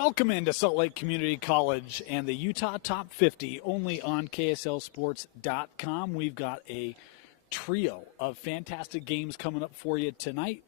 Welcome into Salt Lake Community College and the Utah Top 50, only on KSLSports.com. We've got a trio of fantastic games coming up for you tonight.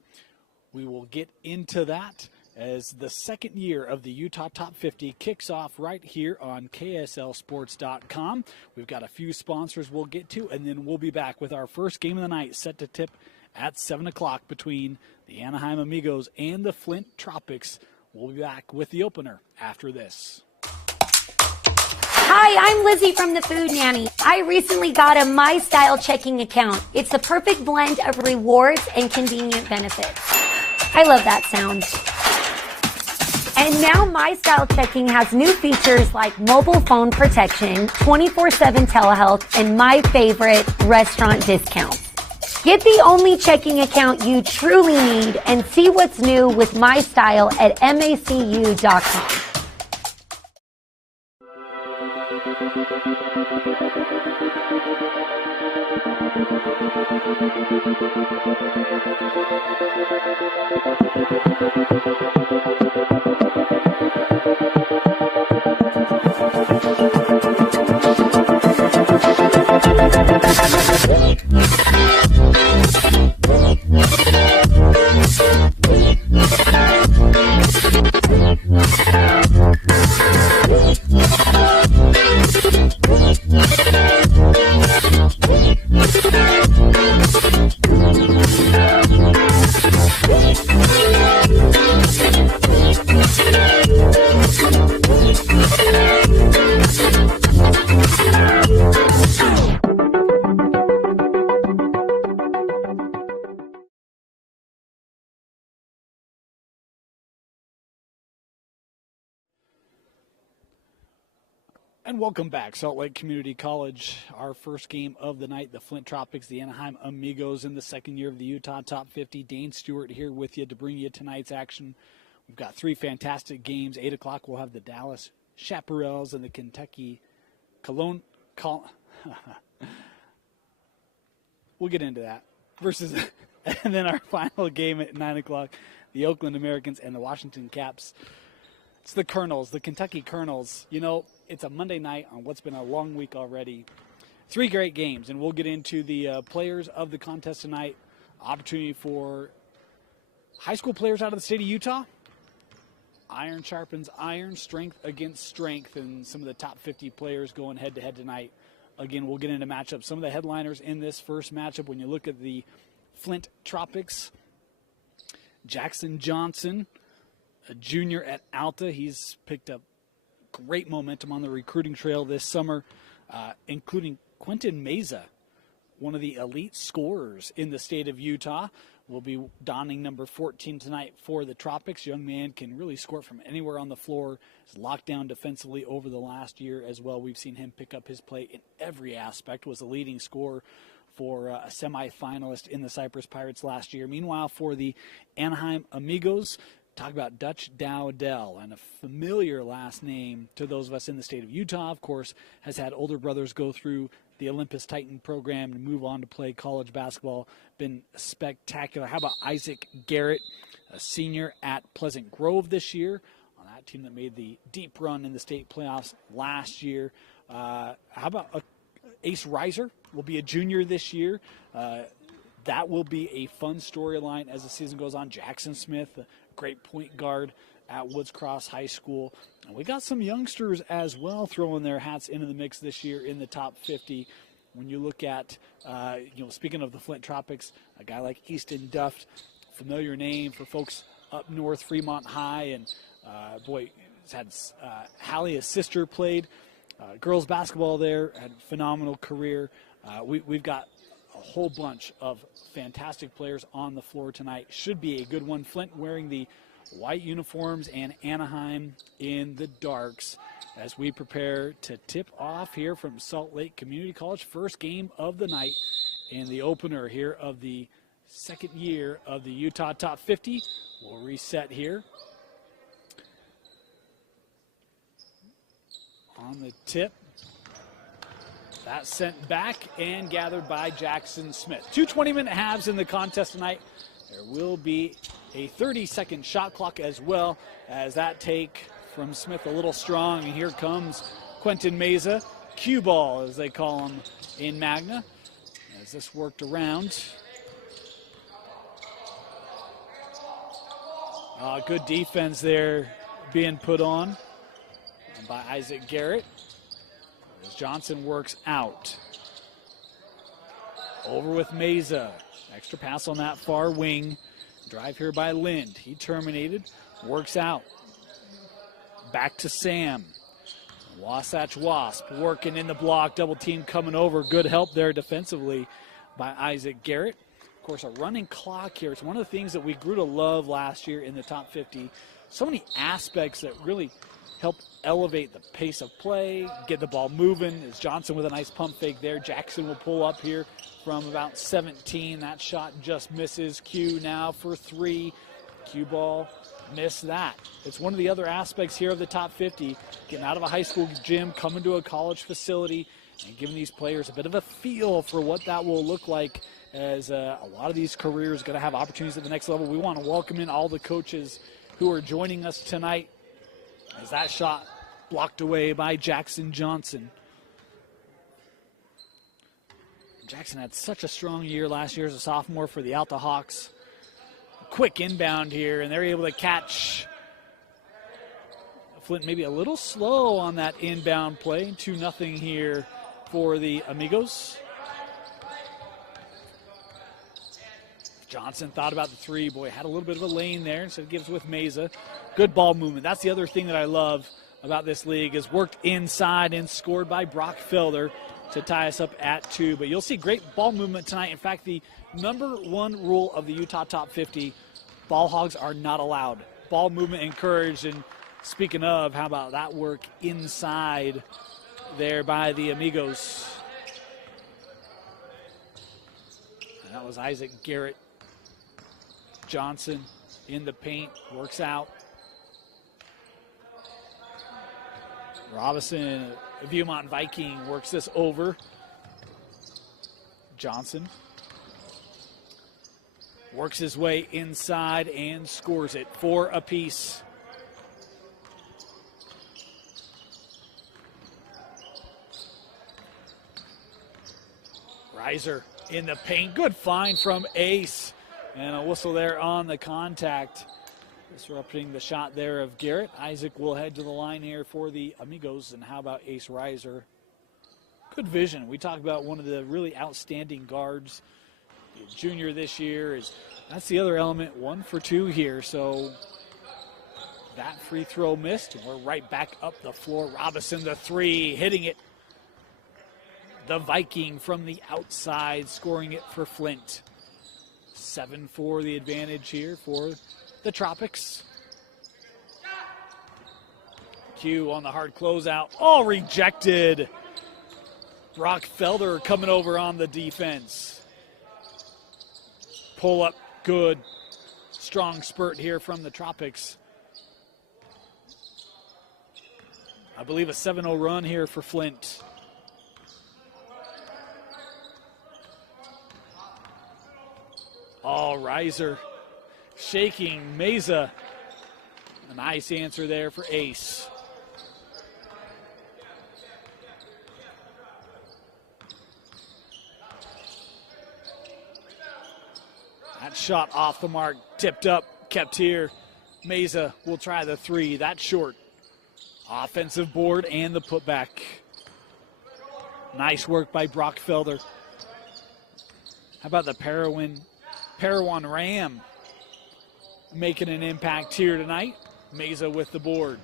We will get into that as the second year of the Utah Top 50 kicks off right here on KSLSports.com. We've got a few sponsors we'll get to, and then we'll be back with our first game of the night set to tip at 7 o'clock between the Anaheim Amigos and the Flint Tropics. We'll be back with the opener after this. Hi, I'm Lizzie from the Food Nanny. I recently got a MyStyle checking account. It's the perfect blend of rewards and convenient benefits. I love that sound. And now MyStyle checking has new features like mobile phone protection, 24/7 telehealth, and my favorite, restaurant discounts. Get the only checking account you truly need and see what's new with MyStyle at macu.com. And welcome back, Salt Lake Community College. Our first game of the night, the Flint Tropics, the Anaheim Amigos in the second year of the Utah Top 50. Dane Stewart here with you to bring you tonight's action. We've got three fantastic games. 8 o'clock, we'll have the Dallas Chaparrals and the Kentucky Cologne. We'll get into that. And then our final game at 9 o'clock, the Oakland Americans and the Washington Caps. It's the Colonels, the Kentucky Colonels. You know, it's a Monday night on what's been a long week already. Three great games, and we'll get into the players of the contest tonight. Opportunity for high school players out of the state of Utah. Iron sharpens iron, strength against strength, and some of the top 50 players going head-to-head tonight. Again, we'll get into matchups. Some of the headliners in this first matchup, when you look at the Flint Tropics, Jackson Johnson, a junior at Alta. He's picked up great momentum on the recruiting trail this summer, including Quentin Meza, one of the elite scorers in the state of Utah. Will be donning number 14 tonight for the Tropics. Young man can really score from anywhere on the floor. He's locked down defensively over the last year as well. We've seen him pick up his play in every aspect. Was a leading scorer for a semifinalist in the Cypress Pirates last year. Meanwhile, for the Anaheim Amigos, talk about Dutch Dowdell, and a familiar last name to those of us in the state of Utah. Of course, has had older brothers go through the Olympus Titan program and move on to play college basketball. Been spectacular. How about Isaac Garrett, a senior at Pleasant Grove this year, on that team that made the deep run in the state playoffs last year. How about Ace Reiser, will be a junior this year. That will be a fun storyline as the season goes on. Jackson Smith, a great point guard at Woods Cross High School. And we got some youngsters as well throwing their hats into the mix this year in the top 50. When you look at, speaking of the Flint Tropics, a guy like Easton Duft, familiar name for folks up north, Fremont High. And, he's had Hallie, his sister, played girls basketball there, had a phenomenal career. We've got a whole bunch of fantastic players on the floor tonight. Should be a good one. Flint wearing the white uniforms and Anaheim in the darks as we prepare to tip off here from Salt Lake Community College. First game of the night and the opener here of the second year of the Utah Top 50. We'll reset here. On the tip. That's sent back and gathered by Jackson Smith. 2 20-minute halves in the contest tonight. There will be a 30-second shot clock as well as that take from Smith a little strong. And here comes Quentin Meza, cue ball as they call him in Magna. As this worked around. Good defense there being put on by Isaac Garrett. As Johnson works out. Over with Meza. Extra pass on that far wing. Drive here by Lind. He terminated. Works out. Back to Sam. Wasatch Wasp working in the block. Double team coming over. Good help there defensively by Isaac Garrett. Of course, a running clock here. It's one of the things that we grew to love last year in the top 50. So many aspects that really help elevate the pace of play, get the ball moving. As Johnson with a nice pump fake there. Jackson will pull up here from about 17. That shot just misses. Q now for 3. Q ball, miss that. It's one of the other aspects here of the top 50. Getting out of a high school gym, coming to a college facility, and giving these players a bit of a feel for what that will look like as a lot of these careers are going to have opportunities at the next level. We want to welcome in all the coaches who are joining us tonight as that shot blocked away by Jackson Johnson. Jackson had such a strong year last year as a sophomore for the Alta Hawks. Quick inbound here, and they're able to catch Flint maybe a little slow on that inbound play. 2-0 here for the Amigos. Johnson thought about the 3. Boy, had a little bit of a lane there, so it gives with Meza. Good ball movement. That's the other thing that I love about this league is worked inside and scored by Brock Felder to tie us up at 2. But you'll see great ball movement tonight. In fact, the #1 rule of the Utah Top 50, ball hogs are not allowed. Ball movement encouraged. And speaking of, how about that work inside there by the Amigos? And that was Isaac Garrett. Johnson in the paint, works out. Robinson, Viewmont Viking, works this over. Johnson works his way inside and scores it. 4 apiece. Reiser in the paint. Good find from Ace. And a whistle there on the contact. Disrupting the shot there of Garrett. Isaac will head to the line here for the Amigos. And how about Ace Reiser? Good vision. We talked about one of the really outstanding guards. Junior this year. That's the other element. 1 for 2 here. So that free throw missed. And we're right back up the floor. Robinson the 3, hitting it. The Viking from the outside, scoring it for Flint. 7-4 the advantage here for the Tropics. Q on the hard closeout. All rejected. Brock Felder coming over on the defense. Pull up, good. Strong spurt here from the Tropics. I believe a 7-0 run here for Flint. Oh, Reiser shaking Meza. A nice answer there for Ace. That shot off the mark, tipped up, kept here. Meza will try the 3. That's short. Offensive board and the putback. Nice work by Brock Felder. How about the Parowan Ram making an impact here tonight. Meza with the board.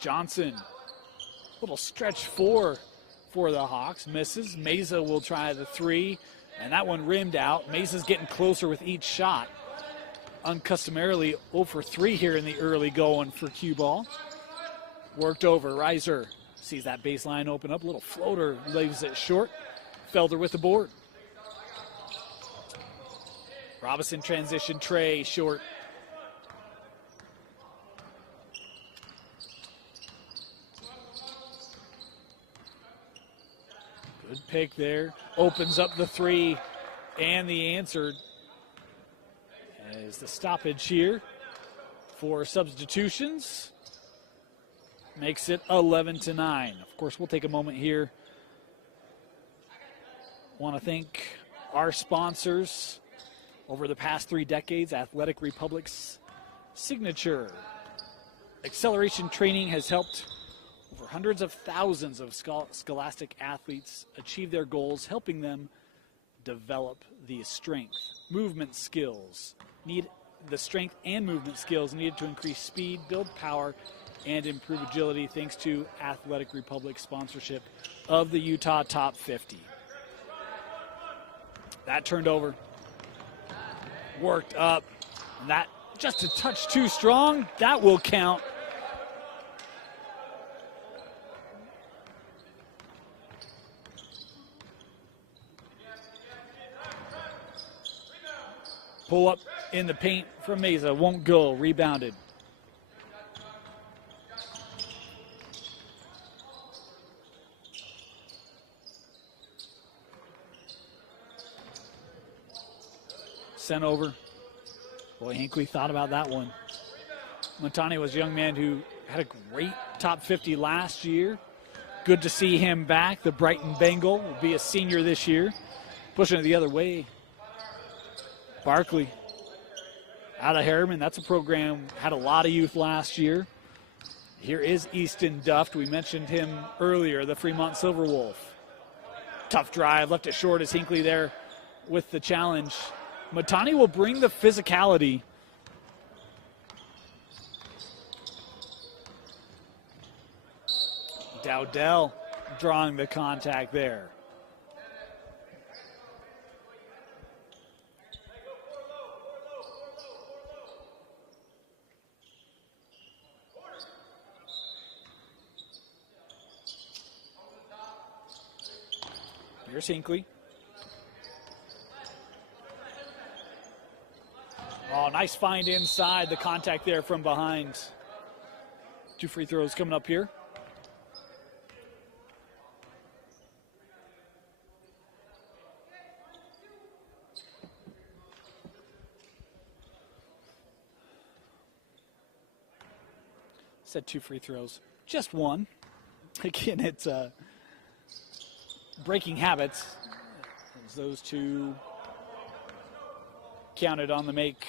Johnson, little stretch 4 for the Hawks, misses. Meza will try the 3, and that one rimmed out. Meza's getting closer with each shot. Uncustomarily 0 for 3 here in the early going for cue ball. Worked over. Reiser sees that baseline open up. Little floater leaves it short. Felder with the board. Robinson transition tray short. Good pick there. Opens up the 3 and the answer As the stoppage here for substitutions makes it 11-9. Of course, we'll take a moment here. Want to thank our sponsors over the past 3 decades. Athletic Republic's signature acceleration training has helped over hundreds of thousands of scholastic athletes achieve their goals, helping them develop the strength, movement skills, the strength and movement skills needed to increase speed, build power, and improve agility, thanks to Athletic Republic's sponsorship of the Utah Top 50. That turned over, worked up, and that just a touch too strong. That will count. Pull up in the paint from Mesa, won't go, rebounded. Sent over. Boy, Hinckley thought about that one. Montani was a young man who had a great top 50 last year. Good to see him back. The Brighton Bengal will be a senior this year. Pushing it the other way. Barkley out of Harriman. That's a program, had a lot of youth last year. Here is Easton Duft. We mentioned him earlier, the Fremont Silverwolf. Tough drive, left it short as Hinckley there with the challenge. Montani will bring the physicality. Dowdell drawing the contact there. Here's Hinckley. Oh, nice find inside. The contact there from behind. 2 free throws coming up here. Said 2 free throws. Just one. Again, it's breaking habits. As those 2 counted on the make.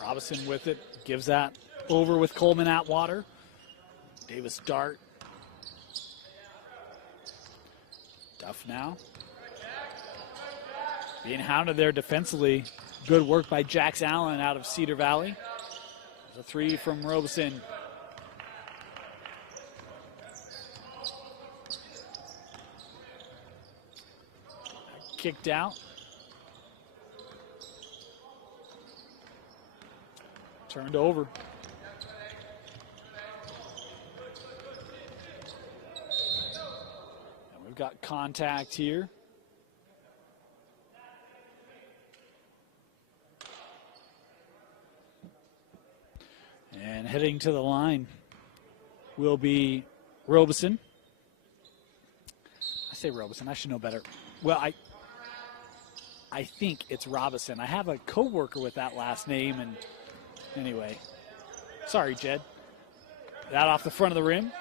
Robinson with it, gives that over with Coleman Atwater. Davis Dart. Duff now. Being hounded there defensively. Good work by Jax Allen out of Cedar Valley. There's a 3 from Robeson. Kicked out. Turned over. And we've got contact here. And heading to the line will be Robeson. I say Robeson, I should know better. Well, I think it's Robinson. I have a coworker with that last name, and anyway. Sorry, Jed. That off the front of the rim.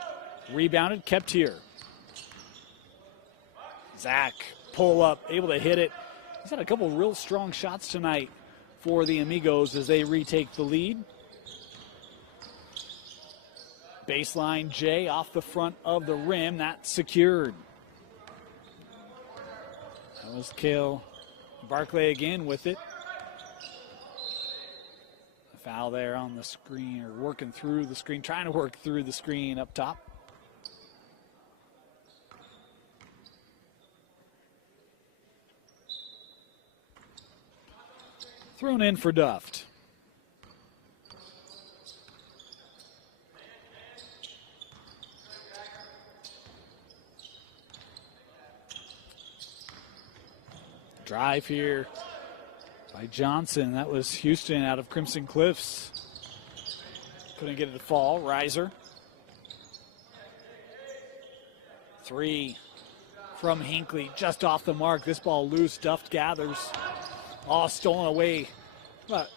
Rebounded, kept here. Zach, pull up, able to hit it. He's had a couple real strong shots tonight for the Amigos as they retake the lead. Baseline J off the front of the rim. That's secured. That was Cale Barclay again with it. A foul there on the screen, or working through the screen, trying to work through the screen up top. Thrown in for Duft. Drive here by Johnson. That was Houston out of Crimson Cliffs. Couldn't get it to fall. Riser. Three from Hinckley, just off the mark. This ball loose, Duft gathers. All stolen away. But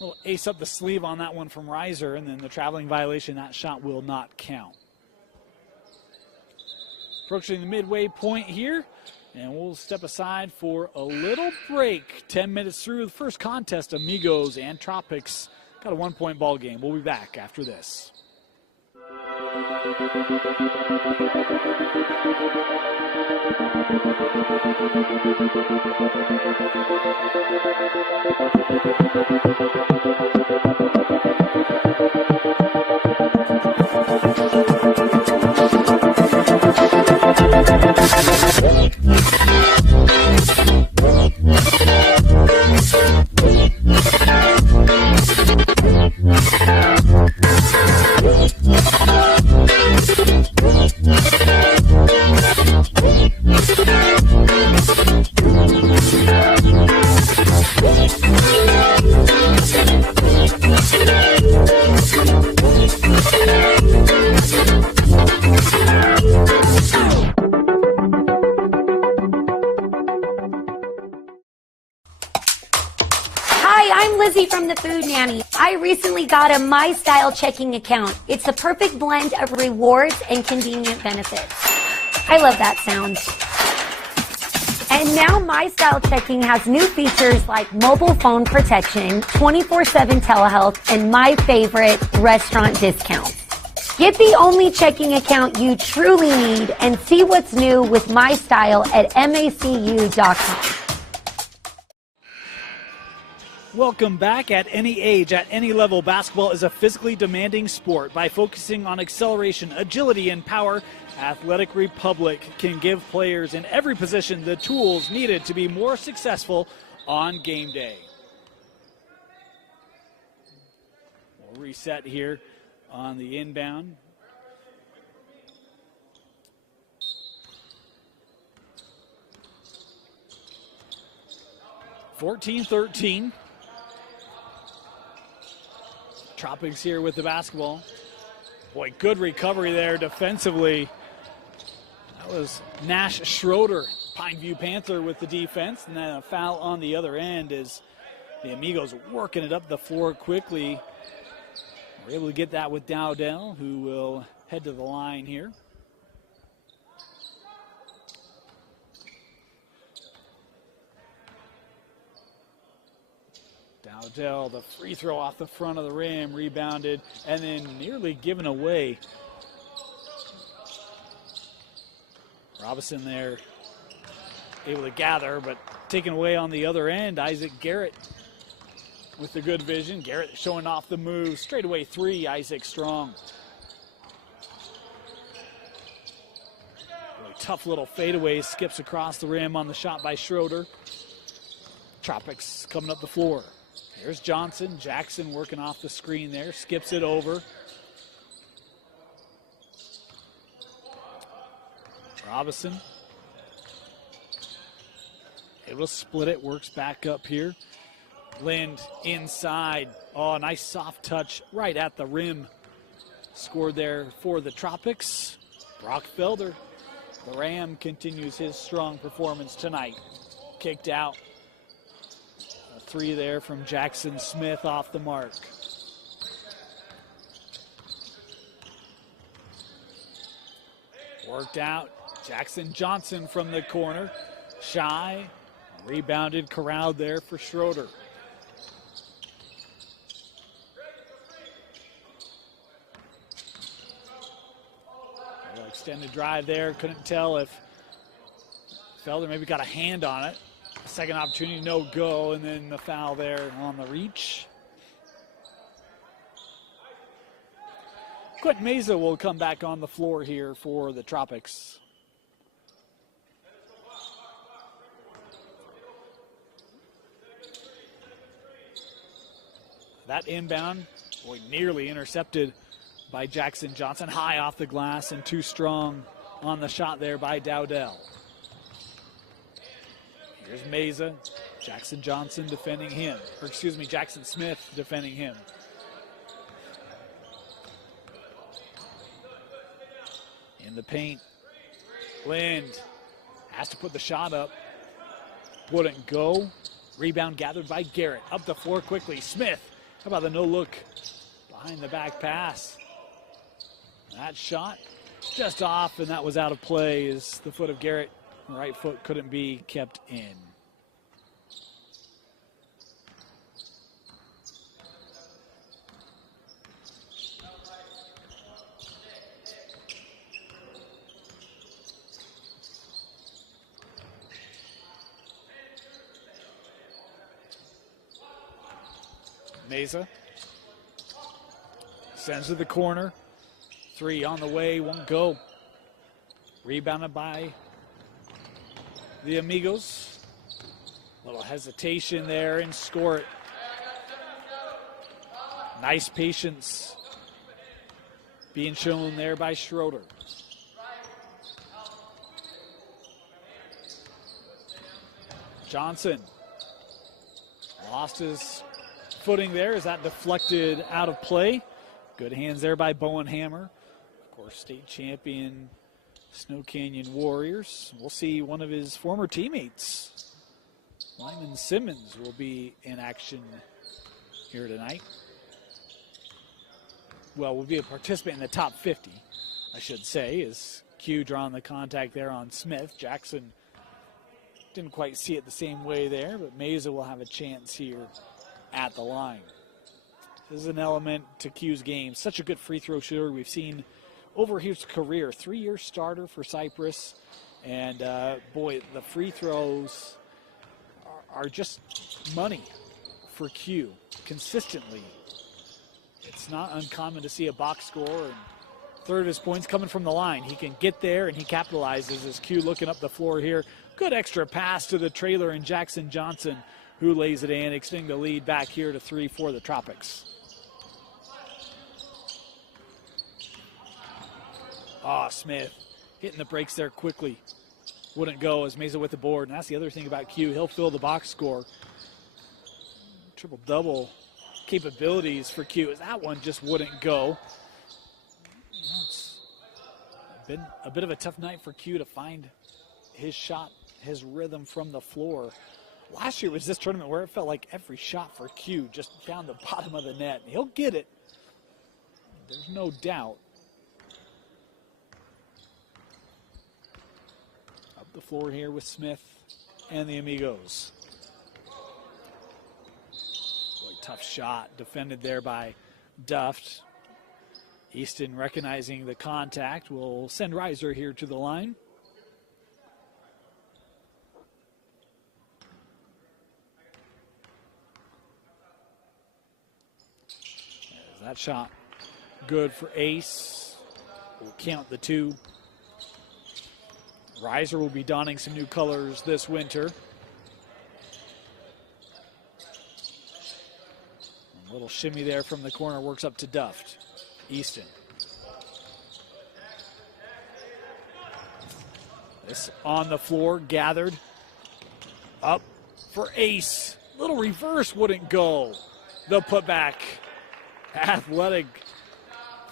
a little ace up the sleeve on that one from Reiser, and then the traveling violation, that shot will not count. Approaching the midway point here, and we'll step aside for a little break. 10 minutes through the first contest, Amigos and Tropics. Got a 1-point ball game. We'll be back after this. From the Food Nanny. I recently got a My Style checking account. It's the perfect blend of rewards and convenient benefits. I love that sound. And now My Style checking has new features like mobile phone protection, 24/7 telehealth, and my favorite, restaurant discounts. Get the only checking account you truly need and see what's new with My Style at macu.com. Welcome back. At any age, at any level, basketball is a physically demanding sport. By focusing on acceleration, agility, and power, Athletic Republic can give players in every position the tools needed to be more successful on game day. We'll reset here on the inbound. (14-13). Tropics here with the basketball. Boy, good recovery there defensively. That was Nash Schroeder, Pineview Panther, with the defense, and then a foul on the other end as the Amigos working it up the floor quickly. We're able to get that with Dowdell, who will head to the line here. Dowdell, the free throw off the front of the rim, rebounded, and then nearly given away. Robinson there, able to gather, but taken away on the other end. Isaac Garrett with the good vision. Garrett showing off the move. Straightaway three, Isaac strong. Really tough little fadeaway, skips across the rim on the shot by Schroeder. Tropics coming up the floor. Here's Johnson. Jackson working off the screen there. Skips it over. Robinson. Able to split it. Works back up here. Lind inside. Oh, nice soft touch right at the rim. Scored there for the Tropics. Brock Felder. The Ram continues his strong performance tonight. Kicked out. Three there from Jackson Smith off the mark. Worked out. Jackson Johnson from the corner. Shy. Rebounded, corralled there for Schroeder. Extended drive there. Couldn't tell if Felder maybe got a hand on it. Second opportunity, no go, and then the foul there on the reach. Quentin Meza will come back on the floor here for the Tropics. That inbound, boy, nearly intercepted by Jackson Johnson. High off the glass and too strong on the shot there by Dowdell. Here's Meza. Jackson Johnson defending him. Or excuse me, Jackson Smith defending him. In the paint. Lind has to put the shot up. Wouldn't go. Rebound gathered by Garrett. Up the floor quickly. Smith. How about the no look behind the back pass? That shot just off, and that was out of play as the foot of Garrett, right foot, couldn't be kept in. Meza sends to the corner. 3 on the way, won't go. Rebounded by the Amigos. Little hesitation there and score it. Nice patience being shown there by Schroeder. Johnson lost his footing there. Is that deflected out of play? Good hands there by Bowen Hammer. Of course, state champion Snow Canyon Warriors. We'll see one of his former teammates, Lyman Simmons, will be in action here tonight. Well, will be a participant in the top 50, I should say, as Q drawing the contact there on Smith. Jackson didn't quite see it the same way there, but Meza will have a chance here at the line. This is an element to Q's game. Such a good free throw shooter we've seen over his career. 3-year starter for Cypress. And boy, the free throws are just money for Q consistently. It's not uncommon to see a box score, and third of his points coming from the line. He can get there and he capitalizes as Q looking up the floor here. Good extra pass to the trailer and Jackson Johnson, who lays it in, extending the lead back here to 3 for the Tropics. Smith hitting the brakes there quickly. Wouldn't go as Meza with the board. And that's the other thing about Q. He'll fill the box score. Triple-double capabilities for Q, as that one just wouldn't go. It's been a bit of a tough night for Q to find his shot, his rhythm from the floor. Last year was this tournament where it felt like every shot for Q just found the bottom of the net. He'll get it. There's no doubt. Up the floor here with Smith and the Amigos. Boy, tough shot defended there by Duft. Easton recognizing the contact will send Reiser here to the line. That shot good for Ace. We'll count the 2. Reiser will be donning some new colors this winter. A little shimmy there from the corner, works up to Duft. Easton. This on the floor, gathered. Up for Ace. Little reverse wouldn't go. The putback. Athletic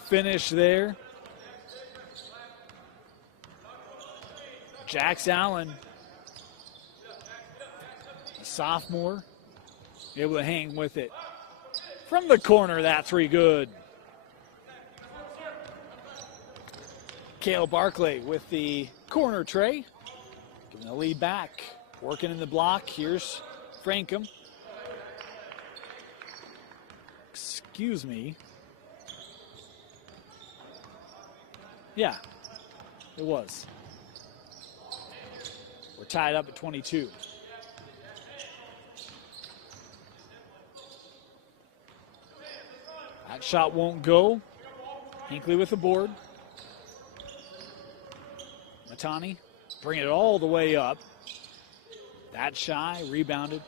finish there. Jax Allen, a sophomore, able to hang with it. From the corner, that 3 good. Cale Barclay with the corner tray, giving the lead back. Working in the block, here's Frankham. Excuse me. Yeah, it was. We're tied up at 22. That shot won't go. Hinkley with the board. Matani bring it all the way up. That shy, rebounded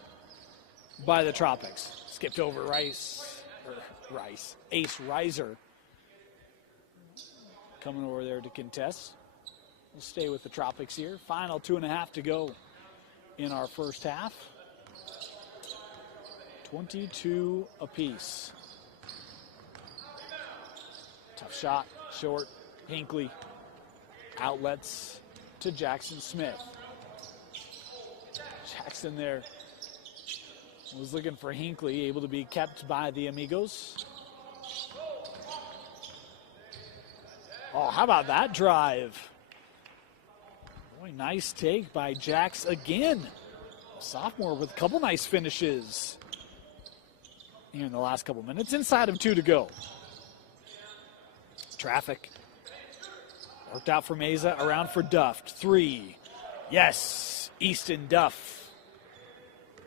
by the Tropics. Skipped over Ace Reiser coming over there to contest. We'll stay with the Tropics here. Final 2.5 to go in our first half. 22 apiece. Tough shot, short. Hinkley outlets to Jackson Smith. Jackson there was looking for Hinckley, able to be kept by the Amigos. Oh, how about that drive? Boy, nice take by Jax again. Sophomore with a couple nice finishes here in the last couple minutes. Inside of 2 to go. Traffic. Worked out for Meza, around for Duff. 3. Yes, Easton Duff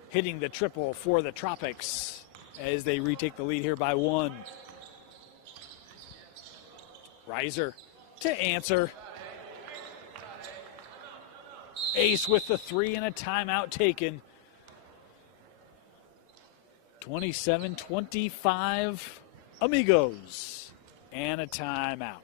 hitting the triple for the Tropics as they retake the lead here by 1. Reiser to answer. Ace with the 3 and a timeout taken. 27-25 Amigos and a timeout.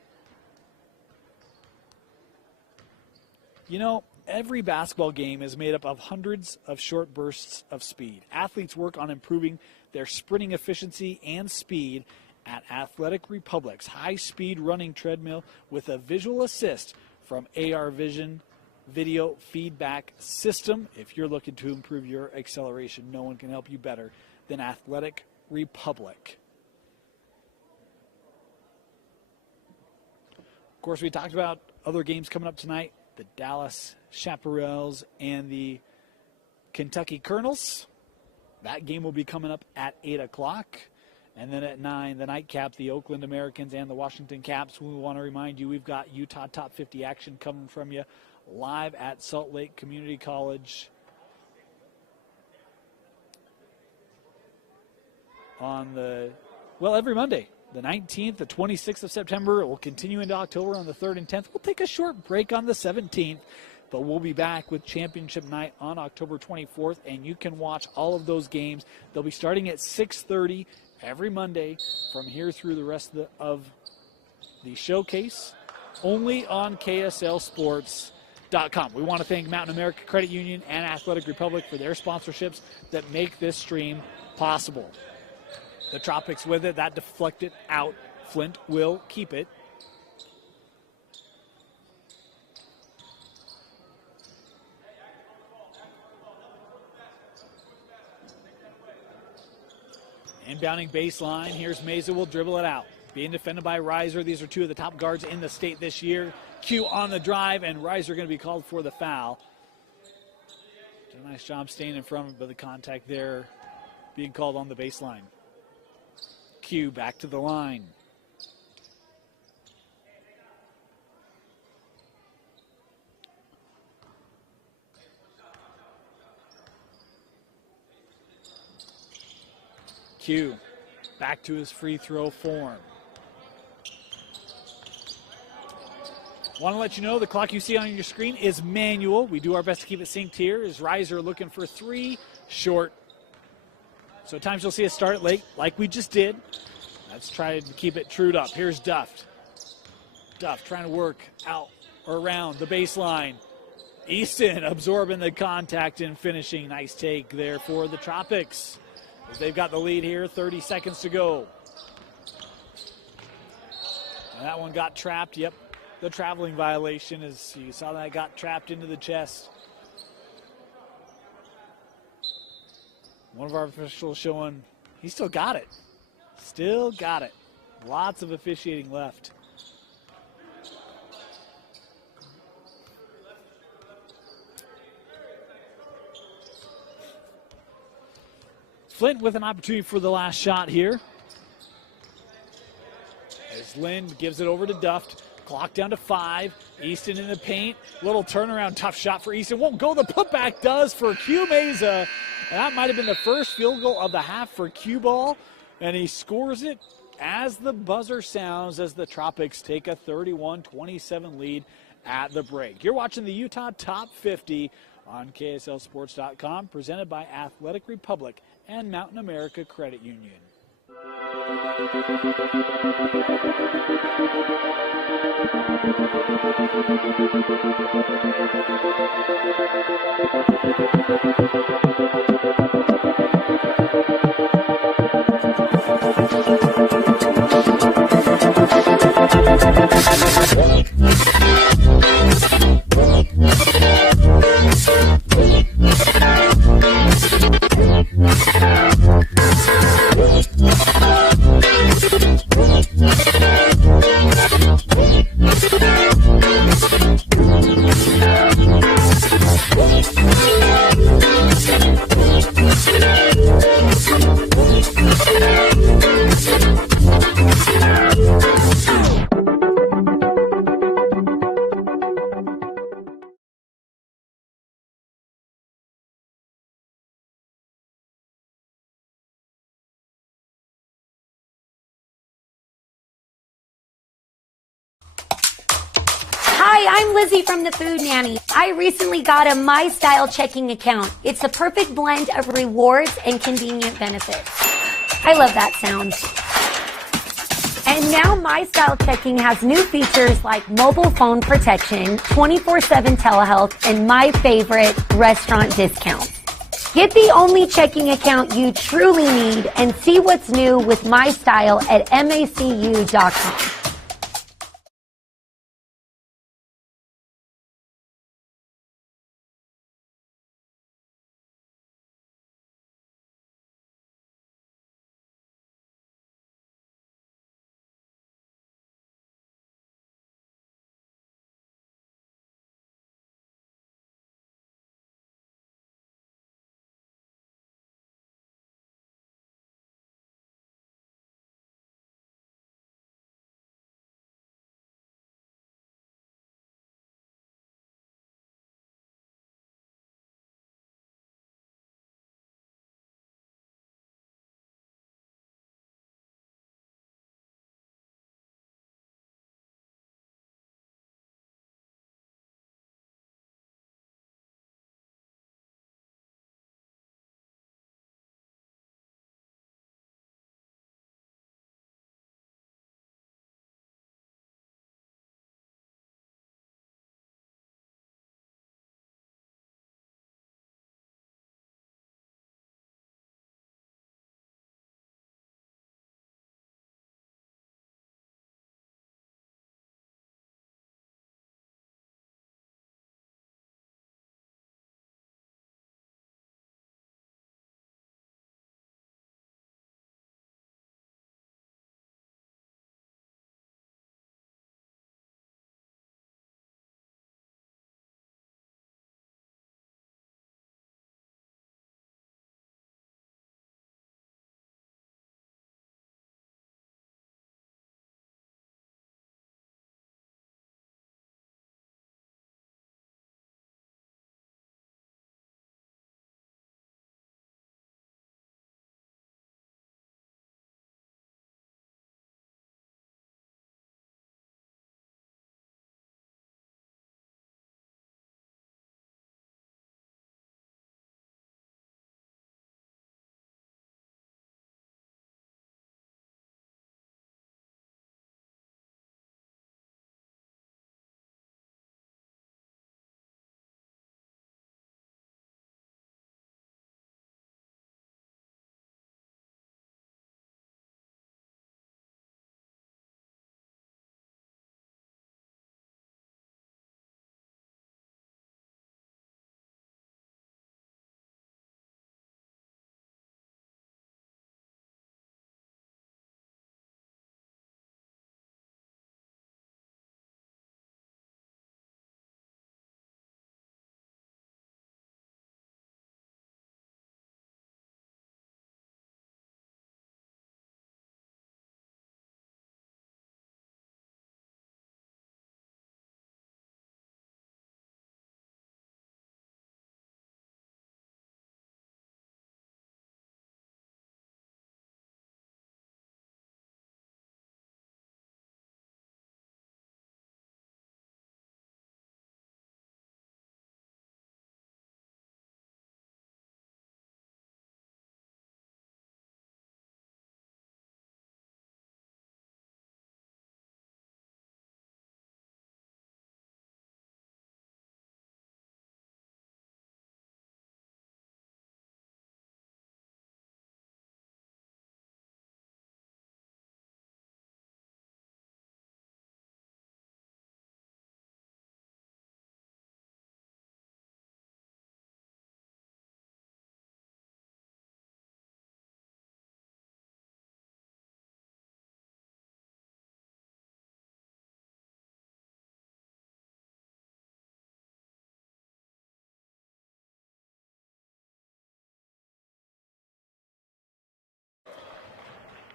You know, every basketball game is made up of hundreds of short bursts of speed. Athletes work on improving their sprinting efficiency and speed at Athletic Republic's high-speed running treadmill with a visual assist from AR Vision video feedback system. If you're looking to improve your acceleration, no one can help you better than Athletic Republic. Of course, we talked about other games coming up tonight. The Dallas Chaparrals and the Kentucky Colonels. That game will be coming up at 8 o'clock. And then at 9, the nightcap, the Oakland Americans and the Washington Caps. We want to remind you we've got Utah Top 50 action coming from you live at Salt Lake Community College on every Monday. The 19th, the 26th of September. It will continue into October on the 3rd and 10th. We'll take a short break on the 17th, but we'll be back with Championship Night on October 24th, and you can watch all of those games. They'll be starting at 6:30 every Monday from here through the rest of the showcase, only on KSLSports.com. We want to thank Mountain America Credit Union and Athletic Republic for their sponsorships that make this stream possible. The Tropics with it. That deflected out. Flint will keep it. Inbounding baseline. Here's Meza. Will dribble it out. Being defended by Reiser. These are two of the top guards in the state this year. Q on the drive, and Reiser going to be called for the foul. Did a nice job staying in front of the contact there, being called on the baseline. Q back to the line. Q back to his free throw form. Want to let you know the clock you see on your screen is manual. We do our best to keep it synced here. Is Reiser looking for 3, short. So at times you'll see us start it late, like we just did. Let's try to keep it trued up. Here's Duff. Duff trying to work out or around the baseline. Easton absorbing the contact and finishing. Nice take there for the Tropics. As they've got the lead here, 30 seconds to go. And that one got trapped. Yep, the traveling violation, as you saw, that got trapped into the chest. One of our officials showing he still got it. Still got it. Lots of officiating left. Flint with an opportunity for the last shot here. As Lynn gives it over to Duff. Clock down to 5. Easton in the paint. Little turnaround, tough shot for Easton. Won't go. The putback does for Q Meza. And that might have been the first field goal of the half for Q Ball. And he scores it as the buzzer sounds as the Tropics take a 31-27 lead at the break. You're watching the Utah Top 50 on KSLSports.com, presented by Athletic Republic and Mountain America Credit Union. Hi, I'm Lizzie from the Food Nanny. I recently got a My Style checking account. It's the perfect blend of rewards and convenient benefits. I love that sound. And now My Style Checking has new features like mobile phone protection, 24/7 telehealth, and my favorite, restaurant discounts. Get the only checking account you truly need and see what's new with My Style at macu.com.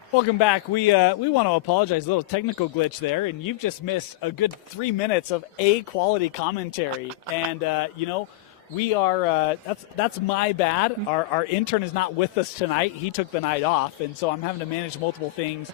Welcome back. We want to apologize, a little technical glitch there, and you've just missed a good 3 minutes of quality commentary. And we are that's my bad. Our intern is not with us tonight. He took the night off, and so I'm having to manage multiple things.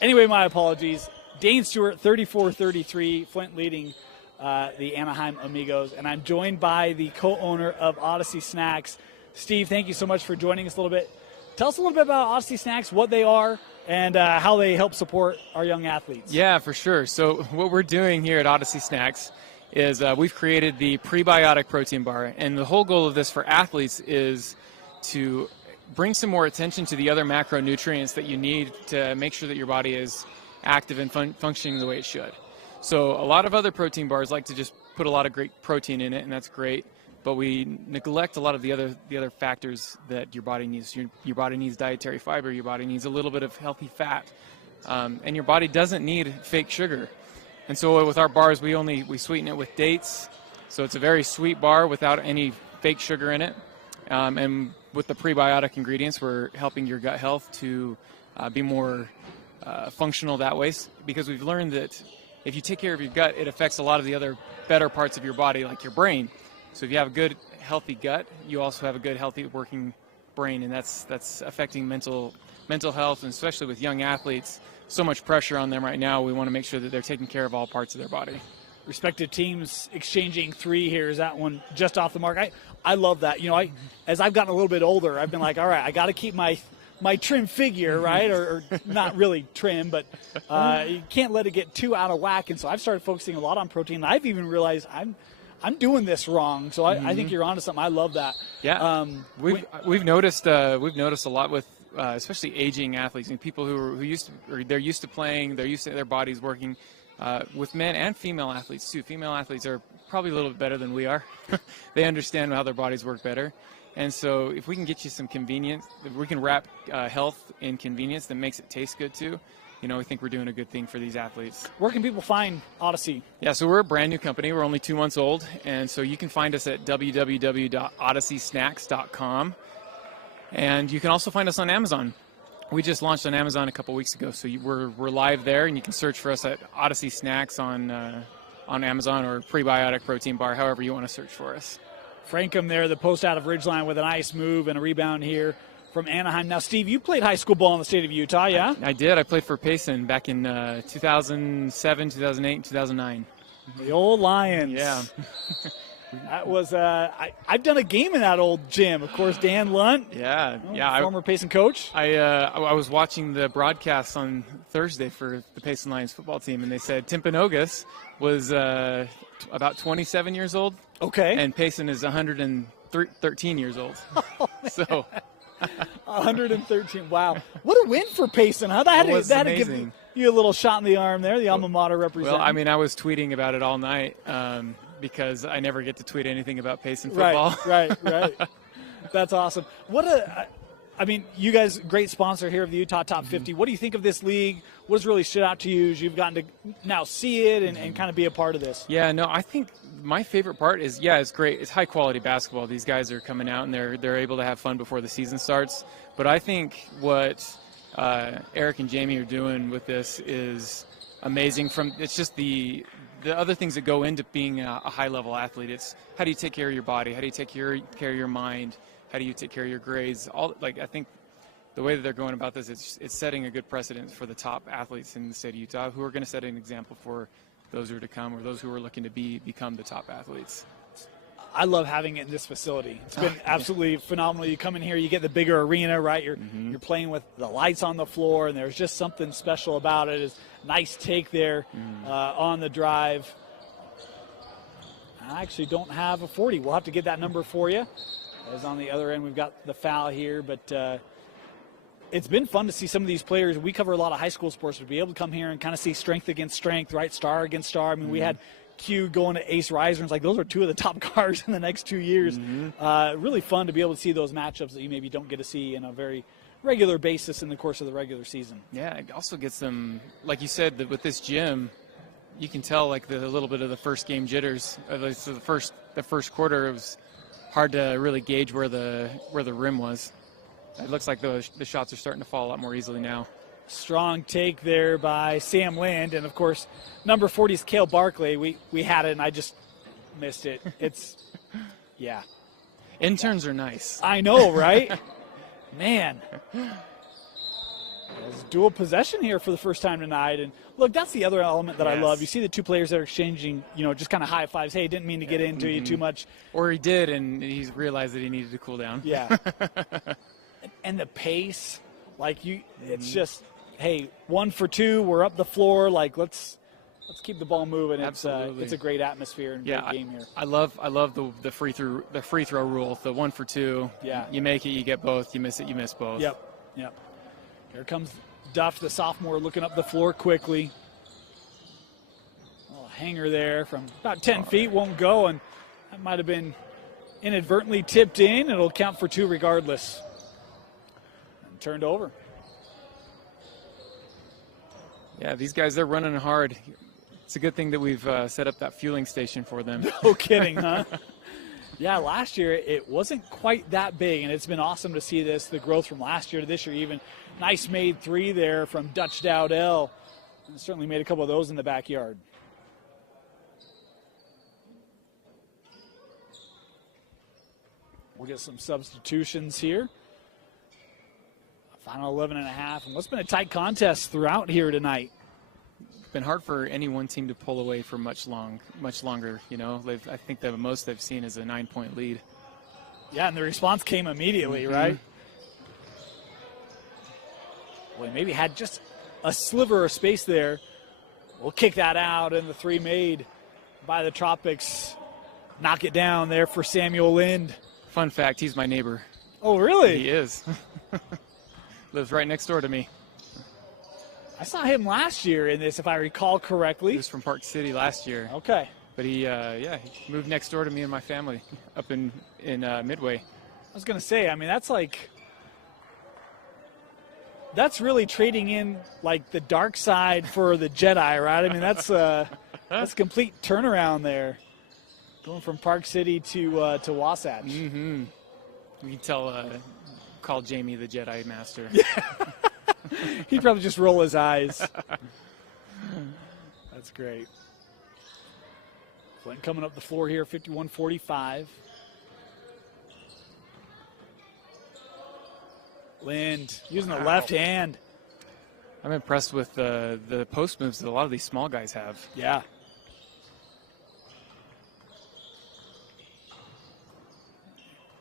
Anyway, my apologies. Dane Stewart, 34-33, Flint leading the Anaheim Amigos. And I'm joined by the co-owner of Odyssey Snacks. Steve, thank you so much for joining us a little bit. Tell us a little bit about Odyssey Snacks, what they are, and how they help support our young athletes. Yeah, for sure. So what we're doing here at Odyssey Snacks is we've created the prebiotic protein bar. And the whole goal of this for athletes is to bring some more attention to the other macronutrients that you need to make sure that your body is active and functioning the way it should. So a lot of other protein bars like to just put a lot of great protein in it, and that's great. But we neglect a lot of the other factors that your body needs. Your body needs dietary fiber. Your body needs a little bit of healthy fat, and your body doesn't need fake sugar. And so with our bars, we sweeten it with dates. So it's a very sweet bar without any fake sugar in it. And with the prebiotic ingredients, we're helping your gut health to be more functional that way. Because we've learned that if you take care of your gut, it affects a lot of the other better parts of your body, like your brain. So if you have a good, healthy gut, you also have a good, healthy working brain, and that's affecting mental health, and especially with young athletes, so much pressure on them right now. We want to make sure that they're taking care of all parts of their body. Respective teams exchanging three here. Is that one just off the mark? I love that. You know, as I've gotten a little bit older, I've been like, all right, I got to keep my trim figure, right? or not really trim, but you can't let it get too out of whack. And so I've started focusing a lot on protein. I've even realized I'm doing this wrong. So I think you're onto something. I love that. Yeah. We've noticed a lot with especially aging athletes and people they're used to playing, they're used to their bodies working. With men and female athletes too. Female athletes are probably a little bit better than we are. They understand how their bodies work better. And so if we can get you some convenience, if we can wrap health in convenience that makes it taste good too, you know, we think we're doing a good thing for these athletes. Where can people find Odyssey? Yeah, so we're a brand new company. We're only 2 months old. And so you can find us at www.odysseysnacks.com. And you can also find us on Amazon. We just launched on Amazon a couple weeks ago, so we're live there, and you can search for us at Odyssey Snacks on Amazon, or Prebiotic Protein Bar, however you want to search for us. Frankham there, the post out of Ridgeline with a nice move and a rebound here from Anaheim. Now, Steve, you played high school ball in the state of Utah, yeah? I did. I played for Payson back in 2007, 2008, and 2009. The old Lions. Yeah. That was I've done a game in that old gym. Of course, Dan Lunt. Yeah. Former Payson coach. I was watching the broadcast on Thursday for the Payson Lions football team, and they said Timpanogos was about 27 years old. Okay. And Payson is 113 years old. Oh, so 113. Wow. What a win for Payson, huh? That had to give you a little shot in the arm there, the alma mater representing. Well, I mean, I was tweeting about it all night. Because I never get to tweet anything about Payson football. Right. That's awesome. I mean, you guys, great sponsor here of the Utah Top 50. What do you think of this league? What has really stood out to you as you've gotten to now see it and kind of be a part of this? Yeah, no, I think my favorite part is, it's great. It's high-quality basketball. These guys are coming out, and they're able to have fun before the season starts. But I think what Eric and Jamie are doing with this is amazing. It's just the other things that go into being a high-level athlete. It's how do you take care of your body? How do you take care of your mind? How do you take care of your grades? I think the way that they're going about this, it's setting a good precedent for the top athletes in the state of Utah, who are going to set an example for those who are to come, or those who are looking to become the top athletes. I love having it in this facility. It's been absolutely phenomenal. You come in here, you get the bigger arena, right? You're playing with the lights on the floor, and there's just something special about it. It's a nice take there on the drive. I actually don't have a 40. We'll have to get that number for you. As on the other end, we've got the foul here, but it's been fun to see some of these players. We cover a lot of high school sports, to be able to come here and kind of see strength against strength, right? Star against star. I mean, we had Q going to Ace Reiser, and it's like those are two of the top guards in the next 2 years. Really fun to be able to see those matchups that you maybe don't get to see in a very regular basis in the course of the regular season. Yeah, it also gets them, like you said, with this gym, you can tell like a little bit of the first game jitters. So the first quarter, it was hard to really gauge where the rim was. It looks like the shots are starting to fall a lot more easily now. Strong take there by Sam Lind, and of course, number 40 is Cale Barkley. We had it, and I just missed it. It's, yeah. Interns are nice. I know, right? Man. It's dual possession here for the first time tonight. And look, that's the other element that I love. You see the two players that are exchanging, just kind of high fives. Hey, didn't mean to get into you too much. Or he did, and he realized that he needed to cool down. Yeah. And the pace, it's just, hey, 1 for 2, we're up the floor. Let's keep the ball moving. Absolutely. It's a great atmosphere and great game here. I love the free throw rule, the 1 for 2. Yeah. You make it, you get both. You miss it, you miss both. Yep. Here comes Duff, the sophomore, looking up the floor quickly. A little hanger there from about 10 feet, won't go, and that might have been inadvertently tipped in. It'll count for 2 regardless. And turned over. Yeah, these guys, they're running hard. It's a good thing that we've set up that fueling station for them. No kidding, huh? Yeah, last year it wasn't quite that big, and it's been awesome to see the growth from last year to this year even. Nice made 3 there from Dutch Dowdell. And certainly made a couple of those in the backyard. We'll get some substitutions here. Final 11 and a half, and what's been a tight contest throughout here tonight. It's been hard for any one team to pull away for much longer. I think the most they've seen is a 9-point lead. Yeah, and the response came immediately, right? Boy, maybe had just a sliver of space there. We'll kick that out, and the 3 made by the Tropics. Knock it down there for Samuel Lind. Fun fact, he's my neighbor. Oh, really? He is. Lives right next door to me. I saw him last year in this, if I recall correctly. He was from Park City last year. Okay. But he moved next door to me and my family up in Midway. I was going to say, that's really trading in the dark side for the Jedi, right? That's a complete turnaround there. Going from Park City to Wasatch. Mm-hmm. We can call Jamie the Jedi Master. He'd probably just roll his eyes. That's great. Flint coming up the floor here, 51-45. Lind using the left hand. I'm impressed with the post moves that a lot of these small guys have. Yeah.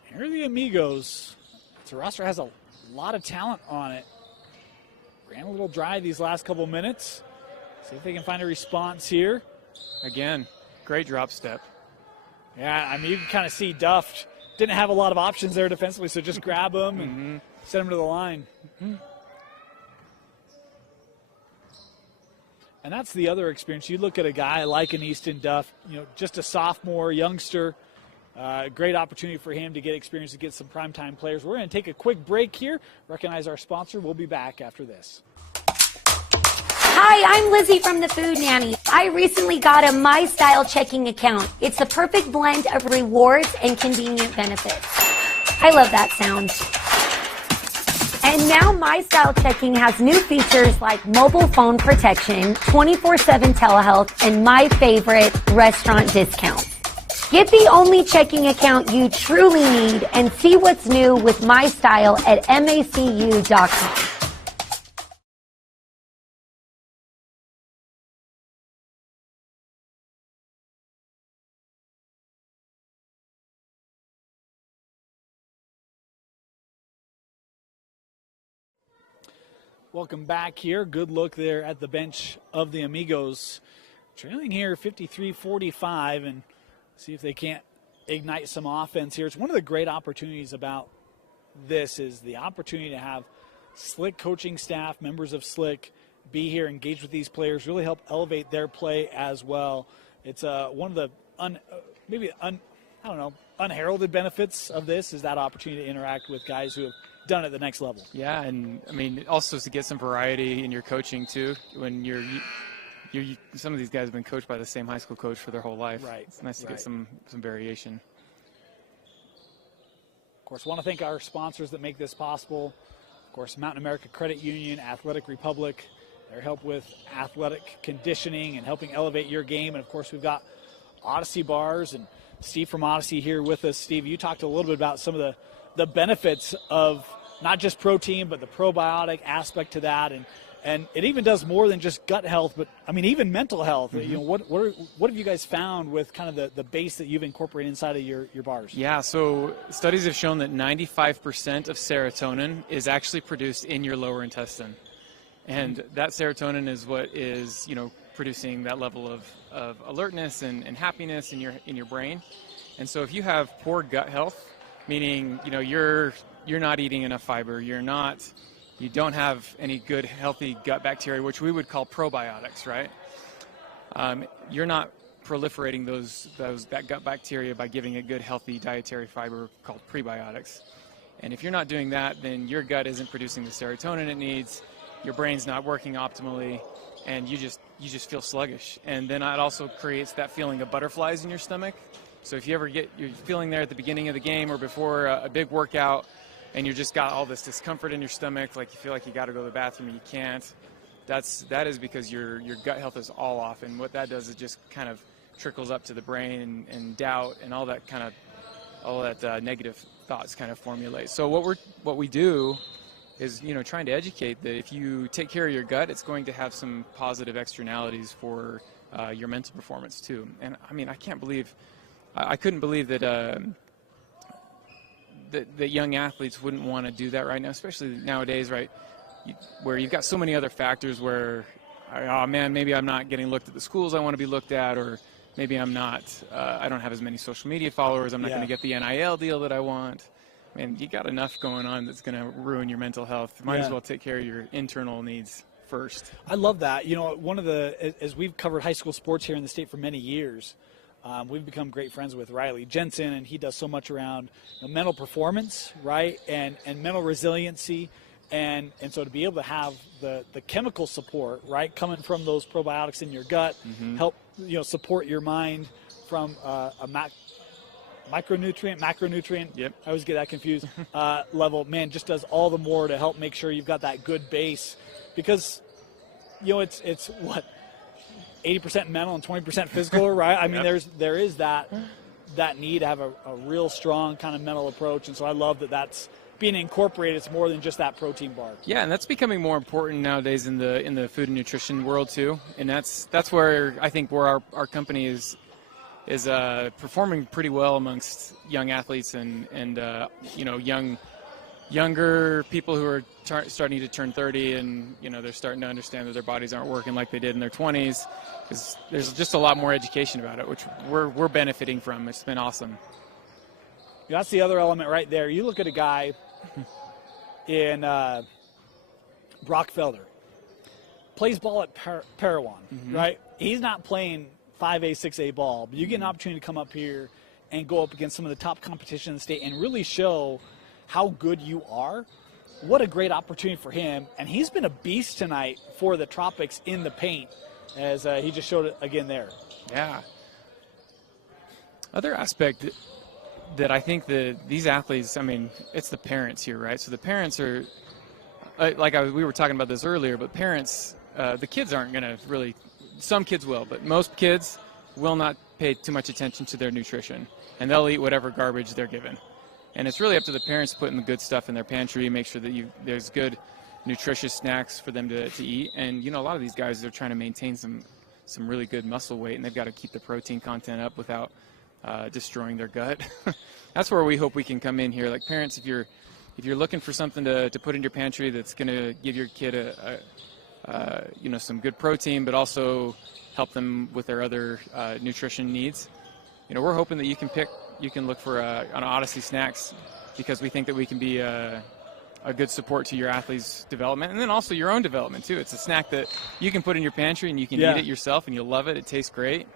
Here are the Amigos. This roster has a lot of talent on it. Ran a little dry these last couple minutes. See if they can find a response here. Again, great drop step. Yeah, you can kind of see Duff didn't have a lot of options there defensively, so just grab him and send him to the line. And that's the other experience. You look at a guy like an Easton Duff, just a sophomore, youngster. Great opportunity for him to get experience, to get some primetime players. We're going to take a quick break here. Recognize our sponsor. We'll be back after this. Hi, I'm Lizzie from the Food Nanny. I recently got a My Style checking account. It's the perfect blend of rewards and convenient benefits. I love that sound. And now My Style Checking has new features like mobile phone protection, 24/7 telehealth, and my favorite, restaurant discounts. Get the only checking account you truly need and see what's new with My Style at macu.com. Welcome back here. Good look there at the bench of the Amigos. Trailing here 53-45, and see if they can't ignite some offense here. It's one of the great opportunities about this is the opportunity to have Slick coaching staff, members of Slick, be here, engage with these players, really help elevate their play as well. It's one of the unheralded benefits of this is that opportunity to interact with guys who have done it at the next level. Yeah, and also to get some variety in your coaching too. When you're some of these guys have been coached by the same high school coach for their whole life. Right. It's nice to get some variation. Of course, want to thank our sponsors that make this possible. Of course, Mountain America Credit Union, Athletic Republic, their help with athletic conditioning and helping elevate your game. And of course, we've got Odyssey Bars and Steve from Odyssey here with us. Steve, you talked a little bit about some of the benefits of not just protein, but the probiotic aspect to that, and it even does more than just gut health, but I mean even mental health. You know, what have you guys found with kind of the base that you've incorporated inside of your bars? Yeah, so studies have shown that 95% of serotonin is actually produced in your lower intestine. And that serotonin is what is, you know, producing that level of alertness and happiness in your brain. And so if you have poor gut health, meaning, you know, you're not eating enough fiber, you don't have any good healthy gut bacteria, which we would call probiotics, right? You're not proliferating that gut bacteria by giving it good healthy dietary fiber called prebiotics. And if you're not doing that, then your gut isn't producing the serotonin it needs, your brain's not working optimally, and you just feel sluggish. And then it also creates that feeling of butterflies in your stomach. So if you ever you're feeling there at the beginning of the game or before a big workout, and you just got all this discomfort in your stomach, like you feel like you got to go to the bathroom and you can't, that is because your gut health is all off. And what that does is just kind of trickles up to the brain and doubt and all that negative thoughts kind of formulate. So what we do is, you know, trying to educate that if you take care of your gut, it's going to have some positive externalities for your mental performance too. And I mean, I couldn't believe that that young athletes wouldn't want to do that right now, especially nowadays, right? Where you've got so many other factors where, oh man, maybe I'm not getting looked at the schools I want to be looked at, or maybe I'm not, I don't have as many social media followers, I'm not going to get the NIL deal that I want. Man, you got enough going on that's going to ruin your mental health. Might as well take care of your internal needs first. I love that. You know, as we've covered high school sports here in the state for many years, we've become great friends with Riley Jensen, and he does so much around mental performance, right, and mental resiliency. And so to be able to have the chemical support, right, coming from those probiotics in your gut, help, you know, support your mind from a macronutrient, yep. I always get that confused, level, man, just does all the more to help make sure you've got that good base. Because, you know, it's what, 80% mental and 20% physical, right? I mean, there is that need to have a real strong kind of mental approach. And so I love that that's being incorporated. It's more than just that protein bar. Yeah, and that's becoming more important nowadays in the food and nutrition world too. And that's where I think where our company is performing pretty well amongst young athletes and you know, younger people who are starting to turn 30, and you know, they're starting to understand that their bodies aren't working like they did in their 20s, because there's just a lot more education about it, which we're benefiting from. It's been awesome. That's the other element right there. You look at a guy in Brock Felder, plays ball at Parowan, right? He's not playing 5A, 6A ball, but you get an opportunity to come up here and go up against some of the top competition in the state and really show how good you are. What a great opportunity for him. And he's been a beast tonight for the Tropics in the paint, as he just showed it again there. Yeah. Other aspect that I think that these athletes, I mean, it's the parents here, right? So the parents are, we were talking about this earlier, but parents, the kids aren't going to really, some kids will, but most kids will not pay too much attention to their nutrition, and they'll eat whatever garbage they're given. And it's really up to the parents to put in the good stuff in their pantry, make sure that there's good, nutritious snacks for them to eat. And, you know, a lot of these guys are trying to maintain some really good muscle weight, and they've got to keep the protein content up without destroying their gut. That's where we hope we can come in here. Like parents, if you're looking for something to put in your pantry that's going to give your kid you know, some good protein, but also help them with their other nutrition needs, you know, we're hoping that you can look for on Odyssey Snacks, because we think that we can be a good support to your athlete's development, and then also your own development too. It's a snack that you can put in your pantry and you can eat it yourself, and you'll love it. It tastes great,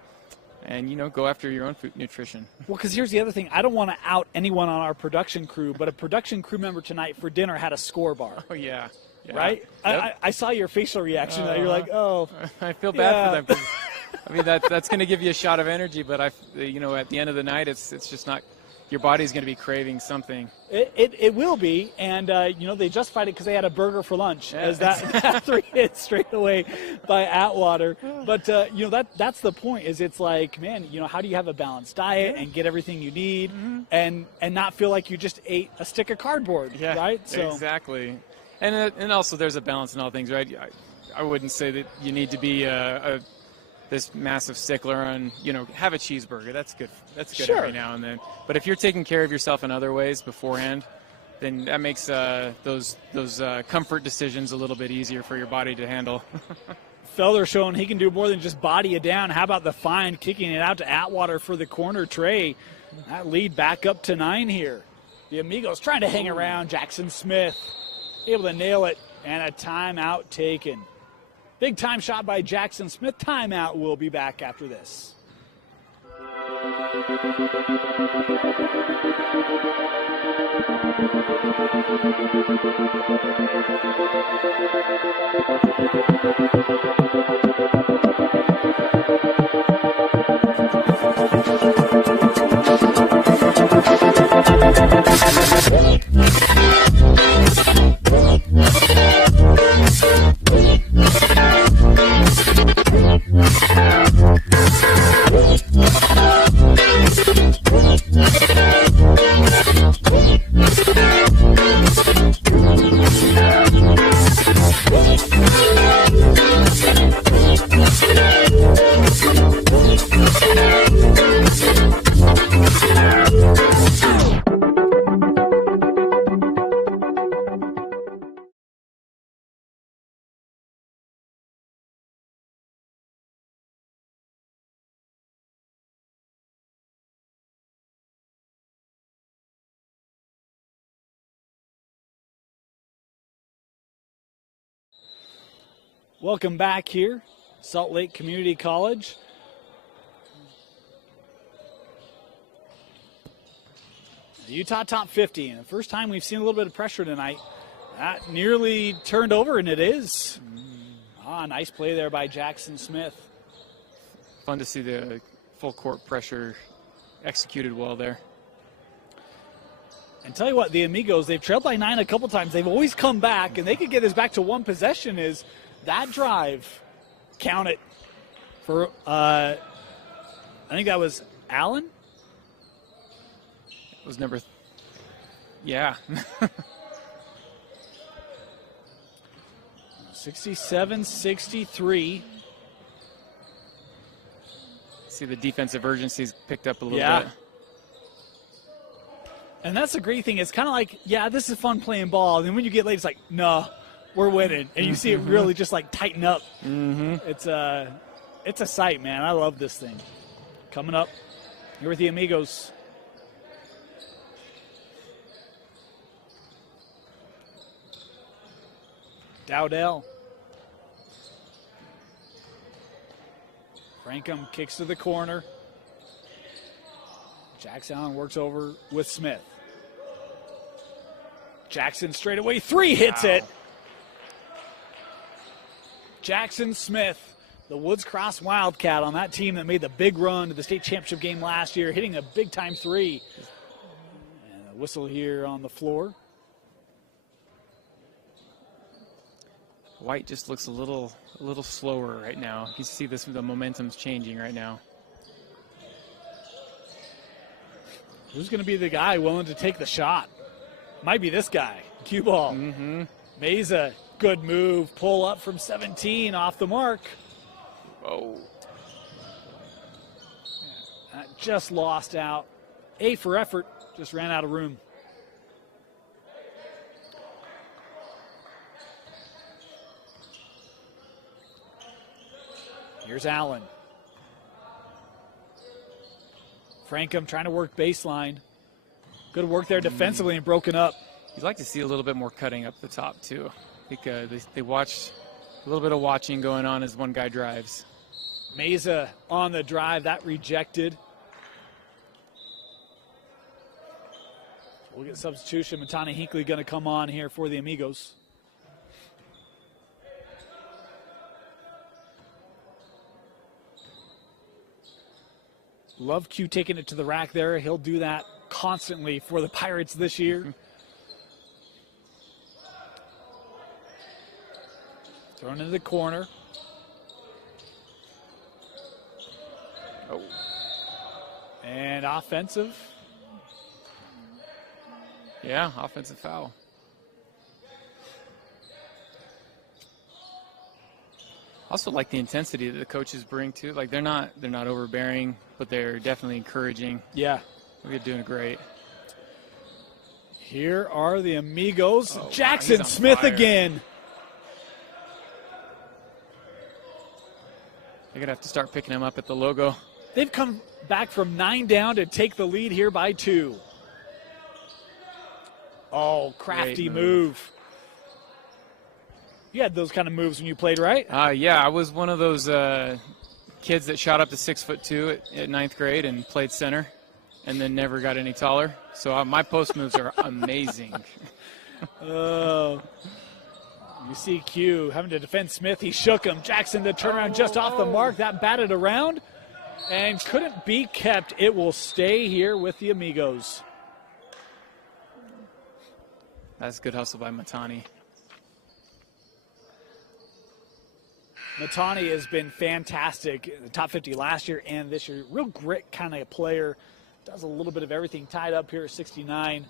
and you know, go after your own food nutrition. Well, because here's the other thing. I don't want to out anyone on our production crew, but a production crew member tonight for dinner had a score bar. Oh yeah. Right? Yep. I saw your facial reaction. You're like, oh. I feel bad for them. I mean, that's going to give you a shot of energy, but you know, at the end of the night, it's just not your body's going to be craving something. It will be, and they justified it because they had a burger for lunch, Yeah. as that 3 hits straight away by Atwater. But that's the point. Is it's like, man, how do you have a balanced diet and get everything you need, and not feel like you just ate a stick of cardboard, right? So Exactly, and also there's a balance in all things, right? I wouldn't say that you need to be this massive stickler on, have a cheeseburger. That's good. That's good Sure. every now and then. But if you're taking care of yourself in other ways beforehand, then that makes those comfort decisions a little bit easier for your body to handle. Felder showing he can do more than just body it down. How about the find, kicking it out to Atwater for the corner tray? That lead back up to 9 here. The Amigos trying to hang around. Jackson Smith able to nail it, and a timeout taken. Big time shot by Jackson Smith. Timeout. We'll be back after this. Welcome back here, Salt Lake Community College. The Utah top 50, and the first time we've seen a little bit of pressure tonight. That nearly turned over, and it is. Nice play there by Jackson Smith. Fun to see the full court pressure executed well there. And tell you what, the Amigos, they've trailed by 9 a couple times. They've always come back, and they could get this back to one possession. Is that drive, count it, for, I think that was Allen? It was number, yeah. 67-63. See the defensive urgency's picked up a little bit. And that's the great thing. It's kind of like, this is fun playing ball. And then when you get late, it's like, no, we're winning. And you see it really just like tighten up. It's a sight, man. I love this thing. Coming up here with the Amigos. Dowdell. Frankham kicks to the corner. Jackson Allen works over with Smith. Jackson straight away, 3 hits it. Jackson Smith, the Woods Cross Wildcat on that team that made the big run to the state championship game last year, hitting a big-time 3. And a whistle here on the floor. White just looks a little slower right now. You see this, the momentum's changing right now. Who's going to be the guy willing to take the shot? Might be this guy, cue ball. Meza, good move, pull up from 17 off the mark. Oh. Just lost out. A for effort, just ran out of room. Here's Allen. Frankham trying to work baseline. Good work there defensively and broken up. You'd like to see a little bit more cutting up the top, too. I think they watched a little bit of watching going on as one guy drives. Meza on the drive, that rejected. We'll get substitution. Matani Hinkley going to come on here for the Amigos. Love Q taking it to the rack there. He'll do that constantly for the Pirates this year. Thrown into the corner. Oh. And offensive. Yeah, offensive foul. Also like the intensity that the coaches bring too. Like they're not overbearing, but they're definitely encouraging. Yeah. We're doing great. Here are the Amigos. Oh, Jackson wow, Smith fire. again. They're gonna have to start picking him up at the logo. They've come back from 9 down to take the lead here by 2. Oh, crafty Great move. You had those kind of moves when you played, right? Yeah, I was one of those kids that shot up to 6'2" at 9th grade and played center, and then never got any taller. So my post moves are amazing. Oh. You see Q having to defend Smith. He shook him. Jackson to turn around just off the mark. That batted around and couldn't be kept. It will stay here with the Amigos. That's good hustle by Matani. Matani has been fantastic in the top 50 last year and this year. Real grit kind of player. Does a little bit of everything. Tied up here at 69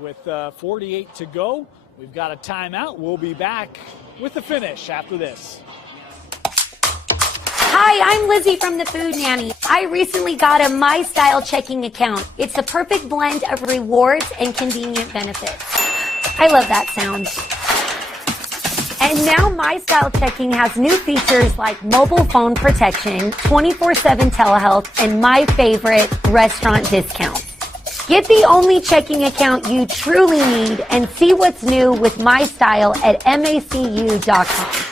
with 48 to go. We've got a timeout. We'll be back with the finish after this. Hi, I'm Lizzie from the Food Nanny. I recently got a My Style checking account. It's the perfect blend of rewards and convenient benefits. I love that sound. And now My Style Checking has new features like mobile phone protection, 24/7 telehealth, and my favorite, restaurant discounts. Get the only checking account you truly need and see what's new with My Style at macu.com.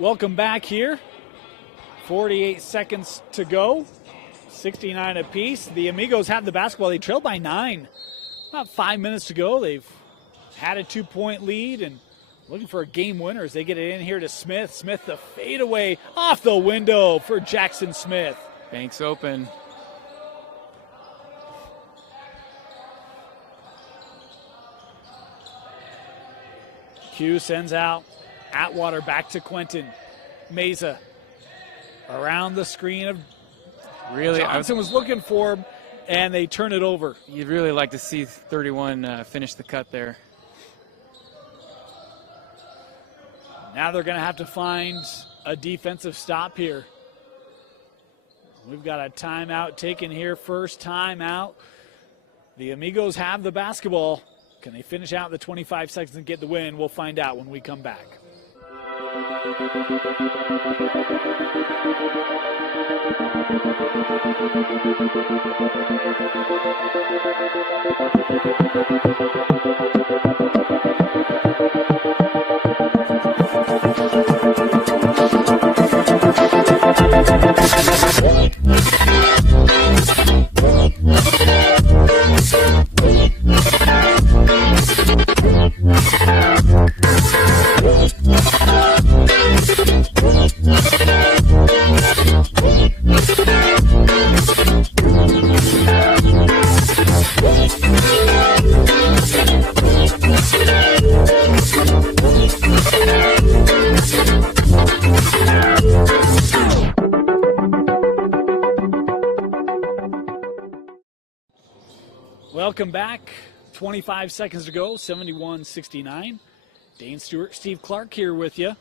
Welcome back here. 48 seconds to go. 69 apiece. The Amigos have the basketball. They trail by 9. About 5 minutes to go. They've had a 2-point lead and looking for a game winner as they get it in here to Smith. Smith, the fadeaway off the window for Jackson Smith. Banks open. Q sends out Atwater back to Quentin. Mesa around the screen of Really, Johnson was looking for him, and they turn it over. You'd really like to see 31 finish the cut there. Now they're going to have to find a defensive stop here. We've got a timeout taken here. First timeout. The Amigos have the basketball. Can they finish out the 25 seconds and get the win? We'll find out when we come back. Welcome back. 25 seconds to go, 71-69. Dane Stewart, Steve Clark here with you.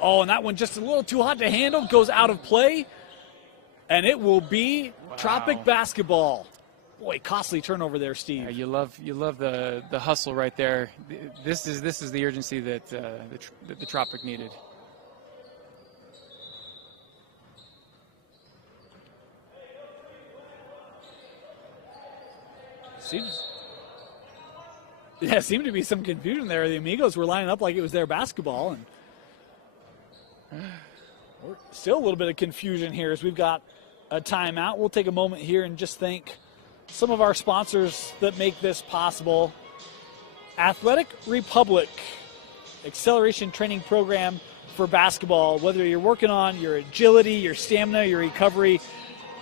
Oh, and that one just a little too hot to handle, goes out of play, and it will be Tropic basketball. Boy, costly turnover there, Steve. You love the hustle right there. This is the urgency that the Tropic needed. Seemed to be some confusion there. The Amigos were lining up like it was their basketball, and still a little bit of confusion here as we've got a timeout. We'll take a moment here and just thank some of our sponsors that make this possible. Athletic Republic, acceleration training program for basketball. Whether you're working on your agility, your stamina, your recovery,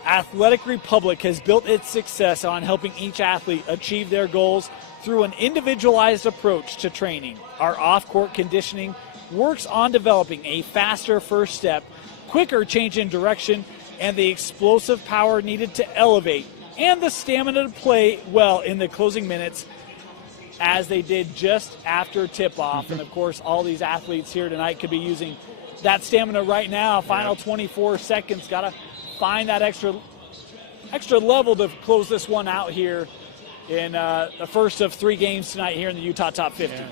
Athletic Republic has built its success on helping each athlete achieve their goals through an individualized approach to training. Our off-court conditioning works on developing a faster first step, quicker change in direction, and the explosive power needed to elevate, and the stamina to play well in the closing minutes, as they did just after tip-off. And, of course, all these athletes here tonight could be using that stamina right now. Final 24 seconds. Got to find that extra level to close this one out here in the first of 3 games tonight here in the Utah Top 50. Yeah.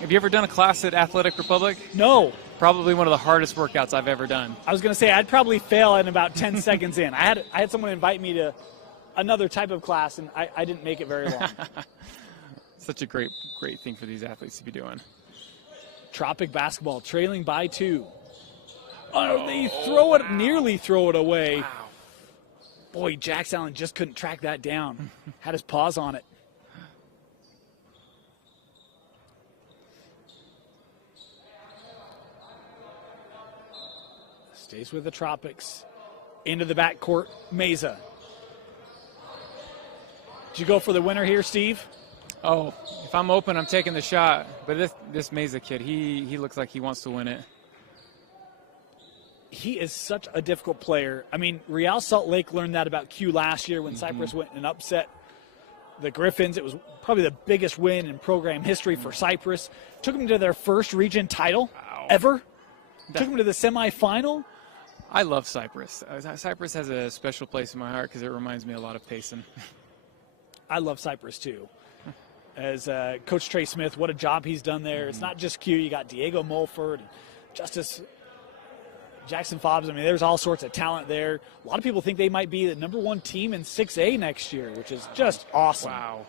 Have you ever done a class at Athletic Republic? No. Probably one of the hardest workouts I've ever done. I was going to say I'd probably fail in about 10 seconds in. I had someone invite me to another type of class, and I didn't make it very long. Such a great thing for these athletes to be doing. Tropic basketball trailing by 2. Oh, they nearly throw it away. Wow. Boy, Jax Allen just couldn't track that down. Had his paws on it. Stays with the Tropics. Into the backcourt, Meza. Did you go for the winner here, Steve? Oh, if I'm open, I'm taking the shot. But this Meza kid, he looks like he wants to win it. He is such a difficult player. I mean, Real Salt Lake learned that about Q last year when Cypress went and upset the Griffins. It was probably the biggest win in program history for Cypress. Took them to their first region title ever. Took them to the semifinal. I love Cypress. Cypress has a special place in my heart because it reminds me a lot of Payson. I love Cypress too. As Coach Trey Smith, what a job he's done there. It's not just Q. You got Diego Mulford, Justice Jackson Fobbs. I mean, there's all sorts of talent there. A lot of people think they might be the #1 team in 6A next year, which is just awesome. Wow.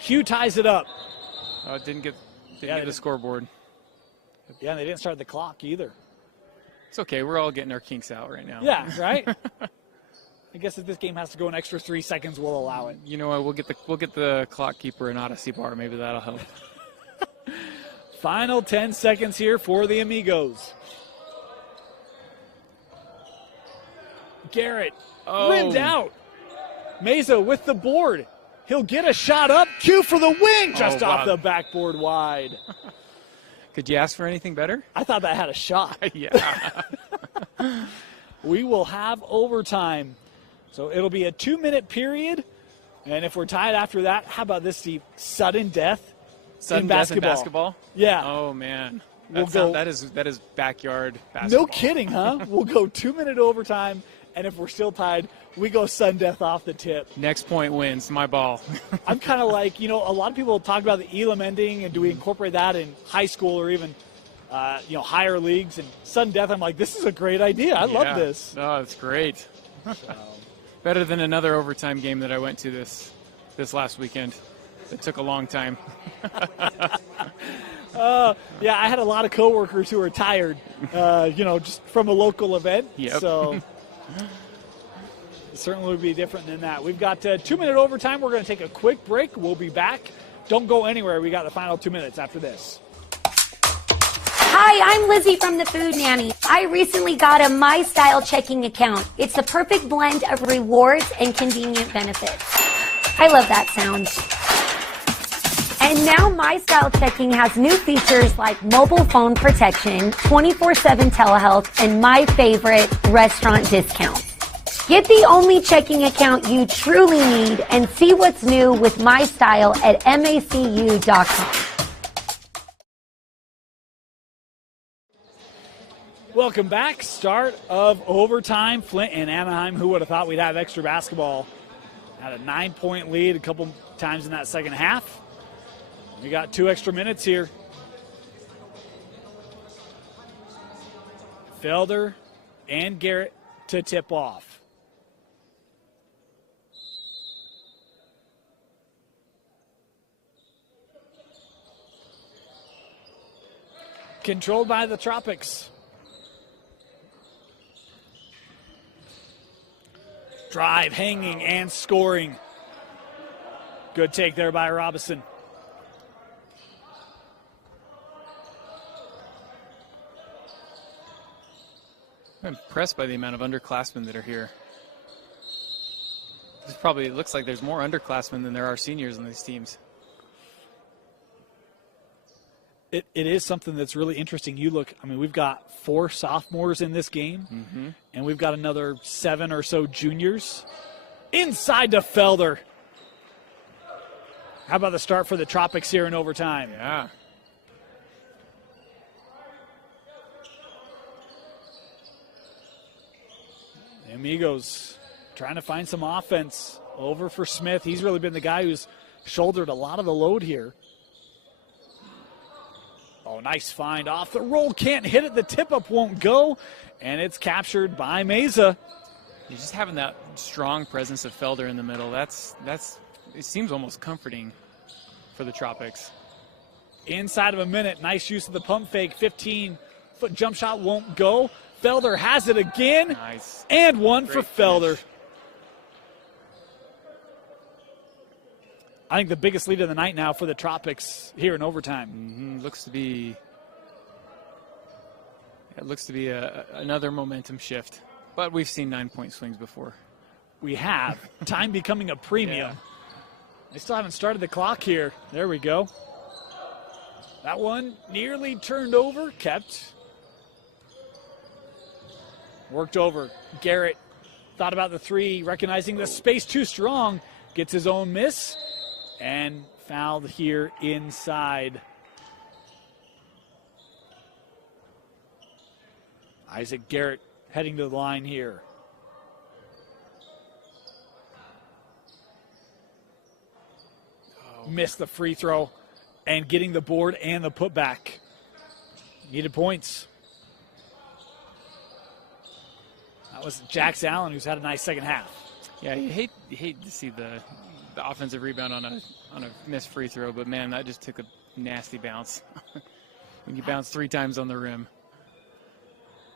Q ties it up. Didn't get a scoreboard. Yeah, and they didn't start the clock either. It's okay. We're all getting our kinks out right now. Yeah, right? I guess if this game has to go an extra 3 seconds, we'll allow it. You know what? We'll get the clock keeper an Odyssey bar. Maybe that'll help. Final 10 seconds here for the Amigos. Garrett rimmed out. Meza with the board. He'll get a shot up. Q for the win, just off the backboard wide. Could you ask for anything better? I thought that had a shot. Yeah. We will have overtime. So it'll be a 2-minute period. And if we're tied after that, how about this, Steve? Sudden death in basketball. Yeah. Oh, man. That is backyard basketball. No kidding, huh? We'll go 2-minute overtime. And if we're still tied, we go sudden death off the tip. Next point wins. My ball. I'm kind of like, a lot of people talk about the Elam ending, and do we incorporate that in high school or even, higher leagues? And sudden death, I'm like, this is a great idea. I love this. Oh, it's great. Better than another overtime game that I went to this last weekend. It took a long time. Yeah, I had a lot of coworkers who were tired, just from a local event. Yep. So it certainly would be different than that. We've got 2-minute overtime. We're going to take a quick break. We'll be back. Don't go anywhere. We got the final 2 minutes after this. Hi, I'm Lizzie from the Food Nanny. I recently got a My Style checking account. It's the perfect blend of rewards and convenient benefits. I love that sound. And now My Style Checking has new features like mobile phone protection, 24/7 telehealth, and my favorite, restaurant discounts. Get the only checking account you truly need and see what's new with My Style at macu.com. Welcome back. Start of overtime. Flint and Anaheim. Who would have thought we'd have extra basketball Had a 9-point lead a couple times in that second half. We got 2 extra minutes here. Felder and Garrett to tip off. Controlled by the Tropics. Drive, hanging, and scoring. Good take there by Robinson. I'm impressed by the amount of underclassmen that are here. It looks like there's more underclassmen than there are seniors on these teams. It is something that's really interesting. You look, I mean, we've got 4 sophomores in this game, and we've got another 7 or so juniors. Inside to Felder. How about the start for the Tropics here in overtime? Yeah. The Amigos trying to find some offense. Over for Smith. He's really been the guy who's shouldered a lot of the load here. Oh, nice find off the roll. Can't hit it. The tip-up won't go. And it's captured by Meza. You're just having that strong presence of Felder in the middle. That's it seems almost comforting for the Tropics. Inside of a minute. Nice use of the pump fake. 15-foot jump shot won't go. Felder has it again. Nice. And one Great for Felder. finish. I think the biggest lead of the night now for the Tropics here in overtime. Looks to be another momentum shift. But we've seen 9-point swings before. We have. Time becoming a premium. Yeah. They still haven't started the clock here. There we go. That one nearly turned over, kept. Worked over. Garrett thought about the 3, recognizing the space too strong. Gets his own miss. And fouled here inside. Isaac Garrett heading to the line here. Missed the free throw and getting the board and the putback. Needed points. That was Jax Allen, who's had a nice second half. Yeah, you hate to see the offensive rebound on a missed free throw, but man, that just took a nasty bounce. When you bounce 3 times on the rim.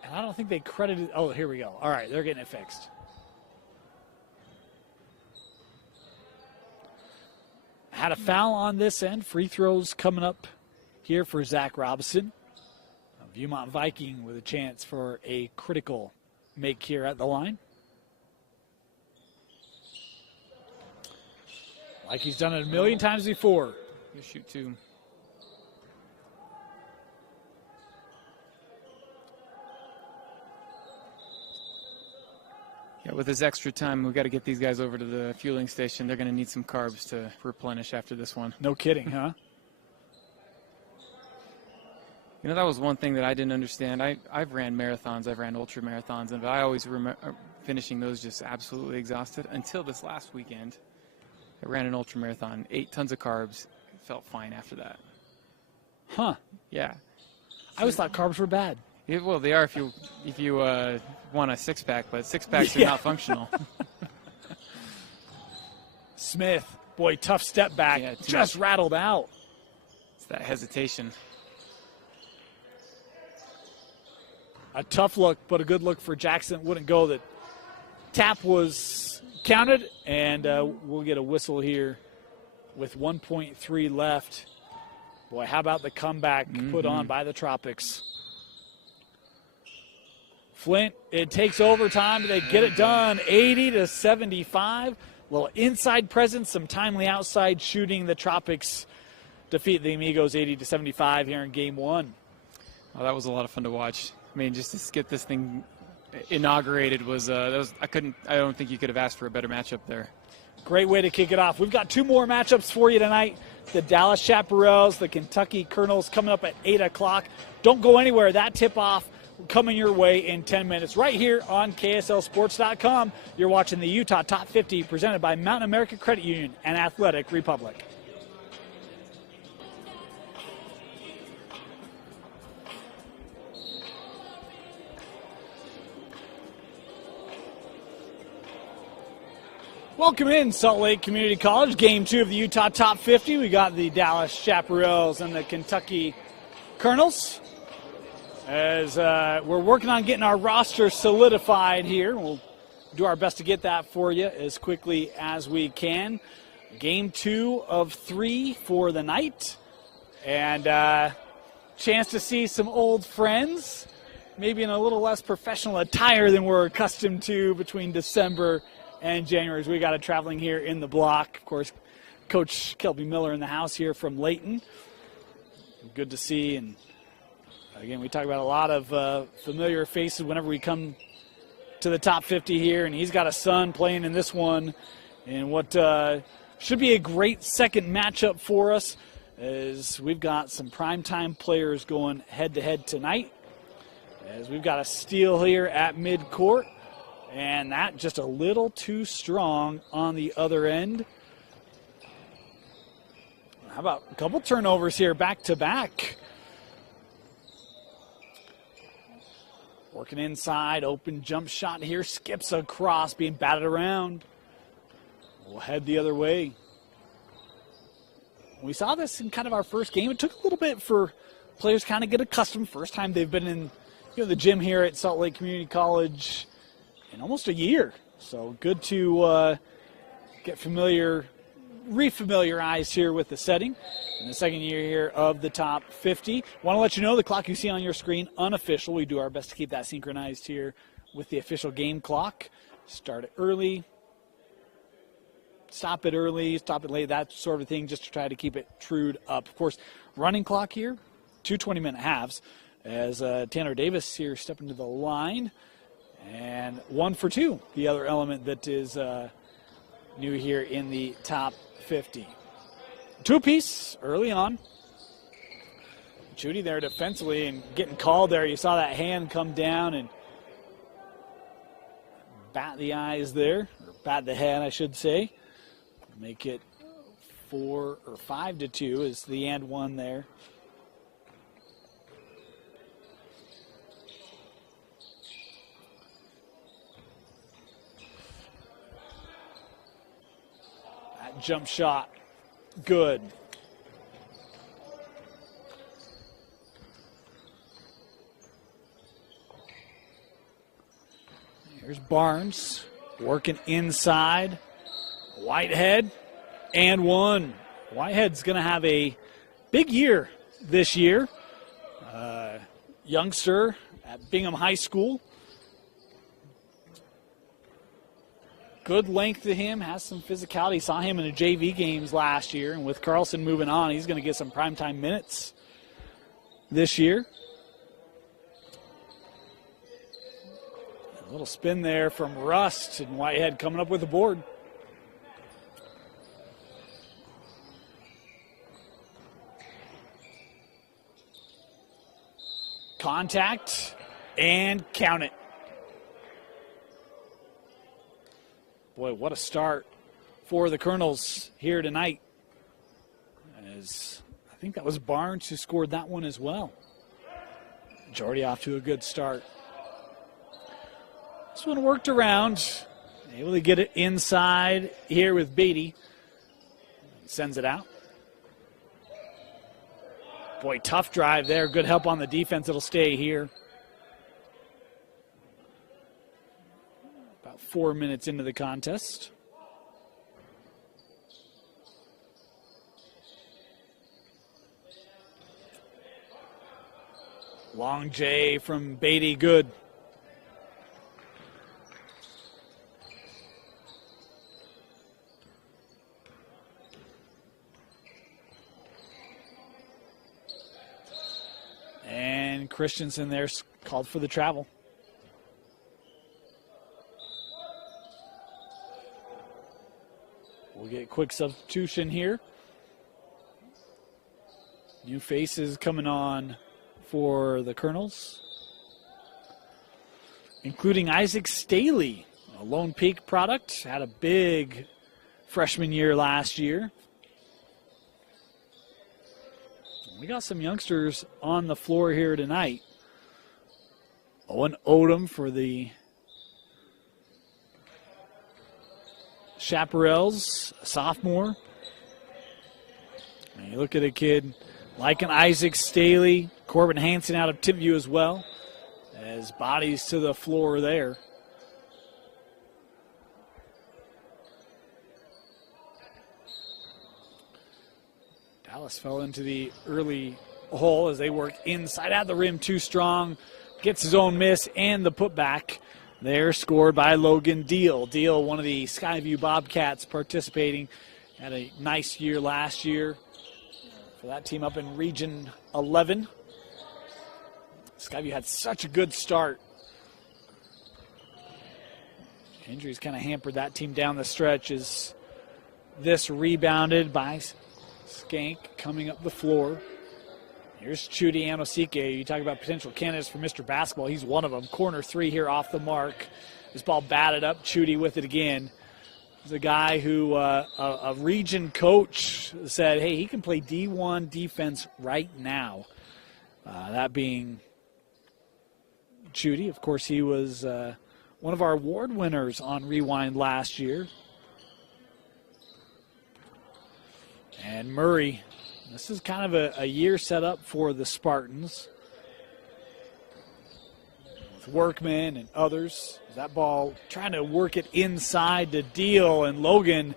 And I don't think they credited. Oh, here we go. All right, they're getting it fixed. Had a foul on this end. Free throws coming up here for Zach Robinson. A Viewmont Viking with a chance for a critical make here at the line. Like he's done it a million times before. You shoot 2. Yeah, with this extra time, we've got to get these guys over to the fueling station. They're going to need some carbs to replenish after this one. No kidding, huh? You know, that was one thing that I didn't understand. I've ran marathons, I've ran ultra marathons, and I always remember finishing those just absolutely exhausted until this last weekend. I ran an ultra marathon, 8 tons of carbs, felt fine after that. Huh. Yeah. I always thought carbs were bad. Yeah, well, they are if you want a 6-pack, but 6-packs are not functional. Smith, boy, tough step back, Yeah, just rattled out. It's that hesitation. A tough look, but a good look for Jackson. Wouldn't go. That tap was counted, and we'll get a whistle here with 1.3 left. Boy, how about the comeback put on by the Tropics? Flint, it takes overtime. They get it done, 80-75. Little inside presence, some timely outside shooting. The Tropics defeat the Amigos 80-75 here in Game 1. Oh, that was a lot of fun to watch. I mean, just to get this thing inaugurated was I don't think you could have asked for a better matchup there. Great way to kick it off. We've got 2 more matchups for you tonight. The Dallas Chaparrals, the Kentucky Colonels coming up at 8 o'clock. Don't go anywhere. That tip-off coming your way in 10 minutes right here on KSLSports.com. You're watching the Utah Top 50 presented by Mountain America Credit Union and Athletic Republic. Welcome in, Salt Lake Community College, Game 2 of the Utah Top 50. We got the Dallas Chaparrals and the Kentucky Colonels. As we're working on getting our roster solidified here. We'll do our best to get that for you as quickly as we can. Game 2 of 3 for the night. And chance to see some old friends, maybe in a little less professional attire than we're accustomed to between December and January, as we got it traveling here in the block. Of course, Coach Kelby Miller in the house here from Layton. Good to see. And again, we talk about a lot of familiar faces whenever we come to the top 50 here. And he's got a son playing in this one. And what should be a great second matchup for us, as we've got some primetime players going head-to-head tonight. As we've got a steal here at midcourt. And that just a little too strong on the other end. How about a couple turnovers here back-to-back? Working inside, open jump shot here, skips across, being batted around. We'll head the other way. We saw this in kind of our first game. It took a little bit for players to kind of get accustomed. First time they've been in the gym here at Salt Lake Community College in almost a year. So good to get refamiliarized here with the setting. In the second year here of the top 50. Want to let you know the clock you see on your screen, unofficial. We do our best to keep that synchronized here with the official game clock. Start it early, stop it early, stop it late, that sort of thing, just to try to keep it trued up. Of course, running clock here, 2 20-minute halves, as Tanner Davis here stepping to the line. And 1 for 2, the other element that is new here in the top 50. 2-piece early on. Judy there defensively and getting called there. You saw that hand come down and bat the eyes there, or bat the head, I should say. Make it 4 or 5 to 2 is the and one there. Jump shot, good. Here's Barnes working inside. Whitehead, and one. Whitehead's going to have a big year this year. Youngster at Bingham High School. Good length to him, has some physicality. Saw him in the JV games last year, and with Carlson moving on, he's going to get some primetime minutes this year. A little spin there from Rust, and Whitehead coming up with the board. Contact, and count it. Boy, what a start for the Colonels here tonight. As I think that was Barnes who scored that one as well. Jordy off to a good start. This one worked around. Able to get it inside here with Beatty. Sends it out. Boy, tough drive there. Good help on the defense. It'll stay here. 4 minutes into the contest. Long J from Beatty, good. And Christensen there's called for the travel. We'll get a quick substitution here. New faces coming on for the Colonels. including Isaac Staley, a Lone Peak product, had a big freshman year last year. We got some youngsters on the floor here tonight. Owen Odom for the Chaparrals, a sophomore. And you look at a kid like an Isaac Staley, Corbin Hansen out of Timpview as well, as bodies to the floor there. Dallas fell into the early hole as they worked inside at the rim too strong. Gets his own miss and the putback. There scored by Logan Deal. Deal, one of the Skyview Bobcats participating. Had a nice year last year for that team up in Region 11. Skyview had such a good start. Injuries kind of hampered that team down the stretch as this rebounded by Skank coming up the floor. Here's Chudy Anosike. You talk about potential candidates for Mr. Basketball. He's one of them. Corner three here off the mark. This ball batted up. Chudy with it again. He's a guy who a region coach said, hey, he can play D1 defense right now. That being Chudy. Of course, he was one of our award winners on Rewind last year. And Murray, this is kind of a year set up for the Spartans. With Workman and others. That ball trying to work it inside to Deal, and Logan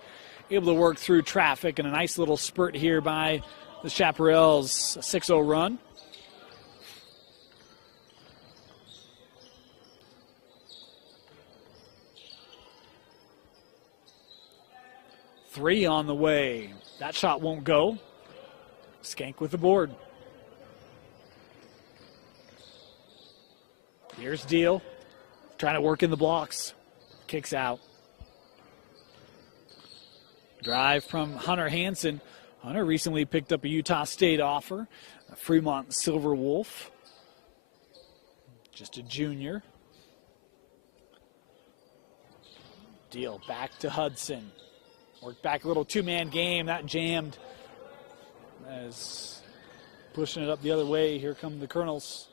able to work through traffic, and a nice little spurt here by the Chaparrals, a 6-0 run. Three on the way. That shot won't go. Skank with the board. Here's Deal. Trying to work in the blocks. Kicks out. Drive from Hunter Hansen. Hunter recently picked up a Utah State offer. A Fremont Silver Wolf. Just a junior. Deal back to Hudson. Worked back a little two-man game. That jammed. As pushing it up the other way. Here come the Colonels.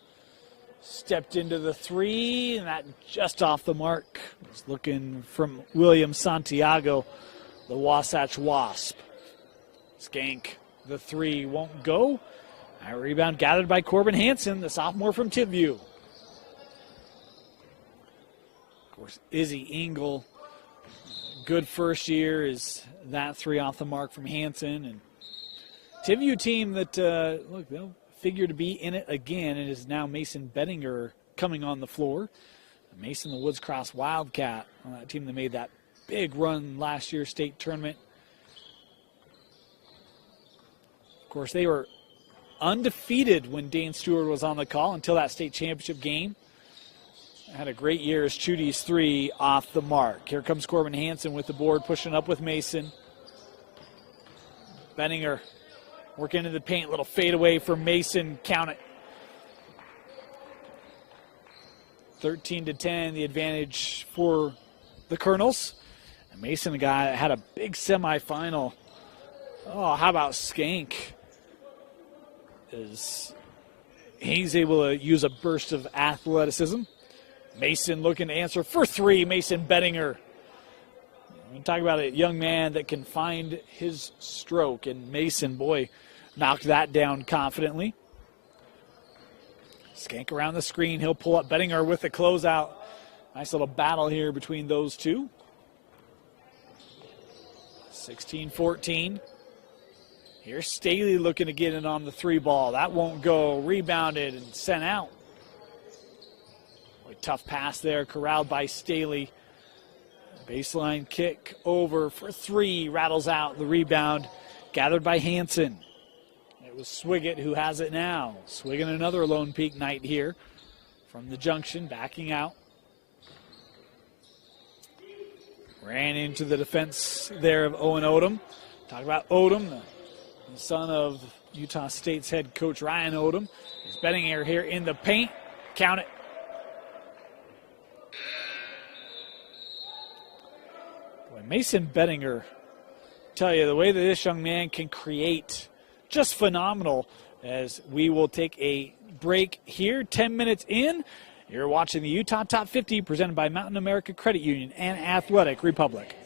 Stepped into the three, and that just off the mark. Was looking from William Santiago, the Wasatch Wasp. Skank, the three won't go. A rebound gathered by Corbin Hansen, the sophomore from Timpview. Of course, Izzy Engel, good first year, is that three off the mark from Hansen. And Timpview team that, look, they'll figure to be in it again. It is now Mason Bettinger coming on the floor. Mason, the Woods Cross Wildcat, on that team that made that big run last year's state tournament. Of course, they were undefeated when Dane Stewart was on the call until that state championship game. Had a great year as Chudy's three off the mark. Here comes Corbin Hansen with the board, pushing up with Mason. Bettinger working into the paint, little fadeaway from Mason, count it. 13-10, the advantage for the Colonels. And Mason, the guy that had a big semifinal. Oh, how about Skank? He's able to use a burst of athleticism. Mason looking to answer for three. Mason Bettinger. We talk about a young man that can find his stroke, and Mason, boy, knocked that down confidently. Skank around the screen. He'll pull up Bettinger with the closeout. Nice little battle here between those two. 16-14. Here's Staley looking to get in on the three ball. That won't go. Rebounded and sent out. Boy, tough pass there, corralled by Staley. Baseline kick over for three. Rattles out the rebound. Gathered by Hansen. It was Swiggett who has it now. Swiggett another Lone Peak night here from the junction, backing out. Ran into the defense there of Owen Odom. Talk about Odom, the son of Utah State's head coach Ryan Odom. He's Bettinger here in the paint. Count it. Mason Bettinger, tell you, the way that this young man can create, just phenomenal. As we will take a break here, 10 minutes in. You're watching the Utah Top 50 presented by Mountain America Credit Union and Athletic Republic.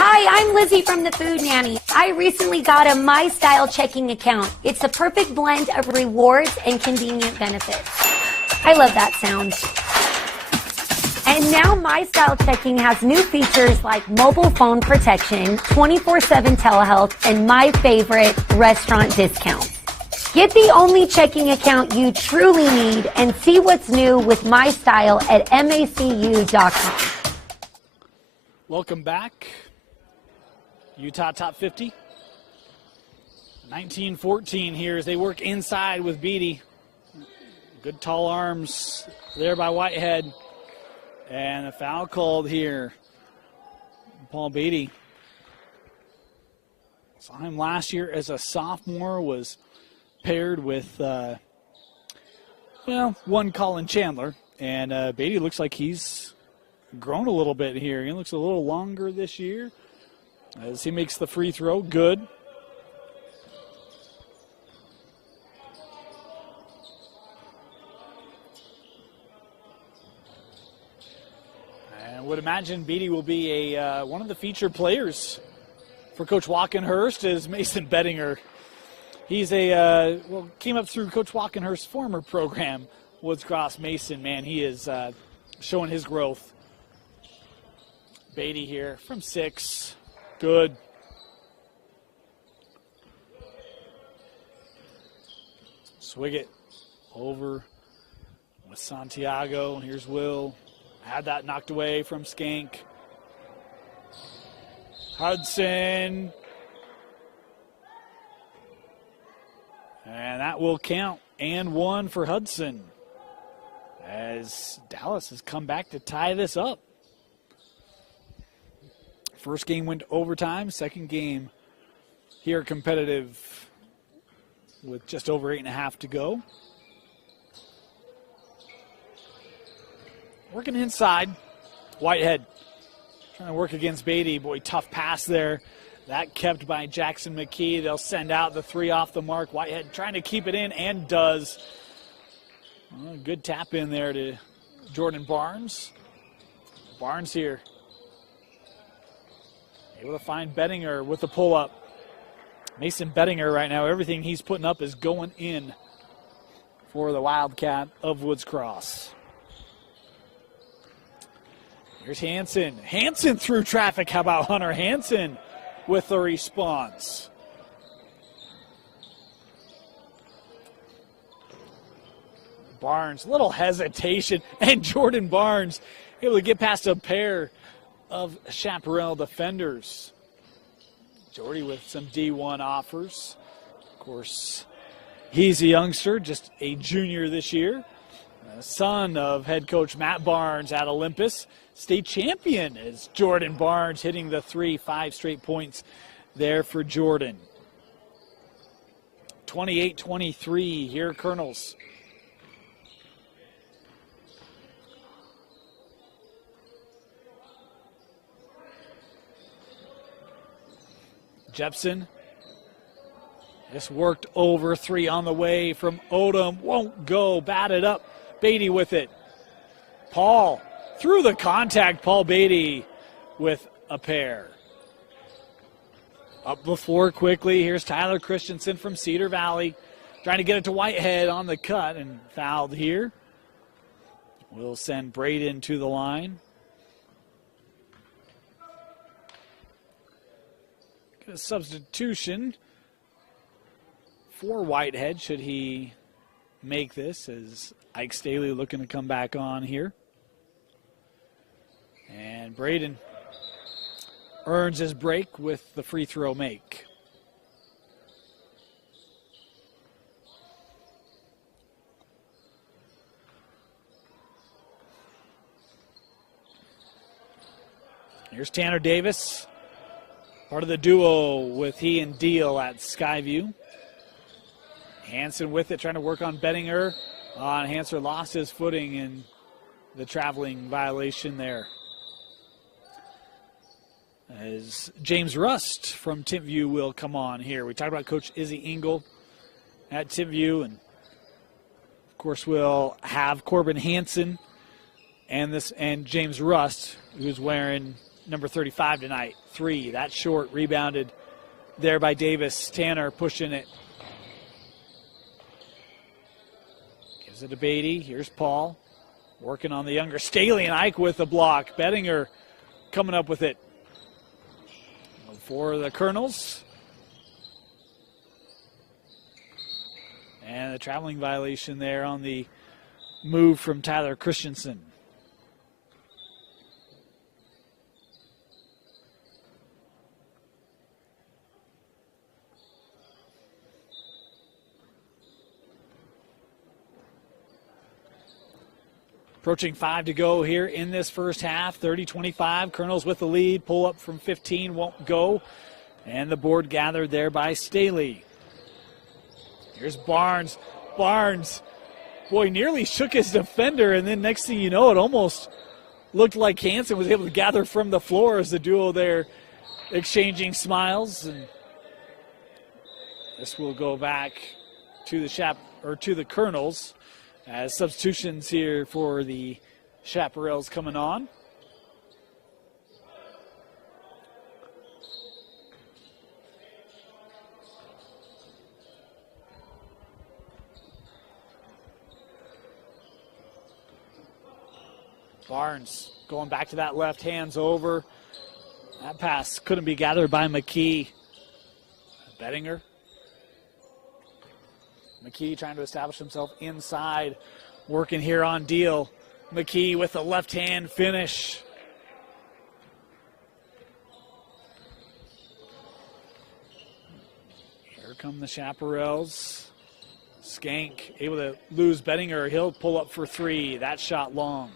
Hi, I'm Lizzie from the Food Nanny. I recently got a My Style checking account. It's the perfect blend of rewards and convenient benefits. I love that sound. And now My Style Checking has new features like mobile phone protection, 24/7 telehealth, and my favorite, restaurant discounts. Get the only checking account you truly need and see what's new with My Style at macu.com. Welcome back. Utah Top 50. 19-14 here as they work inside with Beatty. Good tall arms there by Whitehead. And a foul called here. Paul Beatty. Saw him last year as a sophomore, was paired with, one Colin Chandler. And Beatty looks like he's grown a little bit here. He looks a little longer this year as he makes the free throw. Good. I would imagine Beatty will be a one of the featured players for Coach Walkenhurst as Mason Bettinger. He's came up through Coach Walkenhurst's former program, Woods Cross. Mason, man, he is showing his growth. Beatty here from 6. Good. Swiggett over with Santiago. Here's Will. Had that knocked away from Skank. Hudson. And that will count. And 1 for Hudson. As Dallas has come back to tie this up. First game went overtime. Second game here competitive with just over 8.5 to go. Working inside. Whitehead trying to work against Beatty. Boy, tough pass there. That kept by Jackson McKee. They'll send out the 3 off the mark. Whitehead trying to keep it in and does. Well, good tap in there to Jordan Barnes. Barnes here. Able to find Bettinger with the pull-up. Mason Bettinger right now, everything he's putting up is going in for the Wildcat of Woods Cross. Here's Hansen. Hansen through traffic. How about Hunter Hansen with the response? Barnes, little hesitation, and Jordan Barnes able to get past a pair of Chaparral defenders. Jordy with some D1 offers. Of course, he's a youngster, just a junior this year. Son of head coach Matt Barnes at Olympus. State champion is Jordan Barnes, hitting the 3, 5 straight points there for Jordan. 28-23 here, Colonels. Jepson just worked over 3 on the way from Odom. Won't go. Batted up. Beatty with it. Paul through the contact. Paul Beatty with a pair. Up the floor quickly. Here's Tyler Christensen from Cedar Valley. Trying to get it to Whitehead on the cut and fouled here. We'll send Braden to the line. Get a substitution for Whitehead should he make this, as Ike Staley looking to come back on here. And Braden earns his break with the free throw make. Here's Tanner Davis, part of the duo with he and Deal at Skyview. Hansen with it, trying to work on Bettinger. Hanser lost his footing in the traveling violation there. As James Rust from Timpview will come on here. We talked about Coach Izzy Engel at Timpview, and of course we'll have Corbin Hansen and James Rust, who's wearing number 35 tonight. 3, that's short, rebounded there by Davis. Tanner pushing it. Gives it to Beatty. Here's Paul working on the younger Staley, and Ike with the block. Bettinger coming up with it for the Colonels. And the traveling violation there on the move from Tyler Christensen. Approaching 5 to go here in this first half. 30-25. Colonels with the lead. Pull up from 15 won't go. And the board gathered there by Staley. Here's Barnes. Barnes, boy, nearly shook his defender. And then next thing you know, it almost looked like Hansen was able to gather from the floor as the duo there exchanging smiles. And this will go back to the Colonels. As substitutions here for the Chaparrals coming on. Barnes going back to that left, hands over. That pass couldn't be gathered by McKee. Bettinger. McKee trying to establish himself inside, working here on Deal. McKee with a left-hand finish. Here come the Chaparrals. Skank able to lose Bettinger. He'll pull up for 3. That shot long.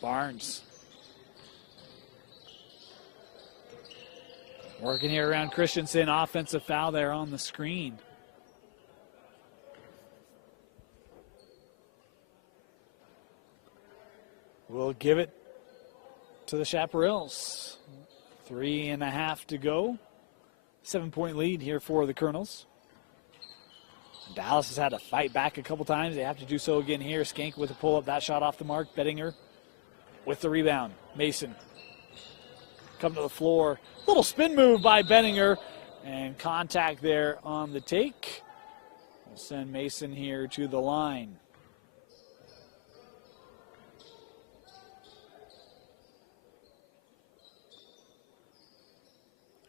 Barnes. Working here around Christensen. Offensive foul there on the screen. We'll give it to the Chaparrals. 3.5 to go. 7-point lead here for the Colonels. Dallas has had to fight back a couple times. They have to do so again here. Skank with a pull-up. That shot off the mark. Bettinger with the rebound. Mason come to the floor. Little spin move by Bettinger. And contact there on the take. We'll send Mason here to the line.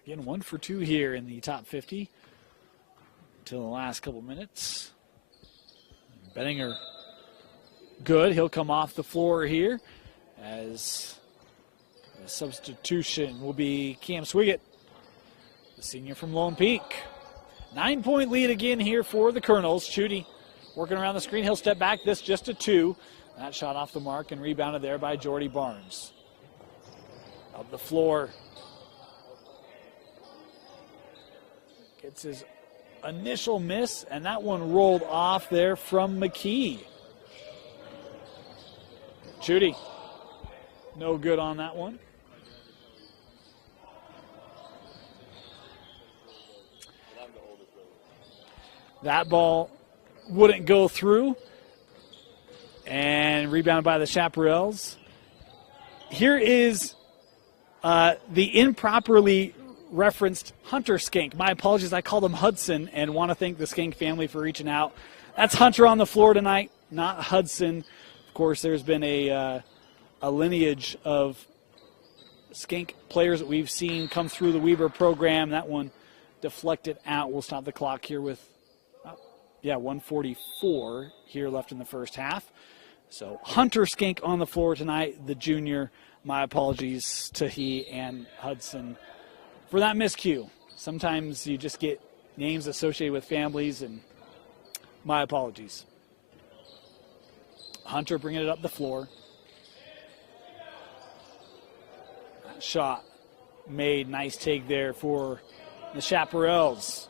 Again, 1 for 2 here in the top 50 until the last couple minutes. Bettinger good. He'll come off the floor here as the substitution will be Cam Swiggett, the senior from Lone Peak. 9-point lead again here for the Colonels. Chudy working around the screen. He'll step back. This just a 2. That shot off the mark and rebounded there by Jordy Barnes. Up the floor. Gets his initial miss, and that one rolled off there from McKee. Chudy, no good on that one. That ball wouldn't go through, and rebounded by the Chaparrals. Here is The improperly referenced Hunter Skink. My apologies, I called him Hudson, and want to thank the Skink family for reaching out. That's Hunter on the floor tonight, not Hudson. Of course, there's been a lineage of Skink players that we've seen come through the Weber program. That one deflected out. We'll stop the clock here with, 1:44 here left in the first half. So Hunter Skink on the floor tonight, the junior. My apologies to he and Hudson for that miscue. Sometimes you just get names associated with families, and my apologies. Hunter bringing it up the floor. Shot made. Nice take there for the Chaparrals.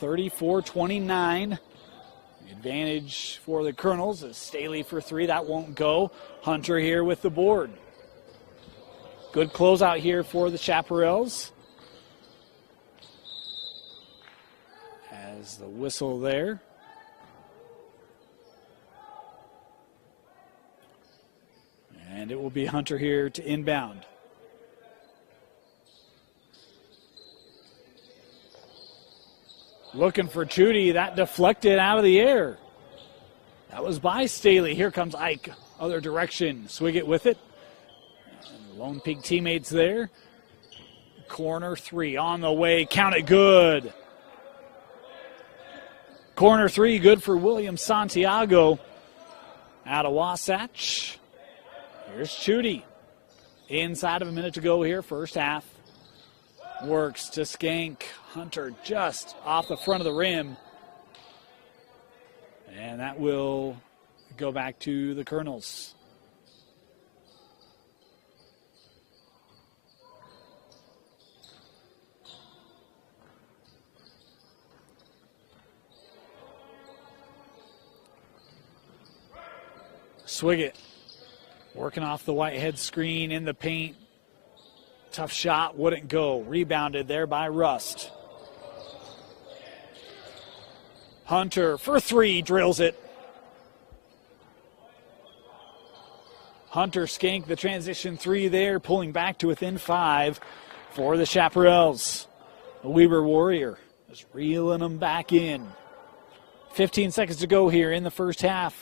34-29. Advantage for the Colonels is Staley for three. That won't go. Hunter here with the board. Good closeout here for the Chaparrals. As the whistle there. And it will be Hunter here to inbound. Looking for Chudy. That deflected out of the air. That was by Staley. Here comes Ike. Other direction. Swiggett with it. And Lone Peak teammates there. Corner three on the way. Count it good. Corner three good for William Santiago. Out of Wasatch. Here's Chudy. Inside of a minute to go here, first half. Works to Skank. Hunter just off the front of the rim. And that will go back to the Colonels. Swiggett working off the Whitehead screen in the paint. Tough shot, wouldn't go. Rebounded there by Rust. Hunter for three, drills it. Hunter Skank, the transition three there, pulling back to within 5 for the Chaparrals. The Weber Warrior is reeling them back in. 15 seconds to go here in the first half.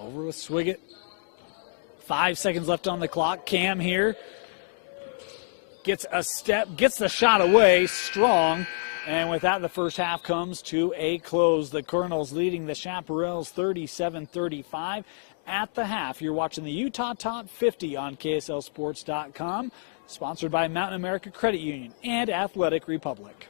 Over with Swiggett. 5 seconds left on the clock. Cam here. Gets a step, gets the shot away, strong. And with that, the first half comes to a close. The Colonels leading the Chaparrals 37-35 at the half. You're watching the Utah Top 50 on KSLSports.com, sponsored by Mountain America Credit Union and Athletic Republic.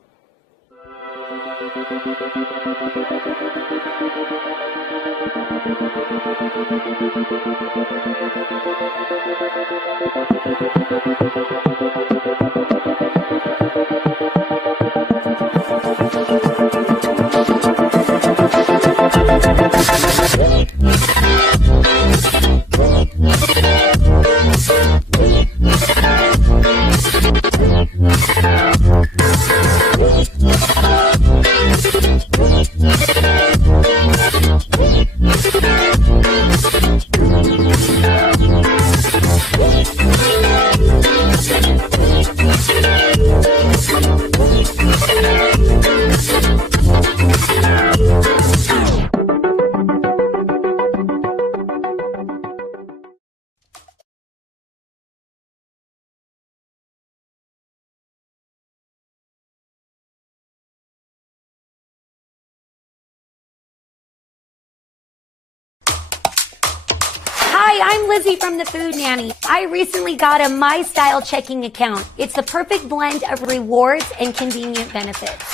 Hi, I'm Lizzie from the Food Nanny. I recently got a My Style checking account. It's the perfect blend of rewards and convenient benefits.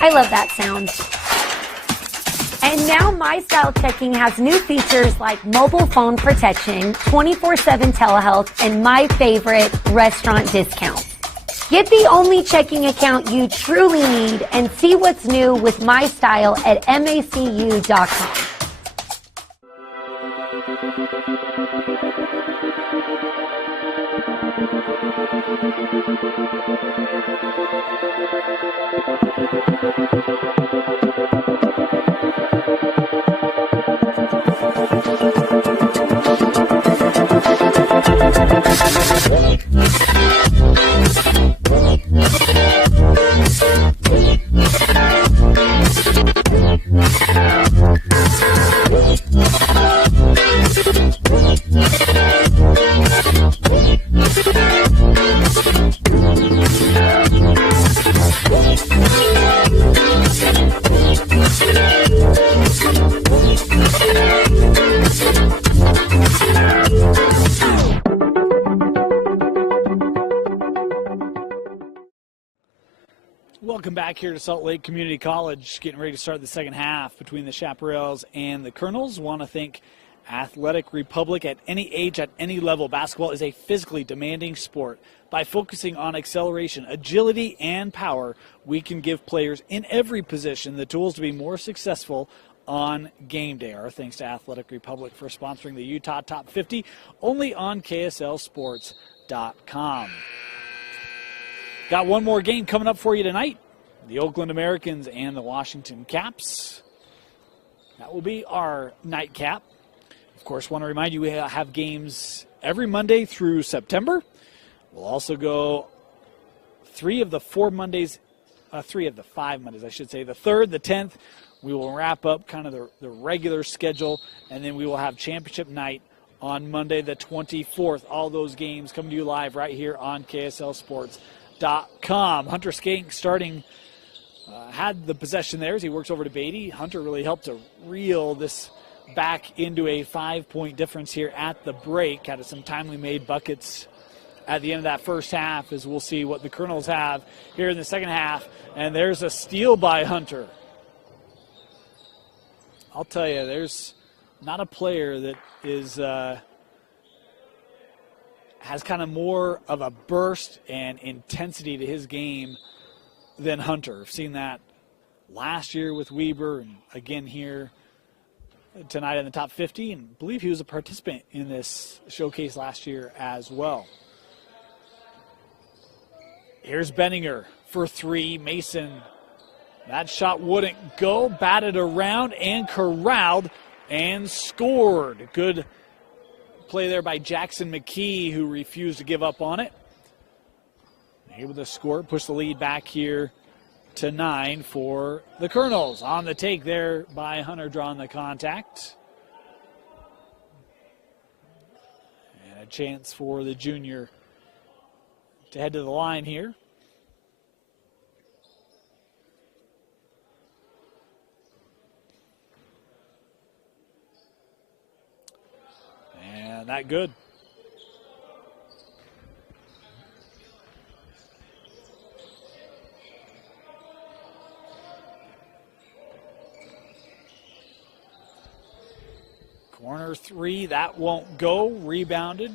I love that sound. And now My Style checking has new features like mobile phone protection, 24/7 telehealth, and my favorite, restaurant discounts. Get the only checking account you truly need and see what's new with My Style at macu.com. Welcome back here to Salt Lake Community College. Getting ready to start the second half between the Chaparrals and the Colonels. Want to thank Athletic Republic. At any age, at any level, basketball is a physically demanding sport. By focusing on acceleration, agility, and power, we can give players in every position the tools to be more successful on game day. Our thanks to Athletic Republic for sponsoring the Utah Top 50, only on KSLSports.com. Got one more game coming up for you tonight. The Oakland Americans and the Washington Caps. That will be our nightcap. Of course, want to remind you we have games every Monday through September. We'll also go 3 of the 5 Mondays, I should say. The 3rd, the 10th, we will wrap up kind of the regular schedule, and then we will have championship night on Monday the 24th. All those games coming to you live right here on KSLSports.com. Hunter Skank starting, had the possession there as he works over to Beatty. Hunter really helped to reel this back into a 5-point difference here at the break. Had some timely made buckets at the end of that first half, as we'll see what the Colonels have here in the second half. And there's a steal by Hunter. I'll tell you, there's not a player that is has kind of more of a burst and intensity to his game than Hunter. I've seen that last year with Weber and again here tonight in the top 50, and I believe he was a participant in this showcase last year as well. Here's Benninger for 3. Mason, that shot wouldn't go, batted around and corralled and scored. Good play there by Jackson McKee, who refused to give up on it. Able to score, push the lead back here to 9 for the Colonels. On the take there by Hunter, drawing the contact. And a chance for the junior to head to the line here. And that good. Corner 3, that won't go. Rebounded.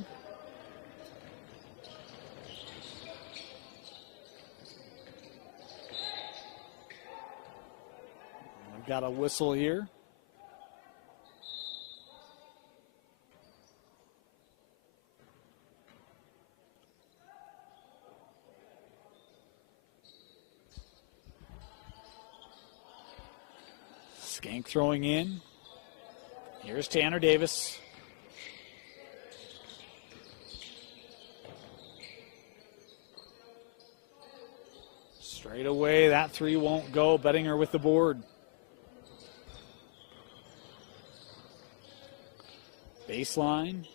We've got a whistle here. Skank throwing in. Here's Tanner Davis. Straight away, that 3 won't go. Bettinger with the board. Baseline.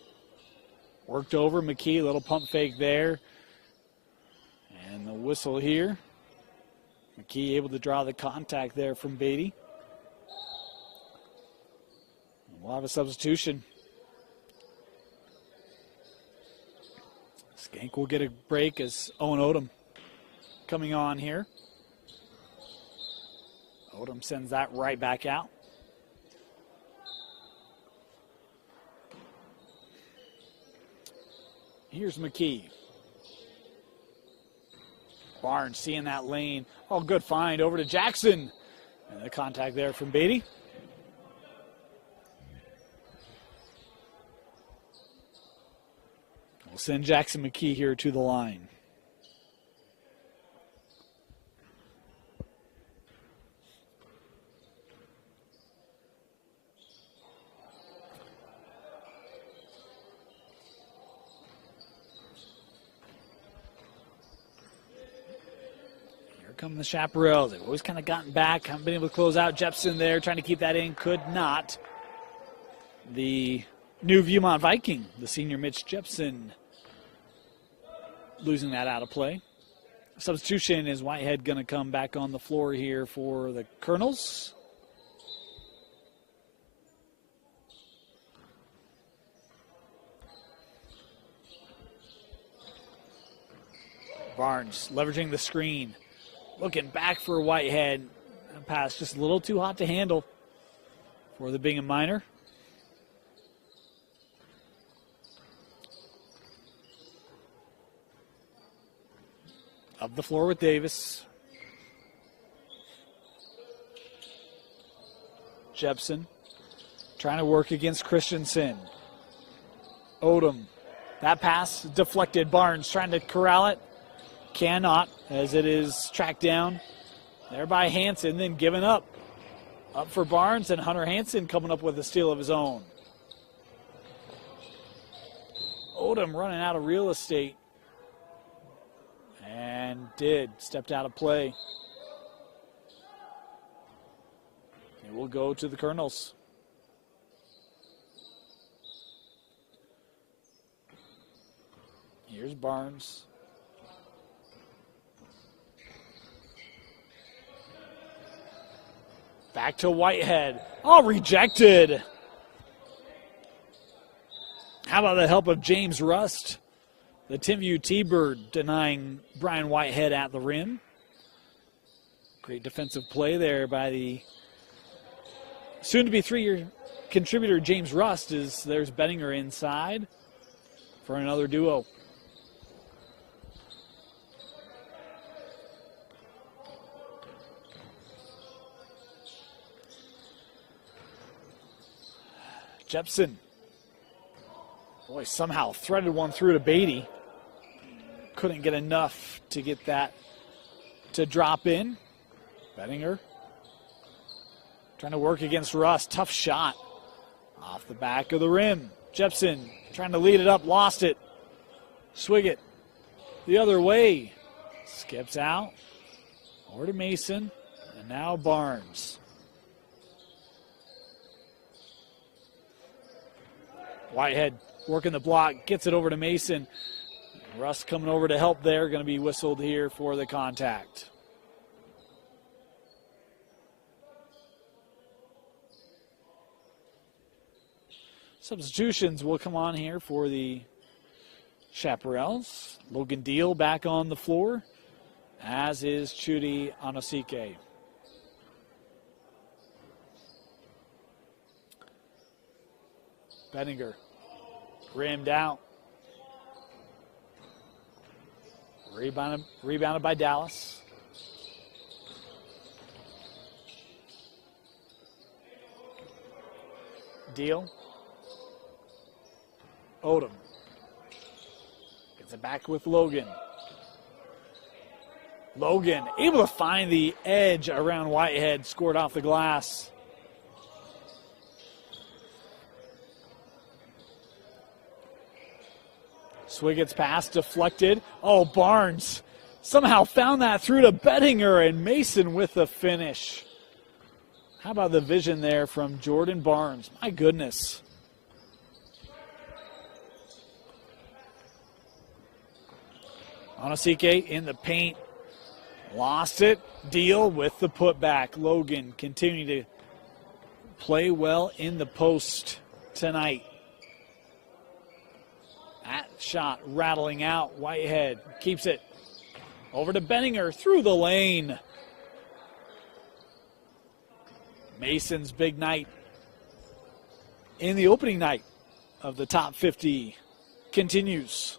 Worked over. McKee, little pump fake there. And the whistle here. McKee able to draw the contact there from Beatty. We'll have a substitution. Skank will get a break as Owen Odom coming on here. Odom sends that right back out. Here's McKee. Barnes seeing that lane. Oh, good find over to Jackson. And the contact there from Beatty. We'll send Jackson McKee here to the line. Here come the Chaparrals. They've always kind of gotten back, haven't been able to close out. Jepson there trying to keep that in, could not. The new Viewmont Viking, the senior Mitch Jepson, losing that out of play. Substitution is Whitehead going to come back on the floor here for the Colonels. Barnes leveraging the screen. Looking back for Whitehead. That pass just a little too hot to handle for the Bingham Miner. Up the floor with Davis. Jepson trying to work against Christensen. Odom. That pass deflected. Barnes trying to corral it. Cannot, as it is tracked down there by Hansen, then given up. Up for Barnes, and Hunter Hansen coming up with a steal of his own. Odom running out of real estate. And stepped out of play. It will go to the Colonels. Here's Barnes. Back to Whitehead. Oh, rejected. How about the help of James Rust? The Timview T-Bird denying Brian Whitehead at the rim. Great defensive play there by the soon-to-be 3-year contributor James Rust. There's Bettinger inside for another duo. Jepson. Boy, somehow threaded one through to Beatty. Couldn't get enough to get that to drop in. Bettinger trying to work against Rust. Tough shot off the back of the rim. Jepson trying to lead it up, lost it. Swig the other way. Skips out. Over to Mason. And now Barnes. Whitehead working the block, gets it over to Mason. Russ coming over to help there, going to be whistled here for the contact. Substitutions will come on here for the Chaparrals. Logan Deal back on the floor, as is Chudi Anosike. Bettinger rimmed out. Rebounded by Dallas. Deal. Odom. Gets it back with Logan. Logan able to find the edge around Whitehead. Scored off the glass. Swiggett's pass deflected. Oh, Barnes somehow found that through to Bettinger, and Mason with the finish. How about the vision there from Jordan Barnes? My goodness. Anosike in the paint. Lost it. Deal with the putback. Logan continuing to play well in the post tonight. That shot rattling out. Whitehead keeps it over to Bettinger through the lane. Mason's big night in the opening night of the top 50 continues.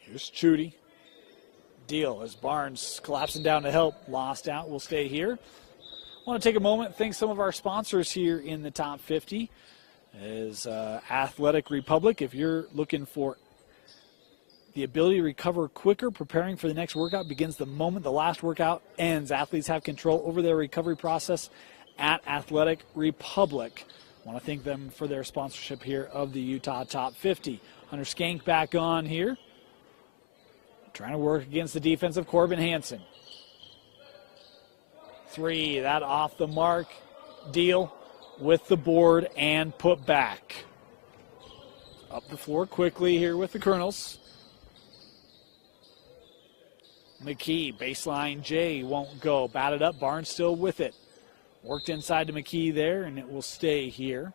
Here's Chudi. Deal as Barnes collapsing down to help. Lost out. Will stay here. I want to take a moment, thank some of our sponsors here in the top 50. Is Athletic Republic. If you're looking for the ability to recover quicker, preparing for the next workout begins the moment the last workout ends. Athletes have control over their recovery process at Athletic Republic. I want to thank them for their sponsorship here of the Utah Top 50. Hunter Skank back on here. Trying to work against the defense of Corbin Hansen. 3, that off the mark. Deal with the board and put back. Up the floor quickly here with the Colonels. McKee, baseline J, won't go. Batted up, Barnes still with it. Worked inside to McKee there, and it will stay here.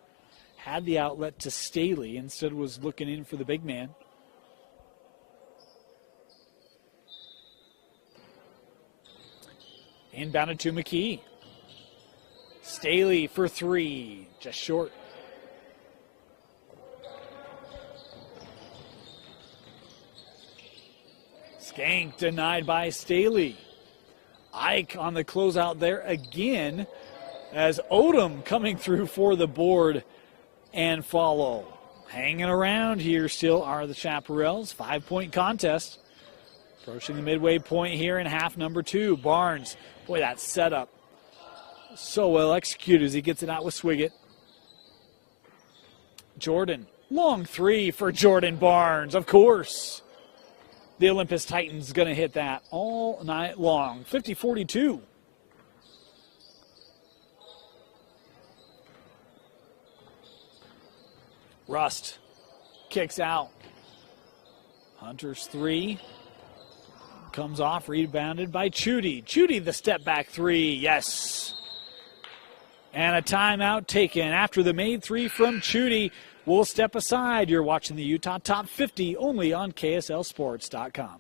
Had the outlet to Staley, instead was looking in for the big man. Inbounded to McKee. Staley for three, just short. Skank denied by Staley. Ike on the closeout there again as Odom coming through for the board and follow. Hanging around here still are the Chaparrals. 5-point contest. Approaching the midway point here in half number 2. Barnes, boy, that setup so well executed as he gets it out with Swiggett. Jordan, long three for Jordan Barnes, of course. The Olympus Titans going to hit that all night long. 50-42. Rust kicks out. Hunter's three comes off, rebounded by Chudy. Chudy, the step back three, yes. And a timeout taken after the made three from Chudy. We'll step aside. You're watching the Utah Top 50 only on KSLSports.com.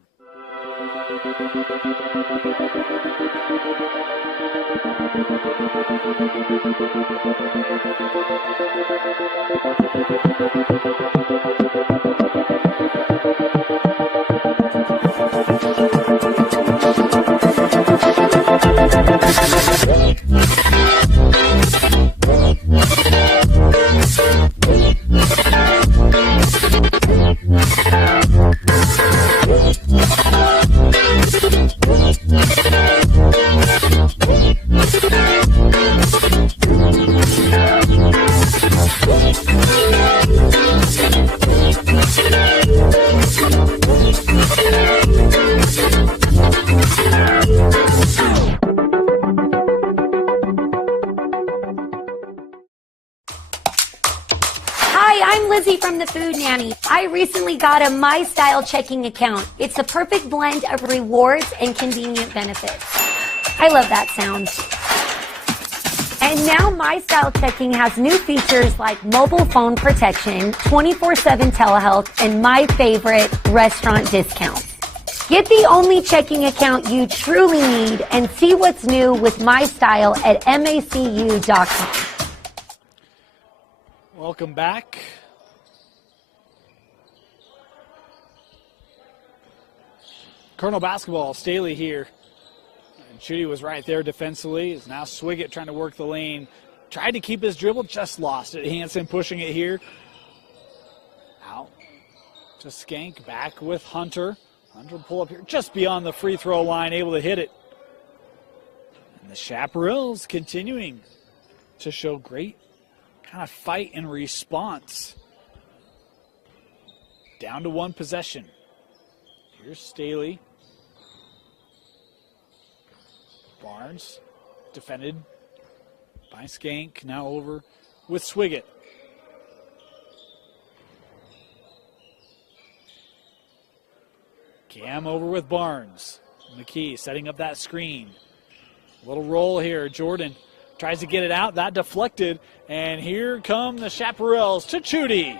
From the Food Nanny. I recently got a My Style checking account. It's the perfect blend of rewards and convenient benefits. I love that sound. And now My Style checking has new features like mobile phone protection, 24/7 telehealth, and my favorite, restaurant discounts. Get the only checking account you truly need and see what's new with My Style at macu.com. Welcome back. Colonel basketball, Staley here. And Chudy was right there defensively. Is now Swiggett trying to work the lane. Tried to keep his dribble, just lost it. Hansen pushing it here. Out to Skank, back with Hunter. Hunter pull up here just beyond the free throw line, able to hit it. And the Chaparrals continuing to show great kind of fight and response. Down to one possession. Here's Staley. Barnes defended by Skank. Now over with Swiggett. Cam over with Barnes. McKee setting up that screen. Little roll here. Jordan tries to get it out. That deflected. And here come the Chaparrals to Chudy.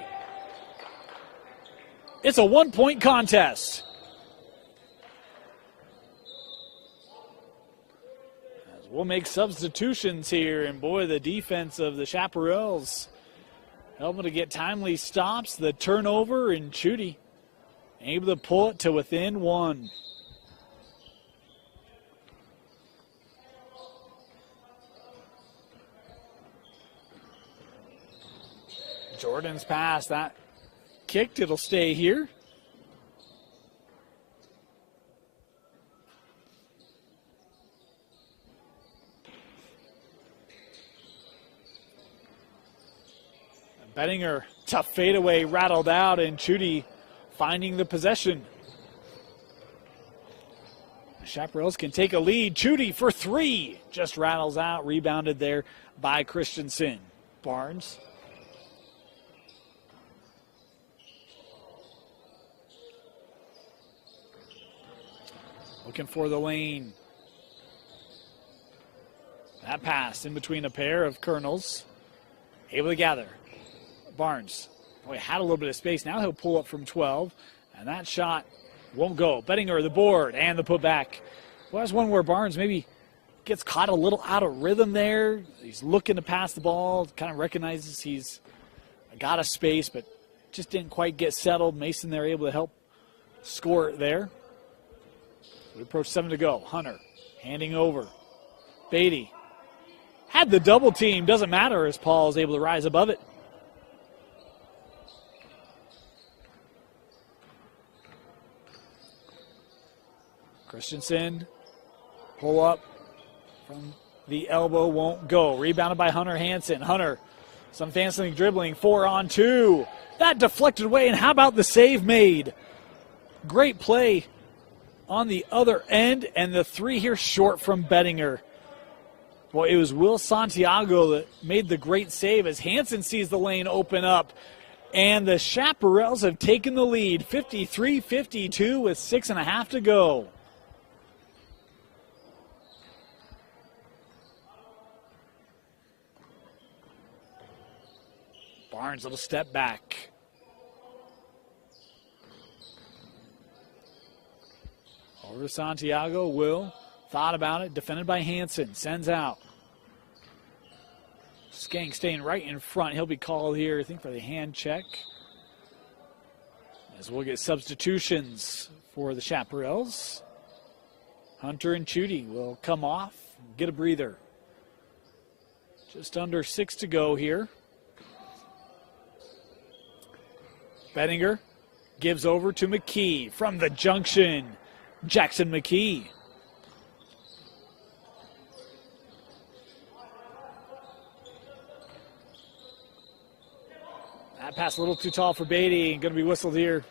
It's a 1-point contest. We'll make substitutions here, and boy, the defense of the Chaparrals helping to get timely stops. The turnover, and Chudy able to pull it to within one. Jordan's pass, that kicked, it'll stay here. Bettinger, tough fadeaway, rattled out, and Chudy finding the possession. The Chaparrals can take a lead. Chudy for three, just rattles out, rebounded there by Christensen. Barnes. Looking for the lane. That pass in between a pair of Colonels. Able to gather. Barnes, boy, had a little bit of space. Now he'll pull up from 12, and that shot won't go. Bettinger, the board, and the putback. Well, that's one where Barnes maybe gets caught a little out of rhythm there. He's looking to pass the ball, kind of recognizes he's got a space, but just didn't quite get settled. Mason there able to help score it there. We approach 7 to go. Hunter handing over. Beatty had the double team. Doesn't matter as Paul is able to rise above it. Christensen, pull up from the elbow, won't go. Rebounded by Hunter Hansen. Hunter, some fancy dribbling, 4-on-2. That deflected away, and how about the save made? Great play on the other end, and the three here short from Bettinger. Boy, it was Will Santiago that made the great save as Hansen sees the lane open up. And the Chaparrals have taken the lead, 53-52 with 6.5 to go. Barnes, little step back. Over to Santiago. Will thought about it. Defended by Hansen. Sends out. Skank staying right in front. He'll be called here, I think, for the hand check. As we'll get substitutions for the Chaparrals. Hunter and Chudy will come off, get a breather. Just under 6 to go here. Bettinger gives over to McKee from the junction. Jackson McKee. That pass a little too tall for Beatty. Going to be whistled here.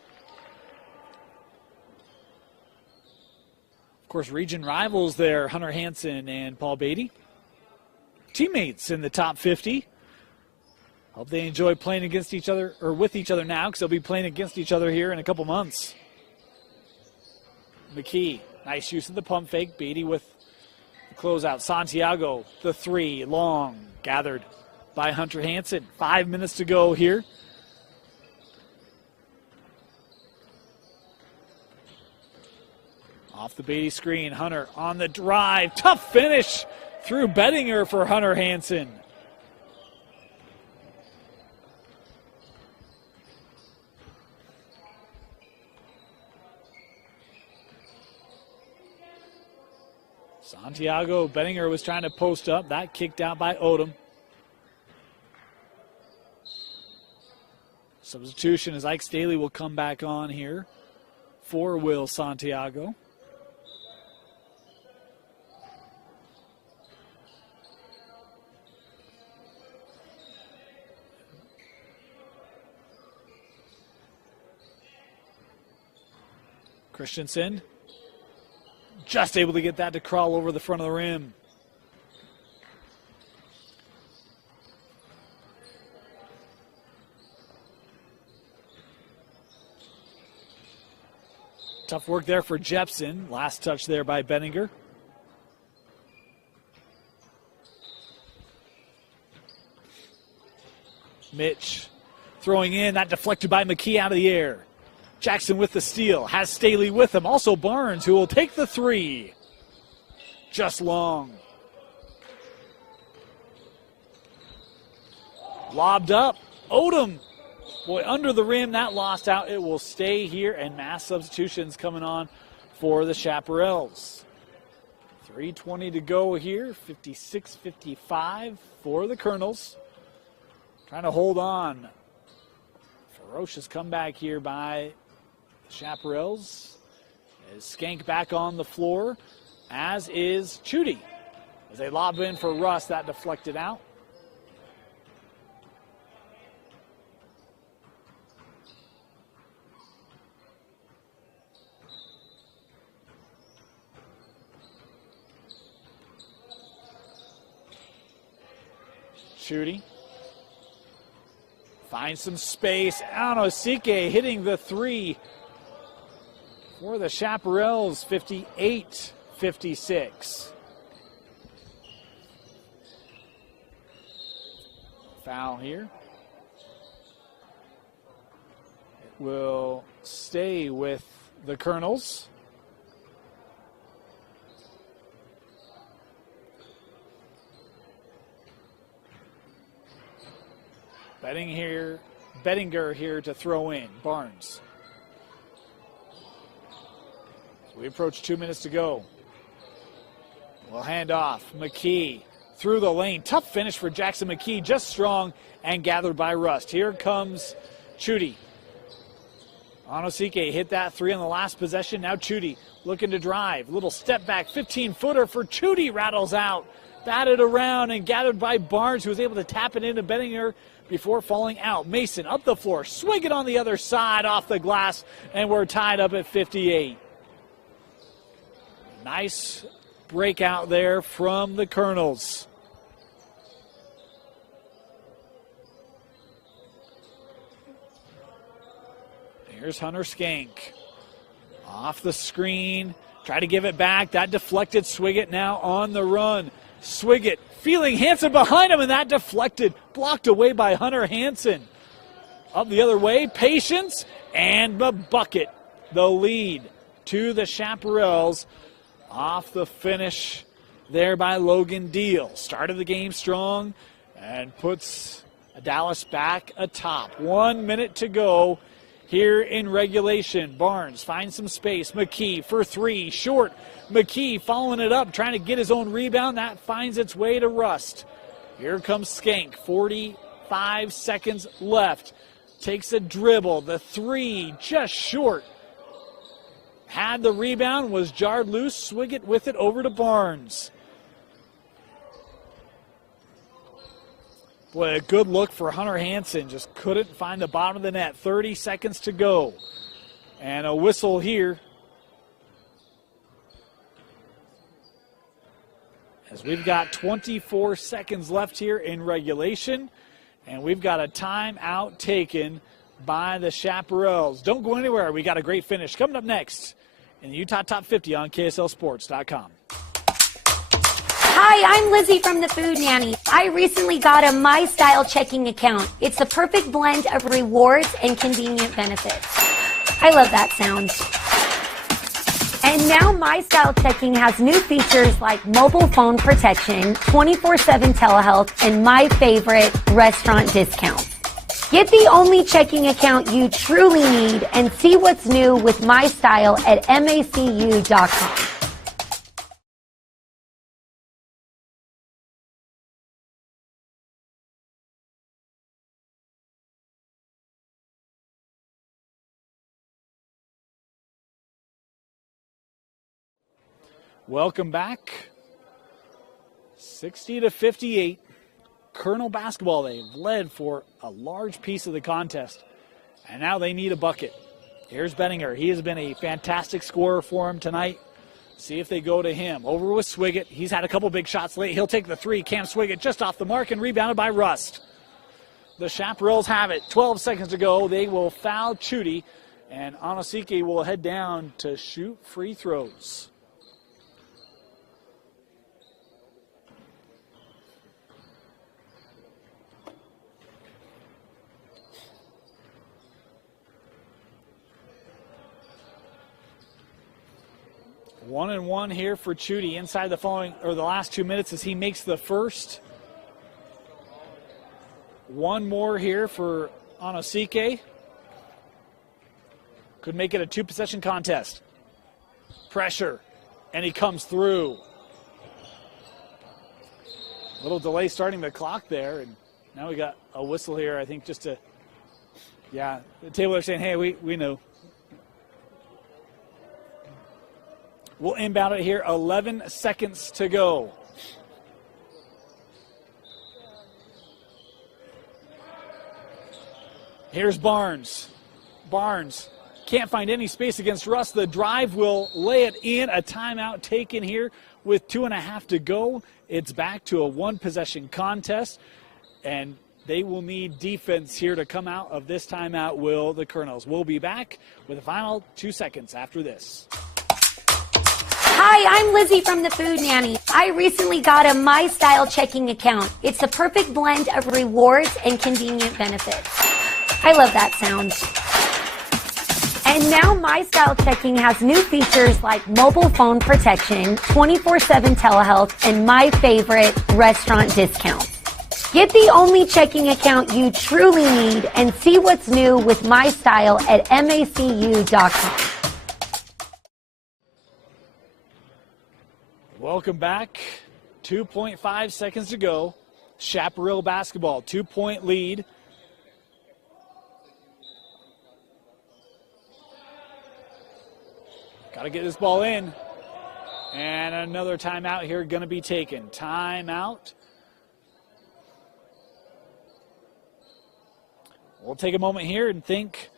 Of course, region rivals there, Hunter Hansen and Paul Beatty. Teammates in the top 50. Hope they enjoy playing against each other, or with each other now, because they'll be playing against each other here in a couple months. McKee, nice use of the pump fake. Beatty with the closeout. Santiago, the three, long, gathered by Hunter Hansen. 5 minutes to go here. Off the Beatty screen, Hunter on the drive. Tough finish through Bettinger for Hunter Hansen. Santiago, Bettinger was trying to post up. That kicked out by Odom. Substitution as Ike Staley will come back on here for Will Santiago. Christensen just able to get that to crawl over the front of the rim. Tough work there for Jepson. Last touch there by Bettinger. Mitch throwing in, that deflected by McKee out of the air. Jackson with the steal, has Staley with him. Also Barnes, who will take the three. Just long. Lobbed up. Odom, boy, under the rim. That lost out. It will stay here, and mass substitutions coming on for the Chaparrals. 3:20 to go here. 56-55 for the Colonels. Trying to hold on. Ferocious comeback here by Chaparrals. Is Skank back on the floor, as is Chudy. As they lob in for Russ, that deflected out. Chudy finds some space. Anosike hitting the three for the Chaparrals, 58-56. Foul here. It will stay with the Colonels. Bettinger here to throw in. Barnes. So we approach 2 minutes to go. We'll hand off. McKee through the lane. Tough finish for Jackson McKee. Just strong and gathered by Rust. Here comes Chudy. Onosike hit that three on the last possession. Now Chudy looking to drive. Little step back, 15-footer for Chudy. Rattles out. Batted around and gathered by Barnes, who was able to tap it into Bettinger before falling out. Mason up the floor. Swing it on the other side off the glass. And we're tied up at 58. Nice breakout there from the Colonels. Here's Hunter Skank. Off the screen. Try to give it back. That deflected. Swiggett now on the run. Swiggett feeling Hansen behind him, and that deflected. Blocked away by Hunter Hansen. Up the other way. Patience and the bucket. The lead to the Chaparrals off the finish there by Logan Deal. Started the game strong and puts Dallas back atop. 1 minute to go here in regulation. Barnes finds some space. McKee for three. Short. McKee following it up, trying to get his own rebound. That finds its way to Rust. Here comes Skank. 45 seconds left. Takes a dribble. The three just short. Had the rebound, was jarred loose. Swiggett with it over to Barnes. Boy, a good look for Hunter Hansen. Just couldn't find the bottom of the net. 30 seconds to go. And a whistle here. As we've got 24 seconds left here in regulation. And we've got a timeout taken by the Chaparrals. Don't go anywhere. We got a great finish coming up next in the Utah Top 50 on KSLSports.com. Hi, I'm Lizzie from the Food Nanny. I recently got a My Style checking account. It's the perfect blend of rewards and convenient benefits. I love that sound. And now My Style checking has new features like mobile phone protection, 24/7 telehealth, and my favorite, restaurant discounts. Get the only checking account you truly need and see what's new with My Style at macu.com. Welcome back. 60-58. Colonel basketball, they've led for a large piece of the contest. And now they need a bucket. Here's Bettinger. He has been a fantastic scorer for him tonight. See if they go to him. Over with Swiggett. He's had a couple big shots late. He'll take the three. Cam Swiggett just off the mark and rebounded by Rust. The Chaparrals have it. 12 seconds to go. They will foul Chudy. And Onosike will head down to shoot free throws. One and one here for Chudy inside the last 2 minutes as he makes the first. One more here for Onosike. Could make it a two-possession contest. Pressure, and he comes through. Little delay starting the clock there, and now we got a whistle here, I think, just to, the table are saying, hey, we know. We'll inbound it here. 11 seconds to go. Here's Barnes. Barnes can't find any space against Rust. The drive will lay it in. A timeout taken here with 2.5 to go. It's back to a one-possession contest, and they will need defense here to come out of this timeout, will the Colonels. We'll be back with the final 2 seconds after this. Hi, I'm Lizzie from the Food Nanny. I recently got a My Style checking account. It's the perfect blend of rewards and convenient benefits. I love that sound. And now My Style checking has new features like mobile phone protection, 24/7 telehealth, and my favorite, restaurant discounts. Get the only checking account you truly need and see what's new with My Style at macu.com. Welcome back. 2.5 seconds to go. Chaparral basketball, 2-point lead. Got to get this ball in. And another timeout here going to be taken. Timeout. We'll take a moment here and thank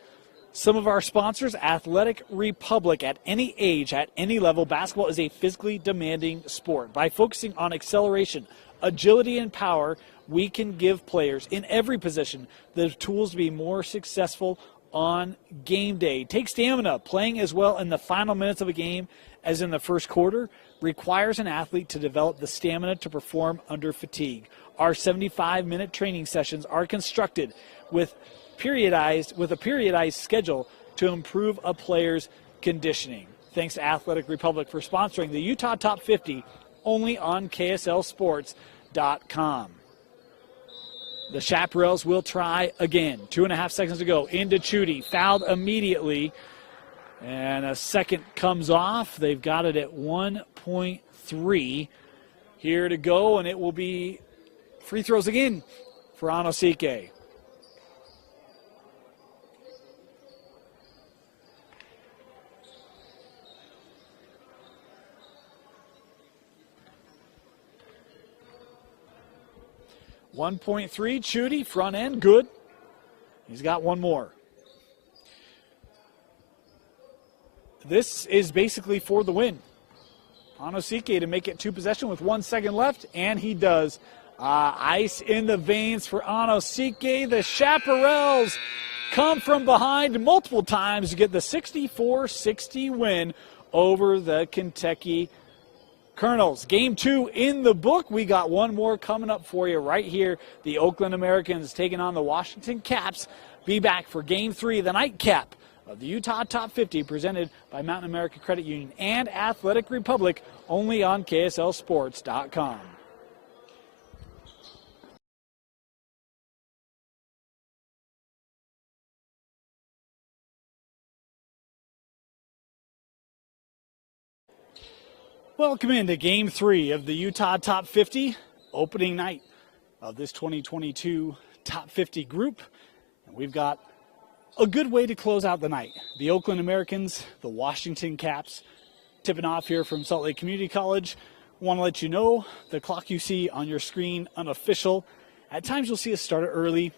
some of our sponsors. Athletic Republic. At any age, at any level, basketball is a physically demanding sport. By focusing on acceleration, agility, and power, we can give players in every position the tools to be more successful on game day. Take stamina. Playing as well in the final minutes of a game as in the first quarter requires an athlete to develop the stamina to perform under fatigue. Our 75-minute training sessions are constructed with a periodized schedule to improve a player's conditioning. Thanks to Athletic Republic for sponsoring the Utah Top 50 only on KSLSports.com. The Chaparrals will try again. 2.5 seconds to go. Into Chudy. Fouled immediately. And a second comes off. They've got it at 1.3 here to go. And it will be free throws again for Anosike. .3, Chudy, front end, good. He's got one more. This is basically for the win. Anosike to make it 2 possession with 1 second left, and he does. Ice in the veins for Anosike. The Chaparrals come from behind multiple times to get the 64-60 win over the Kentucky Colonels. Game 2 in the book. We got one more coming up for you right here. The Oakland Americans taking on the Washington Caps. Be back for Game 3, the nightcap of the Utah Top 50, presented by Mountain America Credit Union and Athletic Republic, only on KSLSports.com. Welcome into Game 3 of the Utah Top 50, opening night of this 2022 Top 50 group. And we've got a good way to close out the night. The Oakland Americans, the Washington Caps, tipping off here from Salt Lake Community College. Want to let you know the clock you see on your screen, unofficial. At times you'll see us start it early,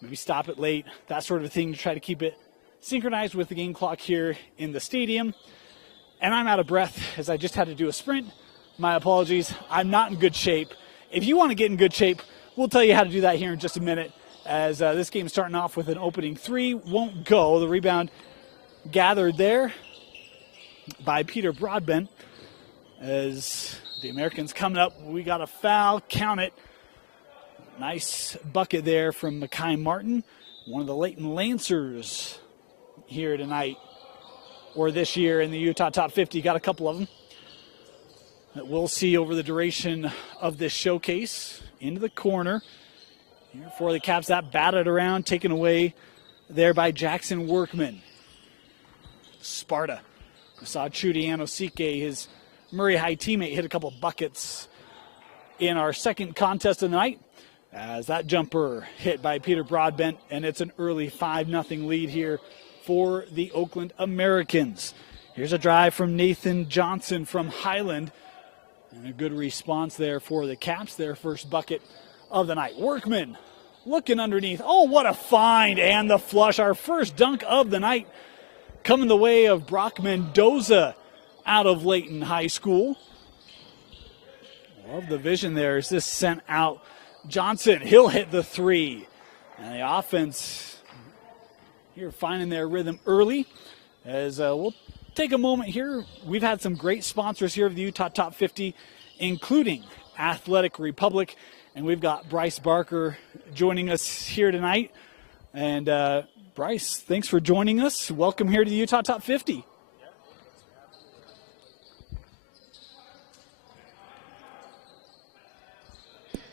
maybe stop it late, that sort of thing, to try to keep it synchronized with the game clock here in the stadium. And I'm out of breath as I just had to do a sprint. My apologies. I'm not in good shape. If you want to get in good shape, we'll tell you how to do that here in just a minute, as this game is starting off with an opening 3. Won't go. The rebound gathered there by Peter Broadbent. As the Americans coming up, we got a foul. Count it. Nice bucket there from Mekhi Martin, one of the Leighton Lancers here tonight, or this year in the Utah Top 50. Got a couple of them that we'll see over the duration of this showcase. Into the corner here for the Caps. That batted around, taken away there by Jackson Workman. Sparta. We saw Chudy Anosike, his Murray High teammate, hit a couple buckets in our second contest of the night, as that jumper hit by Peter Broadbent, and it's an early 5-0 lead here for the Oakland Americans. Here's a drive from Nathan Johnson from Highland, and a good response there for the Caps, their first bucket of the night. Workman looking underneath. Oh, what a find, and the flush. Our first dunk of the night coming the way of Brock Mendoza out of Leighton High School. Love the vision there as this sent out. Johnson, he'll hit the 3. And the offense here finding their rhythm early, as we'll take a moment here. We've had some great sponsors here of the Utah Top 50, including Athletic Republic, and we've got Bryce Barker joining us here tonight. And Bryce, thanks for joining us. Welcome here to the Utah Top 50.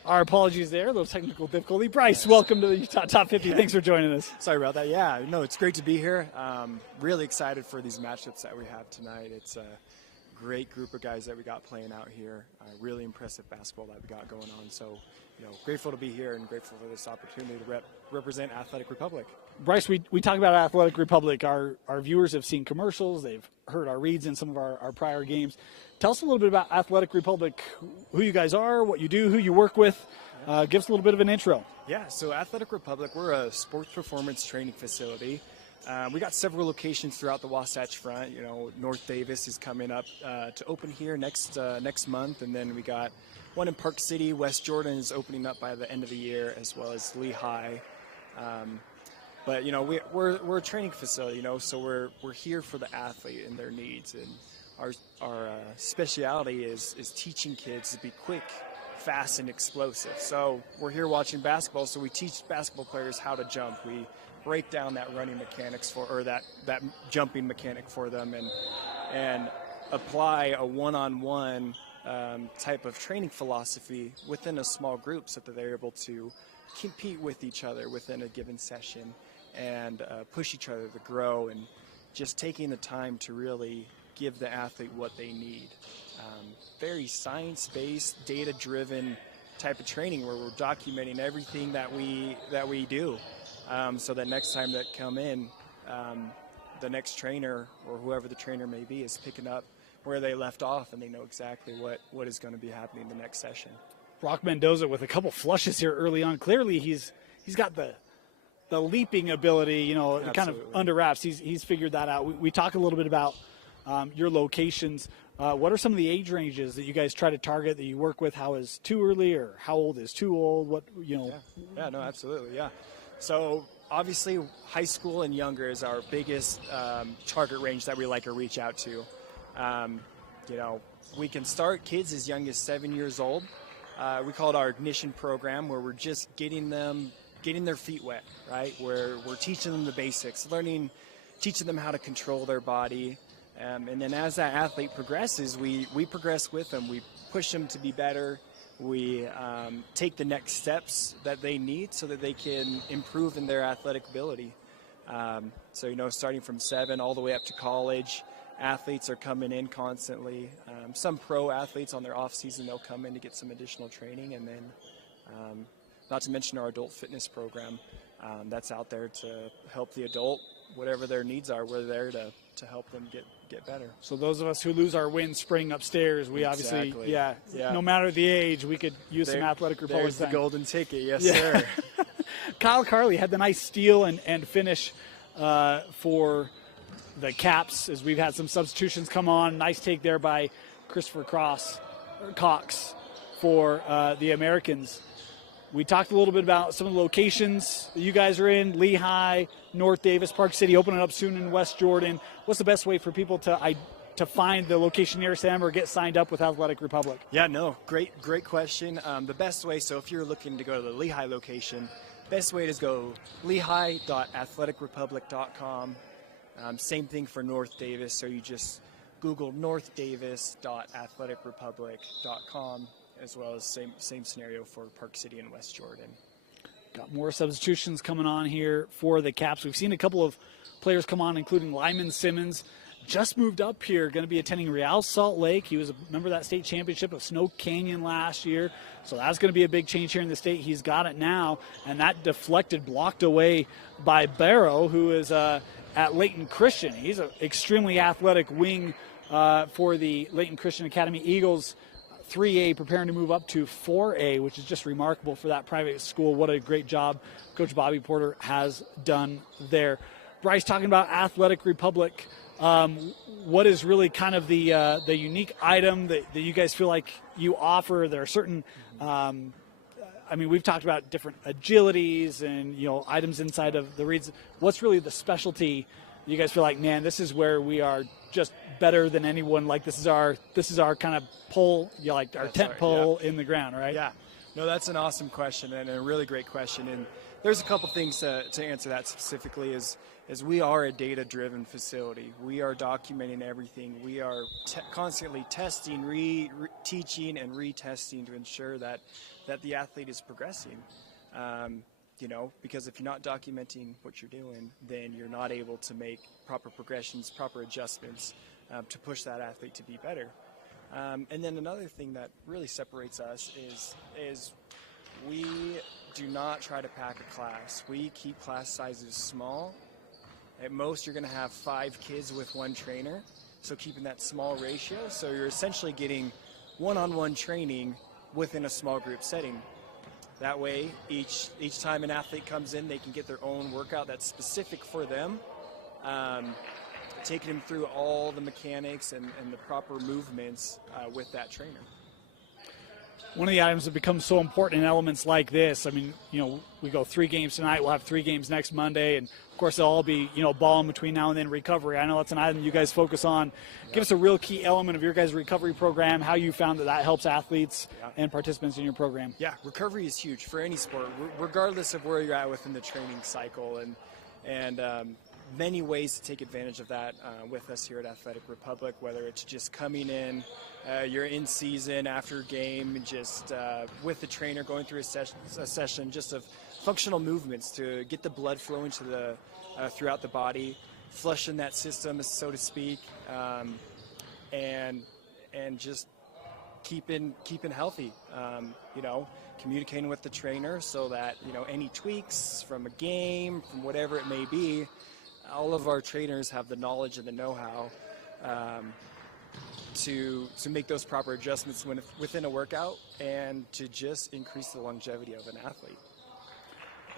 Our apologies there, a little technical difficulty. Bryce, welcome to the Top 50. Thanks for joining us. Sorry about that. Yeah, no, it's great to be here. Really excited for these matchups that we have tonight. It's a great group of guys that we got playing out here. Really impressive basketball that we got going on. So, grateful to be here and grateful for this opportunity to represent Athletic Republic. Bryce, we talk about Athletic Republic. Our viewers have seen commercials. They've heard our reads in some of our prior games. Tell us a little bit about Athletic Republic, who you guys are, what you do, who you work with. Give us a little bit of an intro. Yeah, so Athletic Republic, we're a sports performance training facility. We got several locations throughout the Wasatch Front. North Davis is coming up to open here next month, and then we got one in Park City. West Jordan is opening up by the end of the year, as well as Lehigh. But we're a training facility, so we're here for the athlete and their needs, and our speciality is teaching kids to be quick, fast, and explosive. So we're here watching basketball, so we teach basketball players how to jump. We break down that running mechanics that jumping mechanic for them, and apply a one-on-one type of training philosophy within a small group, so that they're able to compete with each other within a given session and push each other to grow, and just taking the time to really give the athlete what they need. Very science-based, data-driven type of training where we're documenting everything that we do, so that next time that come in, the next trainer or whoever the trainer may be is picking up where they left off, and they know exactly what is going to be happening the next session. Brock Mendoza with a couple flushes here early on. Clearly, he's got the leaping ability, kind of under wraps. He's figured that out. We talk a little bit about your locations. What are some of the age ranges that you guys try to target, that you work with? How is too early, or how old is too old? Yeah, no, absolutely, yeah. So obviously, high school and younger is our biggest target range that we like to reach out to. We can start kids as young as 7 years old. We call it our ignition program, where we're just getting their feet wet, right? Where we're teaching them the basics, teaching them how to control their body. And then as that athlete progresses, we progress with them. We push them to be better. We take the next steps that they need so that they can improve in their athletic ability. Starting from 7 all the way up to college, athletes are coming in constantly. Some pro athletes on their off season, they'll come in to get some additional training, and then not to mention our adult fitness program that's out there to help the adult, whatever their needs are. We're there to help them get better. So those of us who lose our wind spring upstairs, we obviously, no matter the age, we could use some Athletic Republic. There's the time. golden ticket, yes, sir. Kyle Carley had the nice steal and finish for the Caps, as we've had some substitutions come on. Nice take there by Christopher Cox for the Americans. We talked a little bit about some of the locations that you guys are in: Lehigh, North Davis, Park City, opening up soon in West Jordan. What's the best way for people to find the location nearest them or get signed up with Athletic Republic? Yeah, no, great question. The best way, so if you're looking to go to the Lehigh location, best way is go lehigh.athleticrepublic.com. Same thing for North Davis, so you just Google northdavis.athleticrepublic.com, as well as same scenario for Park City and West Jordan. Got more substitutions coming on here for the Caps. We've seen a couple of players come on, including Lyman Simmons. Just moved up here, going to be attending Real Salt Lake. He was a member of that state championship of Snow Canyon last year. So that's going to be a big change here in the state. He's got it now, and that blocked away by Barrow, who is at Layton Christian. He's an extremely athletic wing for the Layton Christian Academy Eagles. 3A preparing to move up to 4A, which is just remarkable for that private school. What a great job Coach Bobby Porter has done there. Bryce, talking about Athletic Republic, what is really kind of the unique item that you guys feel like you offer? There are certain, we've talked about different agilities and, items inside of the reads. What's really the specialty you guys feel like, man, this is where we are just better than anyone? Like this is our kind of pole, our tent pole in the ground, right? Yeah. No, that's an awesome question and a really great question. And there's a couple things to answer that specifically. Is we are a data-driven facility. We are documenting everything. We are constantly testing, teaching, and retesting to ensure that the athlete is progressing. You know, because if you're not documenting what you're doing, then you're not able to make proper progressions, proper adjustments to push that athlete to be better. And then another thing that really separates us is we do not try to pack a class. We keep class sizes small. At most, you're going to have 5 kids with 1 trainer, so keeping that small ratio. So you're essentially getting one-on-one training within a small group setting. That way, each time an athlete comes in, they can get their own workout that's specific for them, taking them through all the mechanics and the proper movements with that trainer. One of the items that becomes so important in elements like this, I mean, you know, we go 3 games tonight, we'll have 3 games next Monday, and of course they'll all be, you know, ball in between now and then recovery. I know that's an item you guys focus on. Give us a real key element of your guys' recovery program, how you found that helps athletes and participants in your program. Yeah, recovery is huge for any sport, regardless of where you're at within the training cycle, and many ways to take advantage of that with us here at Athletic Republic, whether it's just coming in, you're in season after game, just with the trainer going through a session just of functional movements to get the blood flowing to the throughout the body, flushing that system, so to speak, and just keeping healthy. You know, communicating with the trainer so that, you know, any tweaks from a game, from whatever it may be, all of our trainers have the knowledge and the know-how to make those proper adjustments within a workout and to just increase the longevity of an athlete.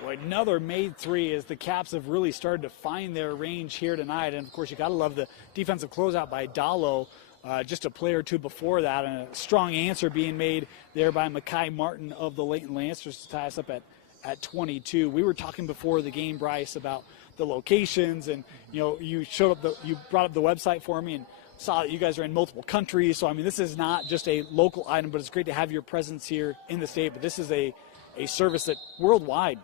Well, another made 3 as the Caps have really started to find their range here tonight. And, of course, you got to love the defensive closeout by Dallo. Just a play or two before that, and a strong answer being made there by Makai Martin of the Leighton Lancers to tie us up at 22. We were talking before the game, Bryce, about the locations, and you know, you brought up the website for me and saw that you guys are in multiple countries. So I mean, this is not just a local item, but it's great to have your presence here in the state. But this is a service that worldwide.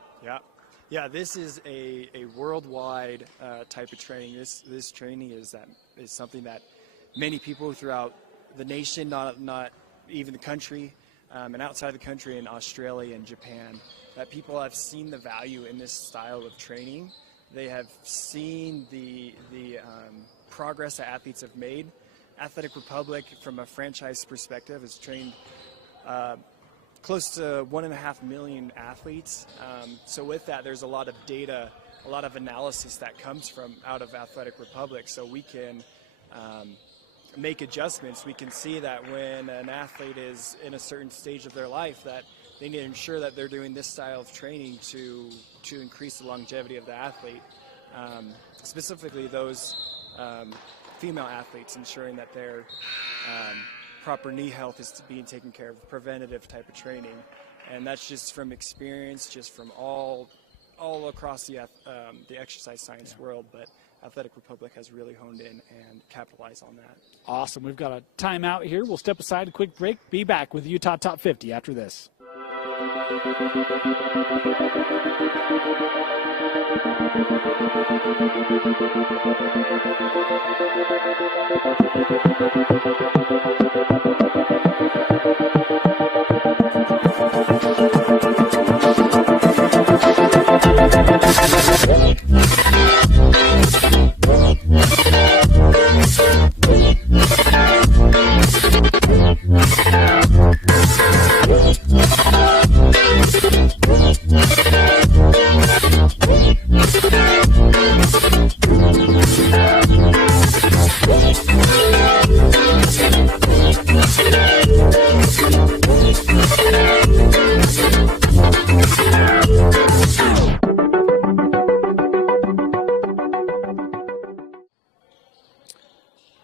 Yeah, this is a worldwide type of training. This training is something that many people throughout the nation, not even the country, and outside the country in Australia and Japan, that people have seen the value in this style of training. They have seen the progress that athletes have made. Athletic Republic, from a franchise perspective, has trained close to 1.5 million athletes. So with that, there's a lot of data, a lot of analysis that comes from out of Athletic Republic. So we can make adjustments. We can see that when an athlete is in a certain stage of their life, that they need to ensure that they're doing this style of training to increase the longevity of the athlete. Specifically those female athletes, ensuring that their proper knee health is being taken care of, preventative type of training. And that's just from experience, just from all across the exercise science world, but Athletic Republic has really honed in and capitalized on that. Awesome. We've got a timeout here. We'll step aside, a quick break. Be back with Utah Top 50 after this.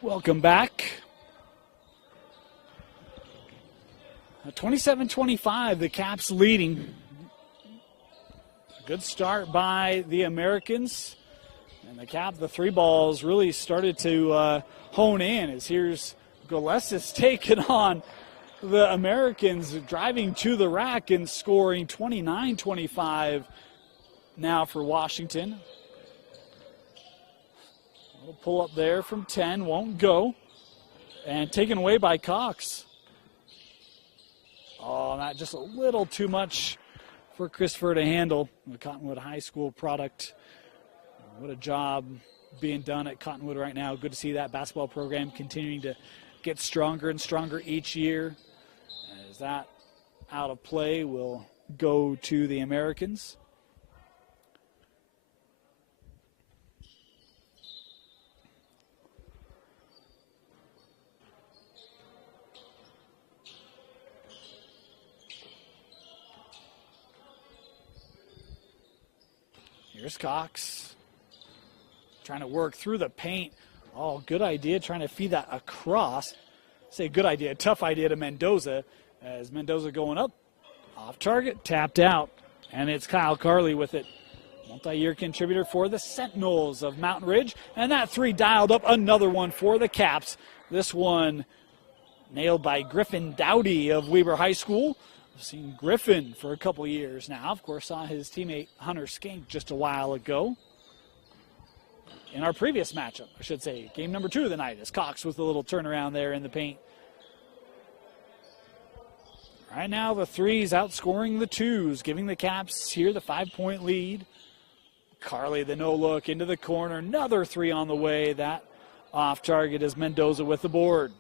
Welcome back. 27-25, the Caps leading. A good start by the Americans. And the 3 balls really started to hone in as here's Gillespie taking on the Americans, driving to the rack and scoring 29-25. now for Washington. A little pull up there from 10, won't go. And taken away by Cox. Oh, not just a little too much for Christopher to handle. The Cottonwood High School product. What a job being done at Cottonwood right now. Good to see that basketball program continuing to get stronger and stronger each year. As that out of play will go to the Americans. Here's Cox trying to work through the paint. Oh, good idea, trying to feed that across. Say good idea, tough idea to Mendoza. As Mendoza going up, off target, tapped out. And it's Kyle Carley with it. Multi-year contributor for the Sentinels of Mountain Ridge. And that three dialed up, another one for the Caps. This one nailed by Griffin Dowdy of Weber High School. I've seen Griffin for a couple years now. Of course, saw his teammate Hunter Skink just a while ago. In our previous matchup, I should say, game number 2 of the night, is Cox with a little turnaround there in the paint. Right now, the threes outscoring the twos, giving the Caps here the 5-point lead. Carley, the no-look into the corner. Another three on the way. That off target is Mendoza with the board.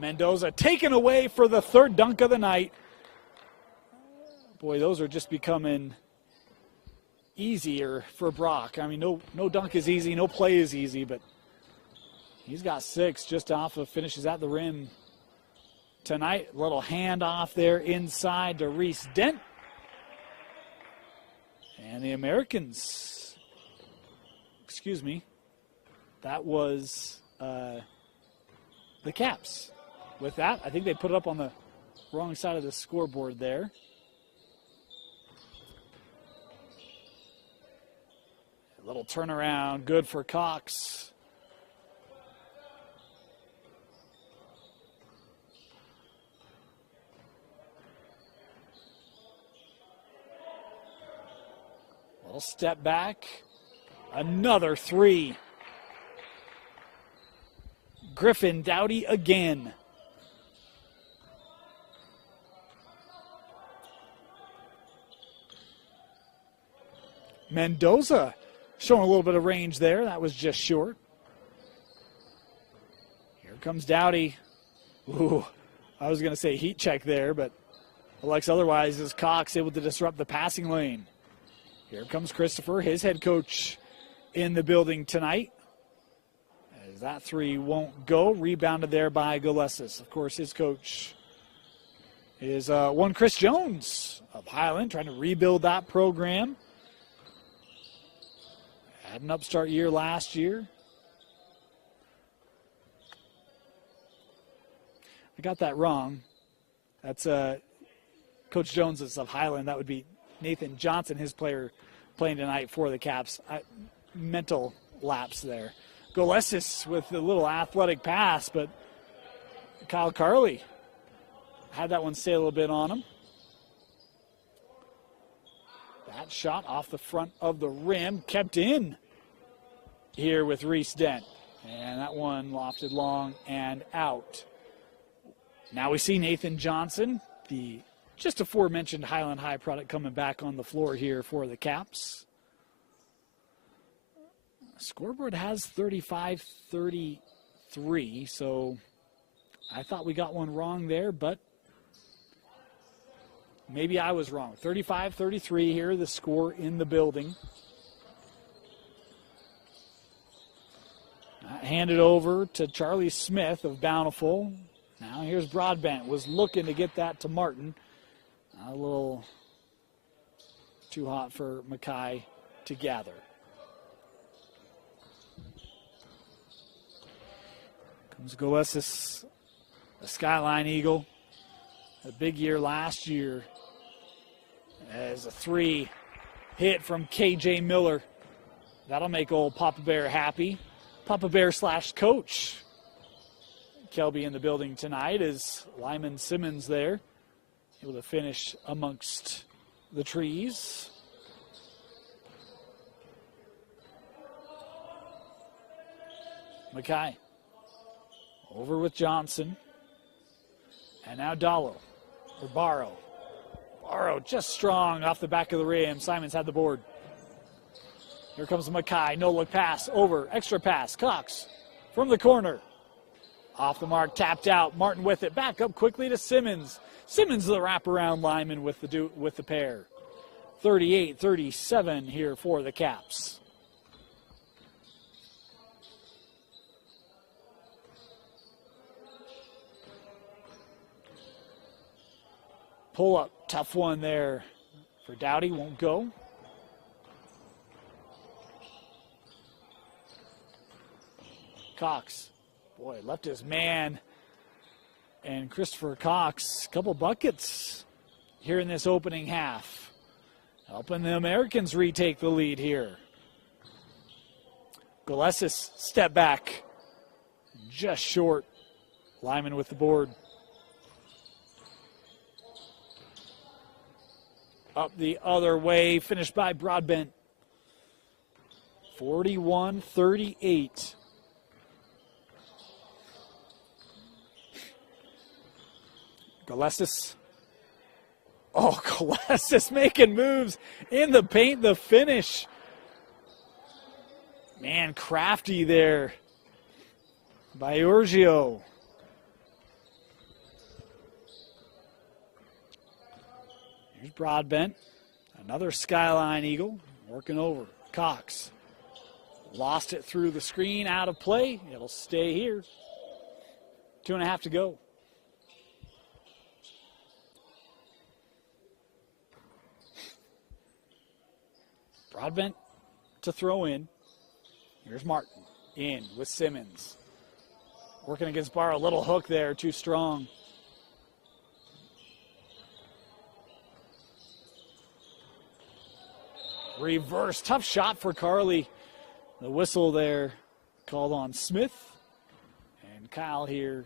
Mendoza taken away for the third dunk of the night. Boy, those are just becoming easier for Brock. I mean, no dunk is easy, no play is easy, but he's got 6 just off of finishes at the rim tonight. Little handoff there inside to Reese Dent. And the Americans, that was the Caps. With that, I think they put it up on the wrong side of the scoreboard there. A little turnaround, good for Cox. Little step back, another three. Griffin Dowdy again. Mendoza showing a little bit of range there. That was just short. Here comes Dowdy. Ooh, I was going to say heat check there, but Alex otherwise is Cox able to disrupt the passing lane. Here comes Christopher, his head coach in the building tonight. As that three won't go. Rebounded there by Gillespie. Of course, his coach is one Chris Jones of Highland, trying to rebuild that program. Had an upstart year last year. I got that wrong. That's Coach Jones is of Highland. That would be Nathan Johnson, his player playing tonight for the Caps. Mental lapse there. Golesis with a little athletic pass, but Kyle Carley had that one stay a little bit on him. That shot off the front of the rim, kept in here with Reese Dent. And that one lofted long and out. Now we see Nathan Johnson, the just aforementioned Highland High product, coming back on the floor here for the Caps. Scoreboard has 35-33, so I thought we got one wrong there, but maybe I was wrong. 35-33 here, the score in the building. Handed over to Charlie Smith of Bountiful. Now here's Broadbent, was looking to get that to Martin. A little too hot for Mackay to gather. Comes Golesis, the Skyline Eagle. A big year last year as a three hit from KJ Miller. That'll make old Papa Bear happy. Papa Bear / coach Kelby in the building tonight is Lyman Simmons there, able to finish amongst the trees. Mackay over with Johnson. And now Dallo or Barrow. Barrow just strong off the back of the rim. Simons had the board. Here comes Mackay. No look pass over. Extra pass. Cox from the corner. Off the mark. Tapped out. Martin with it. Back up quickly to Simmons. Simmons the wraparound Lyman with the pair. 38-37 here for the Caps. Pull up, tough one there for Dowdy, won't go. Cox, boy, left his man. And Christopher Cox, couple buckets here in this opening half. Helping the Americans retake the lead here. Gillespie step back, just short. Lyman with the board. Up the other way, finished by Broadbent. 41-38. Gillespie. Oh, Gillespie making moves in the paint, the finish. Man, crafty there by Giorgio. Here's Broadbent, another Skyline Eagle, working over. Cox lost it through the screen, out of play. It'll stay here. 2.5 to go. Broadbent to throw in. Here's Martin in with Simmons. Working against Barrow, little hook there, too strong. Reverse, tough shot for Carly. The whistle there called on Smith. And Kyle here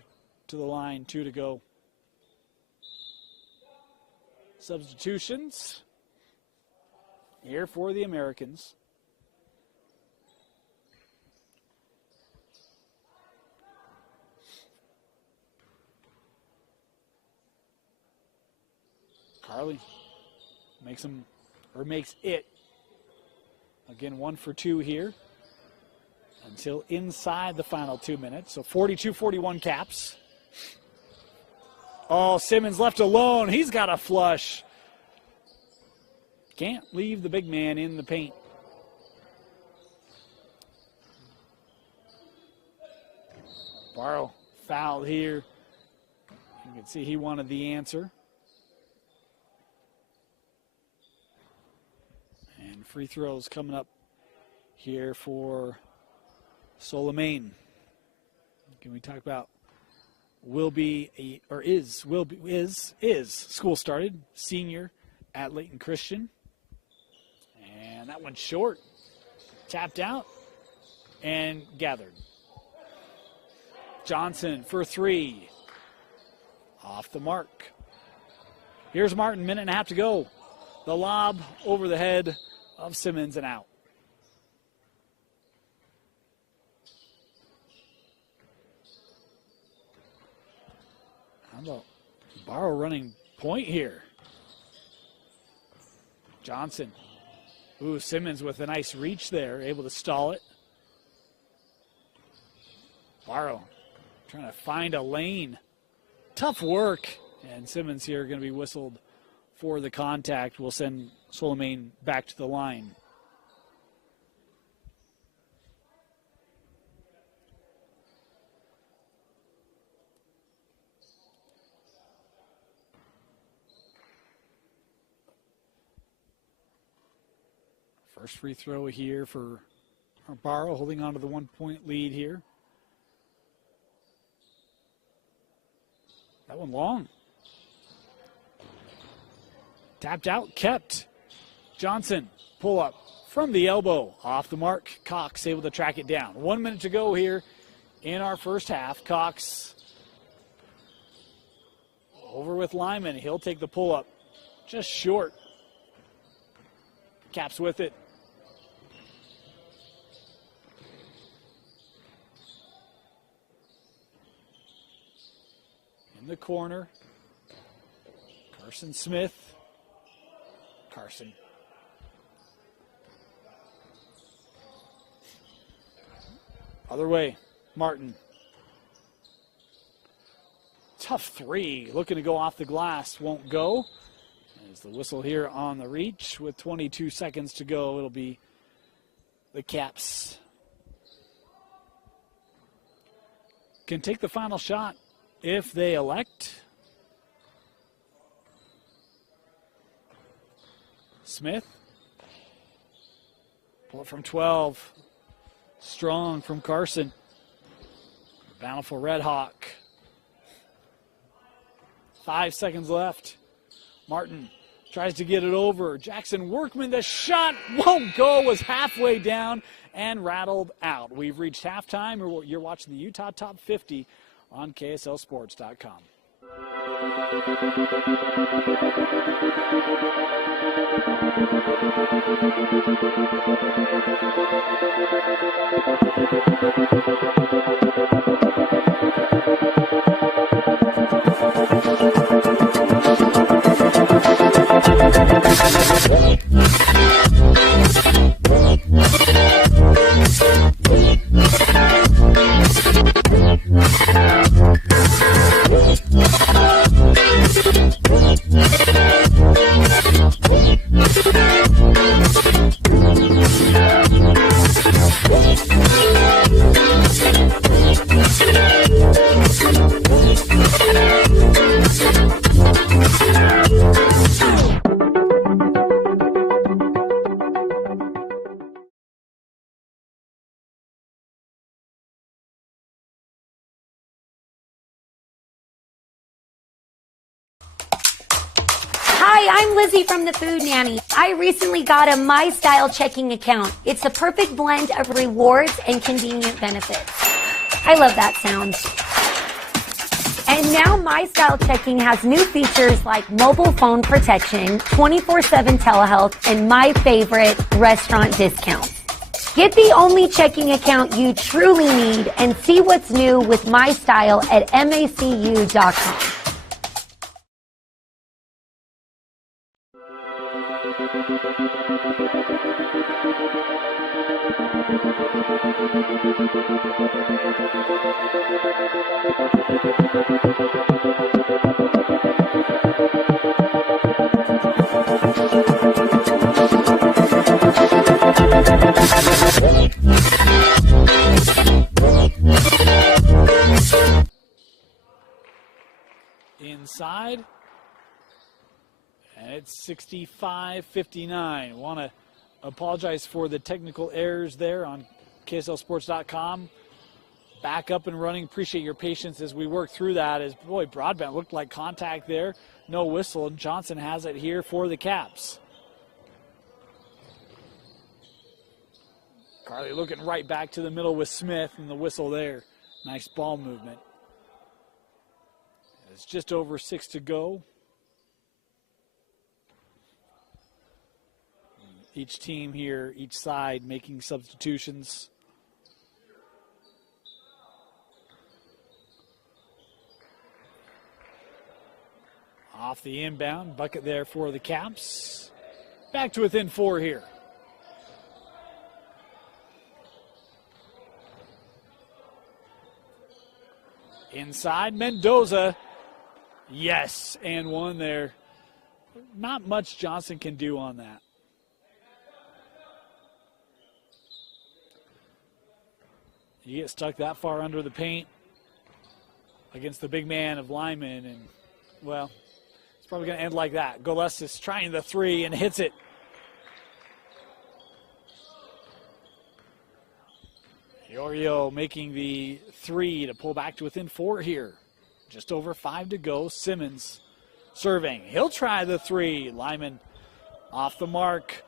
to the line, 2 to go. Substitutions here for the Americans. Carly makes it. Again, 1 for 2 here until inside the final 2 minutes. So 42-41 Caps. Oh, Simmons left alone. He's got a flush. Can't leave the big man in the paint. Barrow fouled here. You can see he wanted the answer. And free throws coming up here for Solomane. Can we talk about is school started, senior at Layton Christian. And that one's short. Tapped out and gathered. Johnson for 3. Off the mark. Here's Martin, 1.5 minutes to go. The lob over the head of Simmons and out. How about Barrow running point here? Johnson. Ooh, Simmons with a nice reach there, able to stall it. Barrow trying to find a lane. Tough work. And Simmons here going to be whistled for the contact. Will send Solomane back to the line. First free throw here for Barrow, holding on to the 1-point lead here. That one long. Tapped out, kept. Johnson, pull up from the elbow. Off the mark, Cox able to track it down. 1 minute to go here in our first half. Cox over with Lyman. He'll take the pull-up. Just short. Caps with it. In the corner. Carson Smith. Carson. Other way. Martin. Tough three. Looking to go off the glass. Won't go. As the whistle here on the reach with 22 seconds to go. It'll be the Caps. Can take the final shot if they elect. Smith. Pull it from 12. Strong from Carson. Bountiful Red Hawk. 5 seconds left. Martin tries to get it over. Jackson Workman, the shot won't go, was halfway down and rattled out. We've reached halftime. You're watching the Utah Top 50 on KSLSports.com. Hi, I'm Lizzie from the Food Nanny. I recently got a My Style checking account. It's a perfect blend of rewards and convenient benefits. I love that sound. And now My Style Checking has new features like mobile phone protection, 24/7 telehealth, and my favorite, restaurant discounts. Get the only checking account you truly need and see what's new with My Style at macu.com. Inside. And it's 65-59. Want to apologize for the technical errors there on KSLSports.com. Back up and running. Appreciate your patience as we work through that. As boy, Broadbent looked like contact there. No whistle. And Johnson has it here for the Caps. Carly looking right back to the middle with Smith and the whistle there. Nice ball movement. It's just over 6 to go. Each team here, each side making substitutions. Off the inbound, bucket there for the Caps. Back to within 4 here. Inside, Mendoza. Yes, and one there. Not much Johnson can do on that. You get stuck that far under the paint against the big man of Lyman, and, well, it's probably going to end like that. Gillespie trying the three and hits it. Iorio making the three to pull back to within 4 here. Just over 5 to go. Simmons serving. He'll try the three. Lyman off the mark.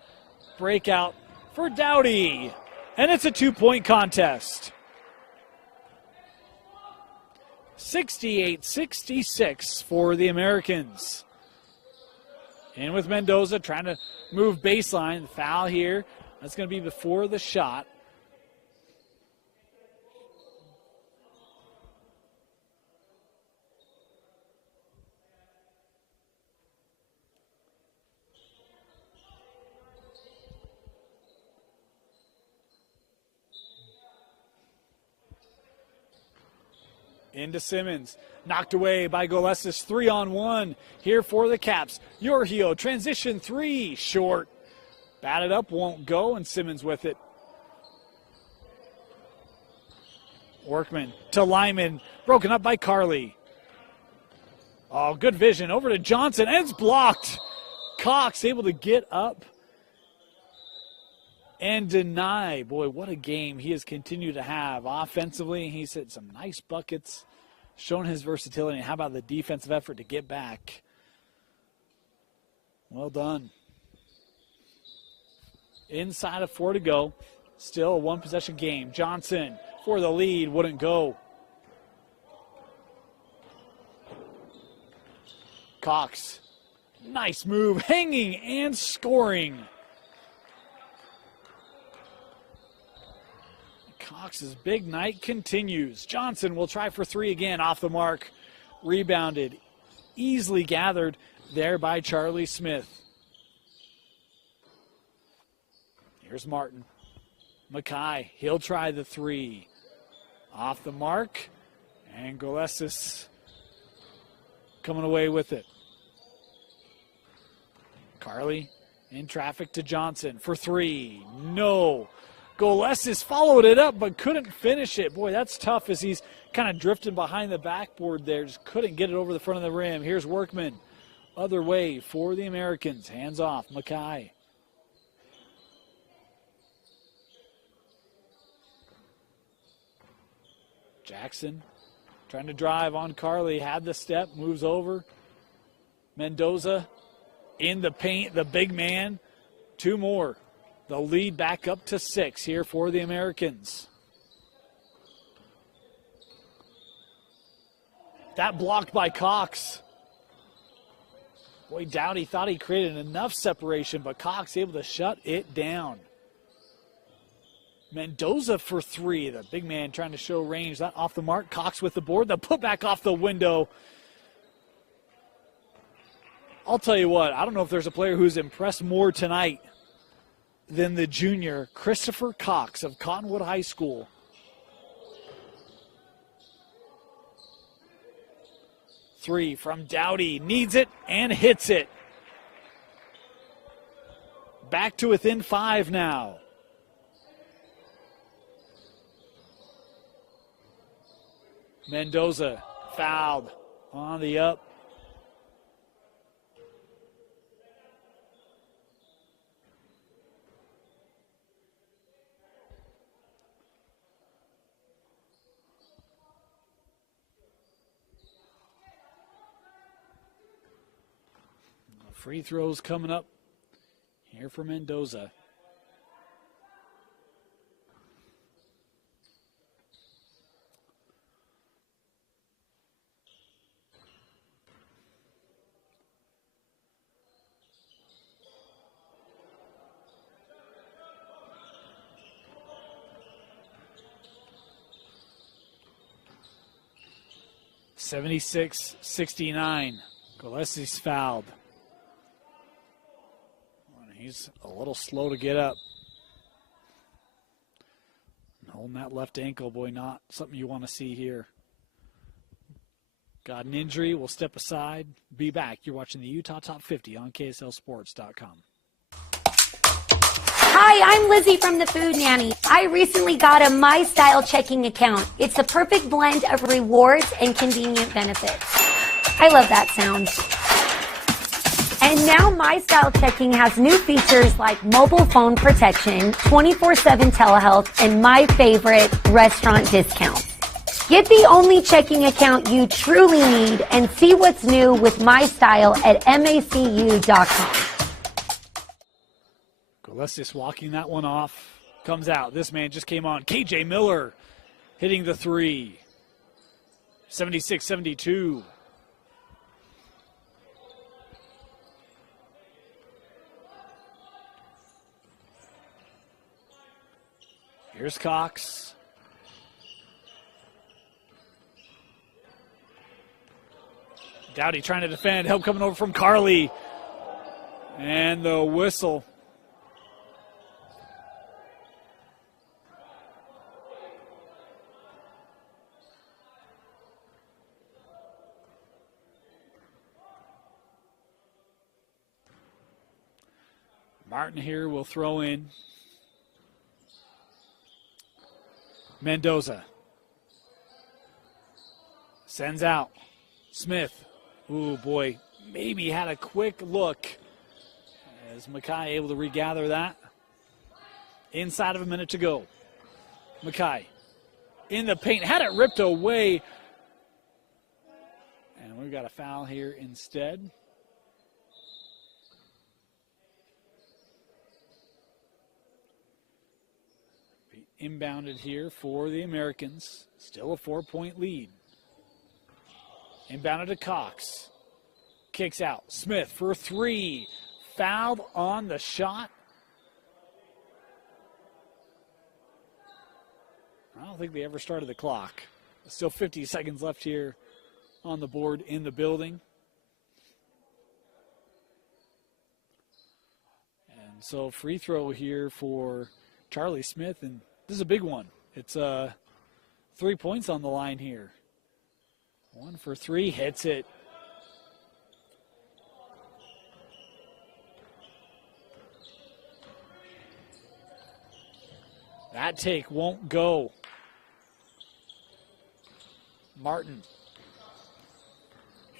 Breakout for Dowdy. And it's a 2-point contest. 68-66 for the Americans. And with Mendoza trying to move baseline. Foul here. That's going to be before the shot. Into Simmons, knocked away by Golesis. 3-on-1 here for the Caps. Yorgio, transition 3, short. Batted up, won't go, and Simmons with it. Workman to Lyman, broken up by Carly. Oh, good vision, over to Johnson, and it's blocked. Cox able to get up and deny. Boy, what a game he has continued to have. Offensively, he's hit some nice buckets, shown his versatility. And how about the defensive effort to get back? Well done. Inside of 4 to go. Still a one-possession game. Johnson for the lead, wouldn't go. Cox, nice move, hanging and scoring. Cox's big night continues. Johnson will try for 3 again, off the mark. Rebounded, easily gathered there by Charlie Smith. Here's Martin. Mackay, he'll try the 3. Off the mark, and Golesis coming away with it. Carly in traffic to Johnson for 3. No. Golesis followed it up but couldn't finish it. Boy, that's tough as he's kind of drifting behind the backboard there. Just couldn't get it over the front of the rim. Here's Workman. Other way for the Americans. Hands off. Mackay. Jackson trying to drive on Carly. Had the step. Moves over. Mendoza in the paint. The big man. 2 more. The lead back up to 6 here for the Americans. That blocked by Cox. Boy, Dowdy thought he created enough separation, but Cox able to shut it down. Mendoza for 3. The big man trying to show range. That off the mark. Cox with the board. The putback off the window. I'll tell you what, I don't know if there's a player who's impressed more tonight than the junior Christopher Cox of Cottonwood High School. Three from Dowdy, needs it and hits it. Back to within 5 now. Mendoza fouled on the up. Free throws coming up here for Mendoza. (76-69). Golesis fouled. He's a little slow to get up. Holding that left ankle, boy, not something you want to see here. Got an injury, we'll step aside. Be back. You're watching the Utah Top 50 on KSLSports.com. Hi, I'm Lizzie from the Food Nanny. I recently got a My Style checking account. It's the perfect blend of rewards and convenient benefits. I love that sound. And now My Style Checking has new features like mobile phone protection, 24/7 telehealth, and my favorite, restaurant discounts. Get the only checking account you truly need and see what's new with My Style at macu.com. Alessius walking that one off. Comes out. This man just came on. KJ Miller hitting the three. 76-72. Here's Cox. Dowdy trying to defend. Help coming over from Carly. And the whistle. Martin here will throw in. Mendoza. Sends out. Smith. Ooh, boy. Maybe had a quick look. Is Mackay able to regather that? Inside of a minute to go. Mackay in the paint. Had it ripped away. And we've got a foul here instead. Inbounded here for the Americans. Still a 4-point lead. Inbounded to Cox. Kicks out. Smith for three. Fouled on the shot. I don't think they ever started the clock. Still 50 seconds left here on the board in the building. And so free throw here for Charlie Smith, and this is a big one. It's 3 points on the line here. 1 for 3, hits it. That take won't go. Martin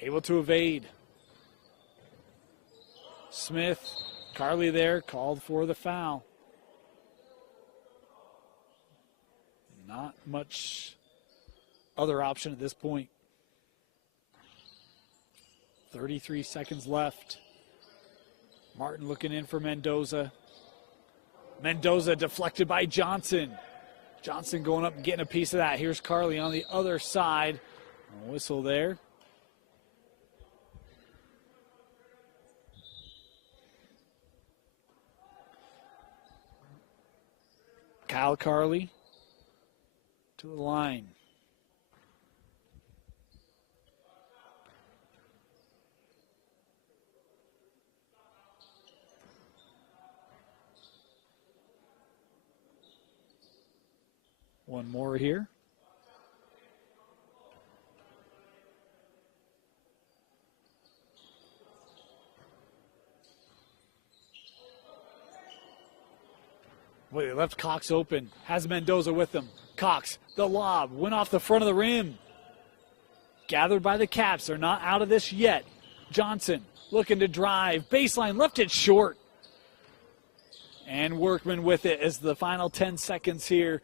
able to evade. Smith, Carly there, called for the foul. Not much other option at this point. 33 seconds left. Martin looking in for Mendoza. Mendoza deflected by Johnson. Johnson going up and getting a piece of that. Here's Carly on the other side. A whistle there. Kyle Carly to the line. One more here. Well, they left Cox open. Has Mendoza with them. Cox, the lob, went off the front of the rim. Gathered by the Caps. They're not out of this yet. Johnson looking to drive. Baseline, left it short. And Workman with it as the final 10 seconds here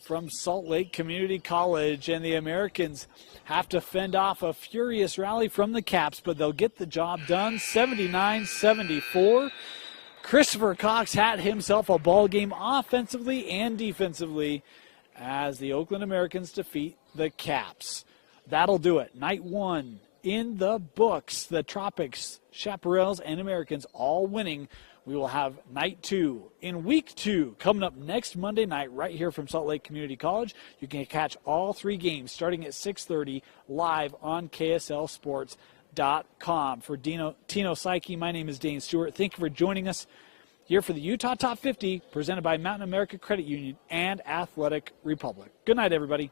from Salt Lake Community College. And the Americans have to fend off a furious rally from the Caps, but they'll get the job done. 79-74. Christopher Cox had himself a ball game offensively and defensively as the Oakland Americans defeat the Caps. That'll do it. Night one in the books. The Tropics, Chaparrals, and Americans all winning. We will have night two in week 2 coming up next Monday night right here from Salt Lake Community College. You can catch all 3 games starting at 6:30 live on KSLSports.com. For Tino Psyche, my name is Dane Stewart. Thank you for joining us here for the Utah Top 50 presented by Mountain America Credit Union and Athletic Republic. Good night, everybody.